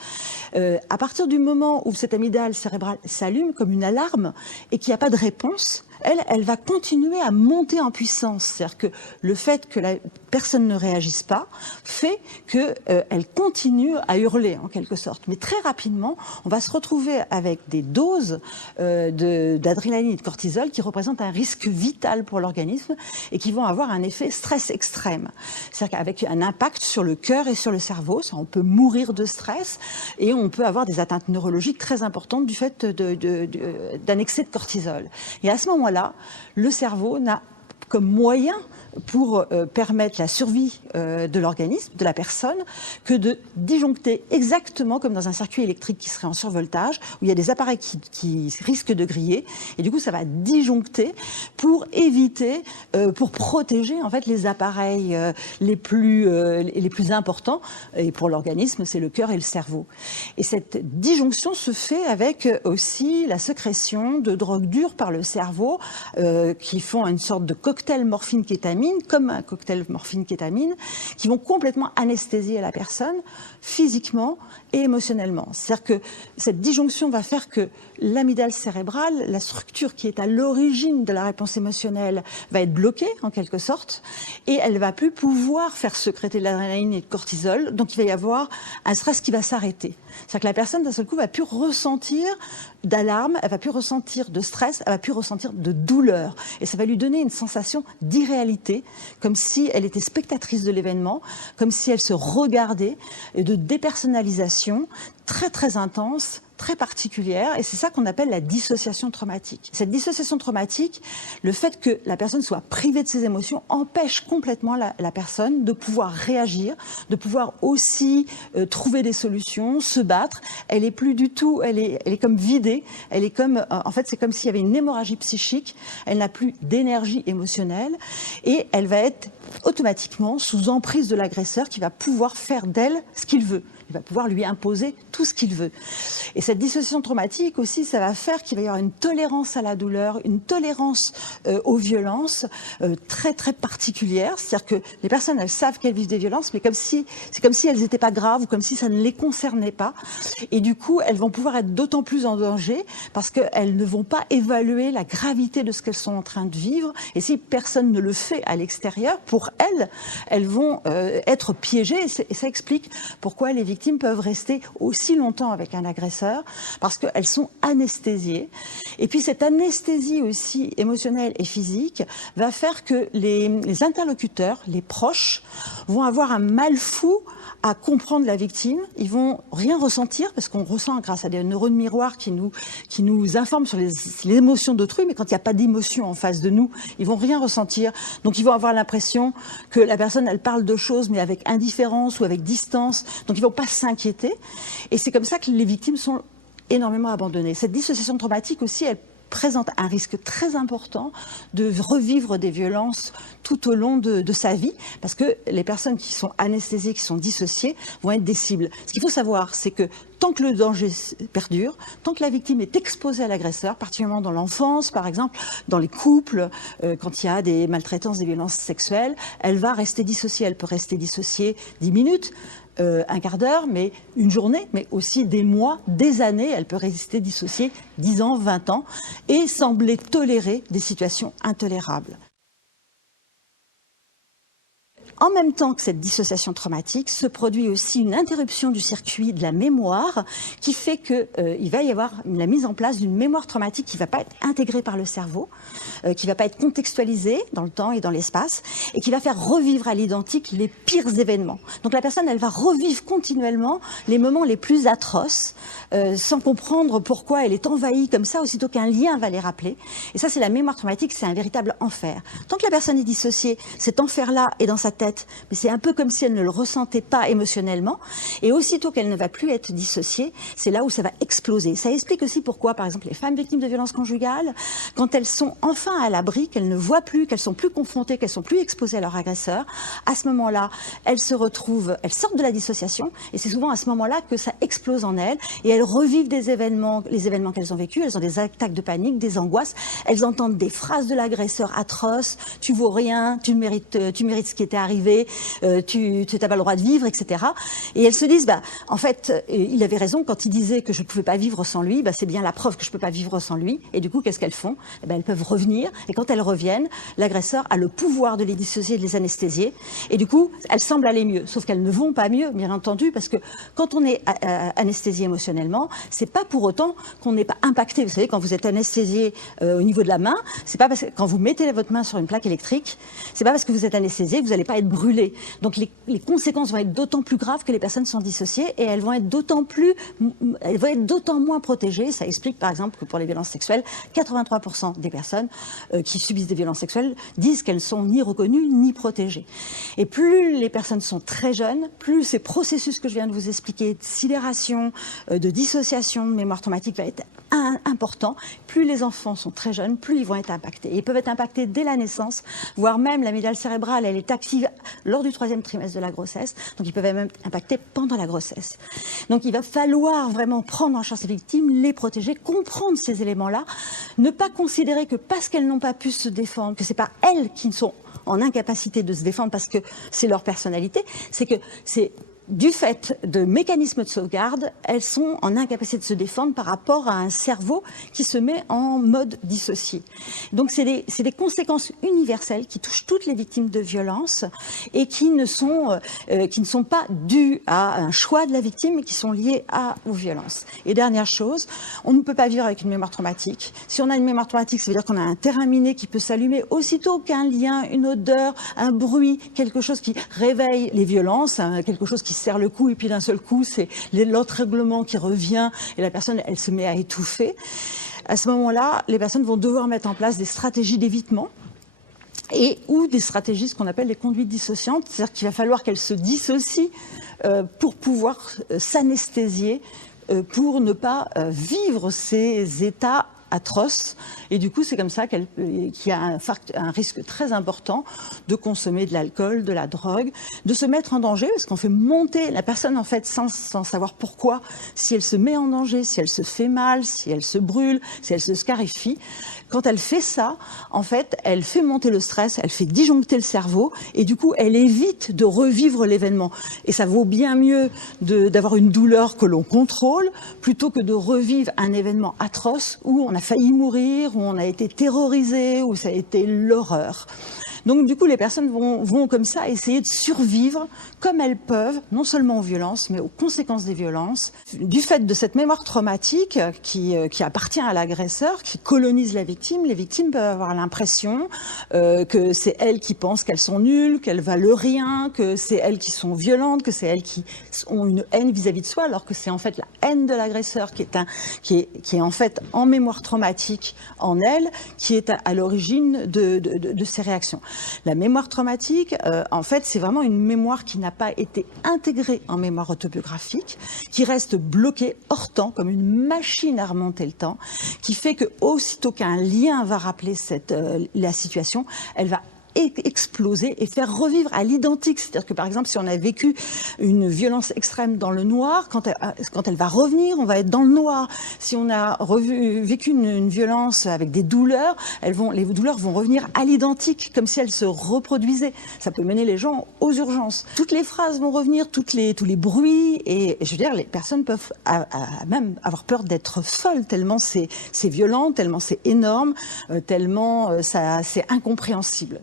À partir du moment où cette amygdale cérébrale s'allume comme une alarme et qu'il n'y a pas de réponse, elle va continuer à monter en puissance. C'est-à-dire que le fait que la personne ne réagisse pas fait qu'elle continue à hurler, en quelque sorte. Mais très rapidement, on va se retrouver avec des doses d'adrénaline et de cortisol qui représentent un risque vital pour l'organisme et qui vont avoir un effet stress extrême. C'est-à-dire qu'avec un impact sur le cœur et sur le cerveau, on peut mourir de stress et on peut avoir des atteintes neurologiques très importantes du fait d'un excès de cortisol. Et à ce moment-là, le cerveau n'a comme moyen pour permettre la survie de l'organisme, de la personne, que de disjoncter exactement comme dans un circuit électrique qui serait en survoltage, où il y a des appareils qui risquent de griller, et du coup ça va disjoncter pour éviter, pour protéger en fait les appareils les plus importants, et pour l'organisme c'est le cœur et le cerveau. Et cette disjonction se fait avec aussi la sécrétion de drogues dures par le cerveau, qui font une sorte de cocktail cocktail morphine-kétamine, comme un cocktail morphine-kétamine, qui vont complètement anesthésier la personne physiquement et émotionnellement. C'est-à-dire que cette disjonction va faire que l'amygdale cérébrale, la structure qui est à l'origine de la réponse émotionnelle, va être bloquée en quelque sorte, et elle va plus pouvoir faire sécréter de l'adrénaline et de cortisol, donc il va y avoir un stress qui va s'arrêter. C'est-à-dire que la personne d'un seul coup va plus ressentir d'alarme, elle va plus ressentir de stress, elle va plus ressentir de douleur, et ça va lui donner une sensation d'irréalité, comme si elle était spectatrice de l'événement, comme si elle se regardait, et de dépersonnalisation très très intense, très particulière, et c'est ça qu'on appelle la dissociation traumatique. Cette dissociation traumatique, le fait que la personne soit privée de ses émotions empêche complètement la personne de pouvoir réagir, de pouvoir aussi trouver des solutions, se battre. Elle est plus du tout, elle est comme vidée, elle est comme, en fait c'est comme s'il y avait une hémorragie psychique, elle n'a plus d'énergie émotionnelle, et elle va être automatiquement sous emprise de l'agresseur qui va pouvoir faire d'elle ce qu'il veut. Il va pouvoir lui imposer tout ce qu'il veut. Et cette dissociation traumatique aussi, ça va faire qu'il va y avoir une tolérance à la douleur, une tolérance aux violences très très particulière. C'est-à-dire que les personnes, elles savent qu'elles vivent des violences, mais c'est comme si elles n'étaient pas graves ou comme si ça ne les concernait pas. Et du coup, elles vont pouvoir être d'autant plus en danger parce qu'elles ne vont pas évaluer la gravité de ce qu'elles sont en train de vivre. Et si personne ne le fait à l'extérieur, pour elles vont être piégées. Et ça explique pourquoi les victimes peuvent rester aussi longtemps avec un agresseur, parce qu'elles sont anesthésiées. Et puis cette anesthésie aussi émotionnelle et physique va faire que les interlocuteurs, les proches, vont avoir un mal fou à comprendre la victime. Ils vont rien ressentir, parce qu'on ressent grâce à des neurones miroirs qui nous informent sur les émotions d'autrui, mais quand il n'y a pas d'émotion en face de nous, ils vont rien ressentir. Donc ils vont avoir l'impression que la personne, elle parle de choses, mais avec indifférence ou avec distance. Donc ils vont pas s'inquiéter. Et c'est comme ça que les victimes sont énormément abandonnées. Cette dissociation traumatique aussi, elle présente un risque très important de revivre des violences tout au long de sa vie, parce que les personnes qui sont anesthésiées, qui sont dissociées, vont être des cibles. Ce qu'il faut savoir, c'est que tant que le danger perdure, tant que la victime est exposée à l'agresseur, particulièrement dans l'enfance, par exemple, dans les couples, quand il y a des maltraitances, des violences sexuelles, elle va rester dissociée. Elle peut rester dissociée 10 minutes, un quart d'heure, mais une journée, mais aussi des mois, des années. Elle peut rester dissociée 10 ans, 20 ans, et sembler tolérer des situations intolérables. En même temps que cette dissociation traumatique, se produit aussi une interruption du circuit de la mémoire qui fait qu'il va y avoir la mise en place d'une mémoire traumatique qui ne va pas être intégrée par le cerveau, qui ne va pas être contextualisée dans le temps et dans l'espace, et qui va faire revivre à l'identique les pires événements. Donc la personne, elle va revivre continuellement les moments les plus atroces, sans comprendre pourquoi elle est envahie comme ça, aussitôt qu'un lien va les rappeler. Et ça, c'est la mémoire traumatique, c'est un véritable enfer. Tant que la personne est dissociée, cet enfer-là est dans sa tête, mais c'est un peu comme si elle ne le ressentait pas émotionnellement, et aussitôt qu'elle ne va plus être dissociée, c'est là où ça va exploser. Ça explique aussi pourquoi, par exemple, les femmes victimes de violences conjugales, quand elles sont enfin à l'abri, qu'elles ne voient plus, qu'elles sont plus confrontées, qu'elles sont plus exposées à leur agresseur, à ce moment-là, elles se retrouvent, elles sortent de la dissociation, et c'est souvent à ce moment-là que ça explose en elles, et elles revivent des événements, les événements qu'elles ont vécus, elles ont des attaques de panique, des angoisses, elles entendent des phrases de l'agresseur atroces, tu vaux rien, tu mérites ce qui était arrivé, tu n'as pas le droit de vivre, etc. Et elles se disent, en fait, il avait raison quand il disait que je ne pouvais pas vivre sans lui, c'est bien la preuve que je ne peux pas vivre sans lui. Et du coup, qu'est-ce qu'elles font ? Elles peuvent revenir, et quand elles reviennent, l'agresseur a le pouvoir de les dissocier, de les anesthésier, et du coup, elles semblent aller mieux. Sauf qu'elles ne vont pas mieux, bien entendu, parce que quand on est anesthésié émotionnellement, c'est pas pour autant qu'on n'est pas impacté. Vous savez, quand vous êtes anesthésié au niveau de la main, c'est pas parce que quand vous mettez votre main sur une plaque électrique, c'est pas parce que vous êtes anesthésié que vous n'allez pas être brûlé. Donc les conséquences vont être d'autant plus graves que les personnes sont dissociées, et elles vont être d'autant moins protégées. Ça explique par exemple que pour les violences sexuelles, 83% des personnes qui subissent des violences sexuelles disent qu'elles ne sont ni reconnues ni protégées. Et plus les personnes sont très jeunes, plus ces processus que je viens de vous expliquer, de sidération, de dissociation, de mémoire traumatique, va être important. Plus les enfants sont très jeunes, plus ils vont être impactés. Ils peuvent être impactés dès la naissance, voire même l'amygdale cérébrale, elle est active lors du 3e trimestre de la grossesse. Donc ils peuvent être même impactés pendant la grossesse. Donc il va falloir vraiment prendre en charge ces victimes, les protéger, comprendre ces éléments-là, ne pas considérer que parce qu'elles n'ont pas pu se défendre, que c'est pas elles qui sont en incapacité de se défendre parce que c'est leur personnalité, c'est que c'est du fait de mécanismes de sauvegarde, elles sont en incapacité de se défendre par rapport à un cerveau qui se met en mode dissocié. Donc c'est des conséquences universelles qui touchent toutes les victimes de violences et qui ne sont pas dues à un choix de la victime, mais qui sont liées aux violences. Et dernière chose, on ne peut pas vivre avec une mémoire traumatique. Si on a une mémoire traumatique, ça veut dire qu'on a un terrain miné qui peut s'allumer aussitôt qu'un lien, une odeur, un bruit, quelque chose qui réveille les violences, quelque chose qui serre le cou et puis d'un seul coup c'est l'étranglement qui revient et la personne elle se met à étouffer. À ce moment-là, les personnes vont devoir mettre en place des stratégies d'évitement ou des stratégies ce qu'on appelle les conduites dissociantes, c'est-à-dire qu'il va falloir qu'elles se dissocient pour pouvoir s'anesthésier, pour ne pas vivre ces états atroce. Et du coup, c'est comme ça qu'il y a un risque très important de consommer de l'alcool, de la drogue, de se mettre en danger, parce qu'on fait monter la personne, en fait, sans savoir pourquoi, si elle se met en danger, si elle se fait mal, si elle se brûle, si elle se scarifie. Quand elle fait ça, en fait, elle fait monter le stress, elle fait disjoncter le cerveau, et du coup, elle évite de revivre l'événement. Et ça vaut bien mieux d'avoir une douleur que l'on contrôle, plutôt que de revivre un événement atroce où on a failli mourir, où on a été terrorisé, où ça a été l'horreur. Donc du coup, les personnes vont comme ça essayer de survivre comme elles peuvent, non seulement aux violences, mais aux conséquences des violences. Du fait de cette mémoire traumatique qui appartient à l'agresseur, qui colonise la victime, les victimes peuvent avoir l'impression que c'est elles qui pensent qu'elles sont nulles, qu'elles valent rien, que c'est elles qui sont violentes, que c'est elles qui ont une haine vis-à-vis de soi, alors que c'est en fait la haine de l'agresseur qui est en fait en mémoire traumatique en elle, qui est à l'origine de ces réactions. La mémoire traumatique, en fait, c'est vraiment une mémoire qui n'a pas été intégrée en mémoire autobiographique, qui reste bloquée hors temps, comme une machine à remonter le temps, qui fait que aussitôt qu'un lien va rappeler la situation, elle va exploser et faire revivre à l'identique. C'est-à-dire que, par exemple, si on a vécu une violence extrême dans le noir, quand elle va revenir, on va être dans le noir. Si on a vécu une violence avec des douleurs, les douleurs vont revenir à l'identique, comme si elles se reproduisaient. Ça peut mener les gens aux urgences. Toutes les phrases vont revenir, tous les bruits, et je veux dire, les personnes peuvent même avoir peur d'être folles, tellement c'est violent, tellement c'est énorme, tellement c'est incompréhensible.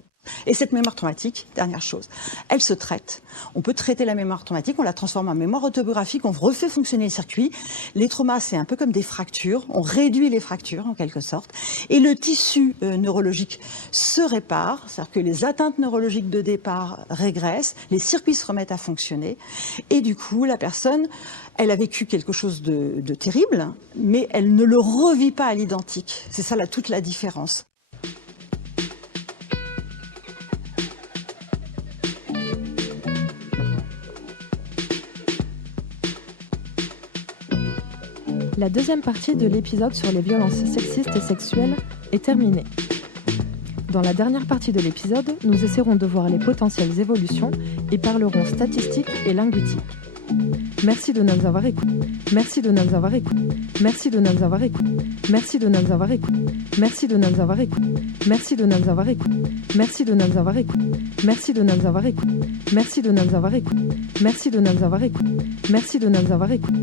Et cette mémoire traumatique, dernière chose, elle se traite. On peut traiter la mémoire traumatique, on la transforme en mémoire autobiographique, on refait fonctionner les circuits. Les traumas, c'est un peu comme des fractures, on réduit les fractures en quelque sorte, et le tissu neurologique se répare, c'est-à-dire que les atteintes neurologiques de départ régressent, les circuits se remettent à fonctionner, et du coup, la personne, elle a vécu quelque chose de terrible, mais elle ne le revit pas à l'identique. C'est ça toute la différence. La deuxième partie de l'épisode sur les violences sexistes et sexuelles est terminée. Dans la dernière partie de l'épisode, nous essaierons de voir les potentielles évolutions et parlerons statistiques et linguistique. Merci de nous avoir écoutés. Merci de nous avoir écoutés. Merci de nous avoir écoutés. Merci de nous avoir écoutés. Merci de nous avoir écoutés. Merci de nous avoir écoutés. Merci de nous avoir écoutés. Merci de nous avoir écoutés. Merci de nous avoir écoutés. Merci de nous avoir écoutés. Merci de nous avoir écoutés.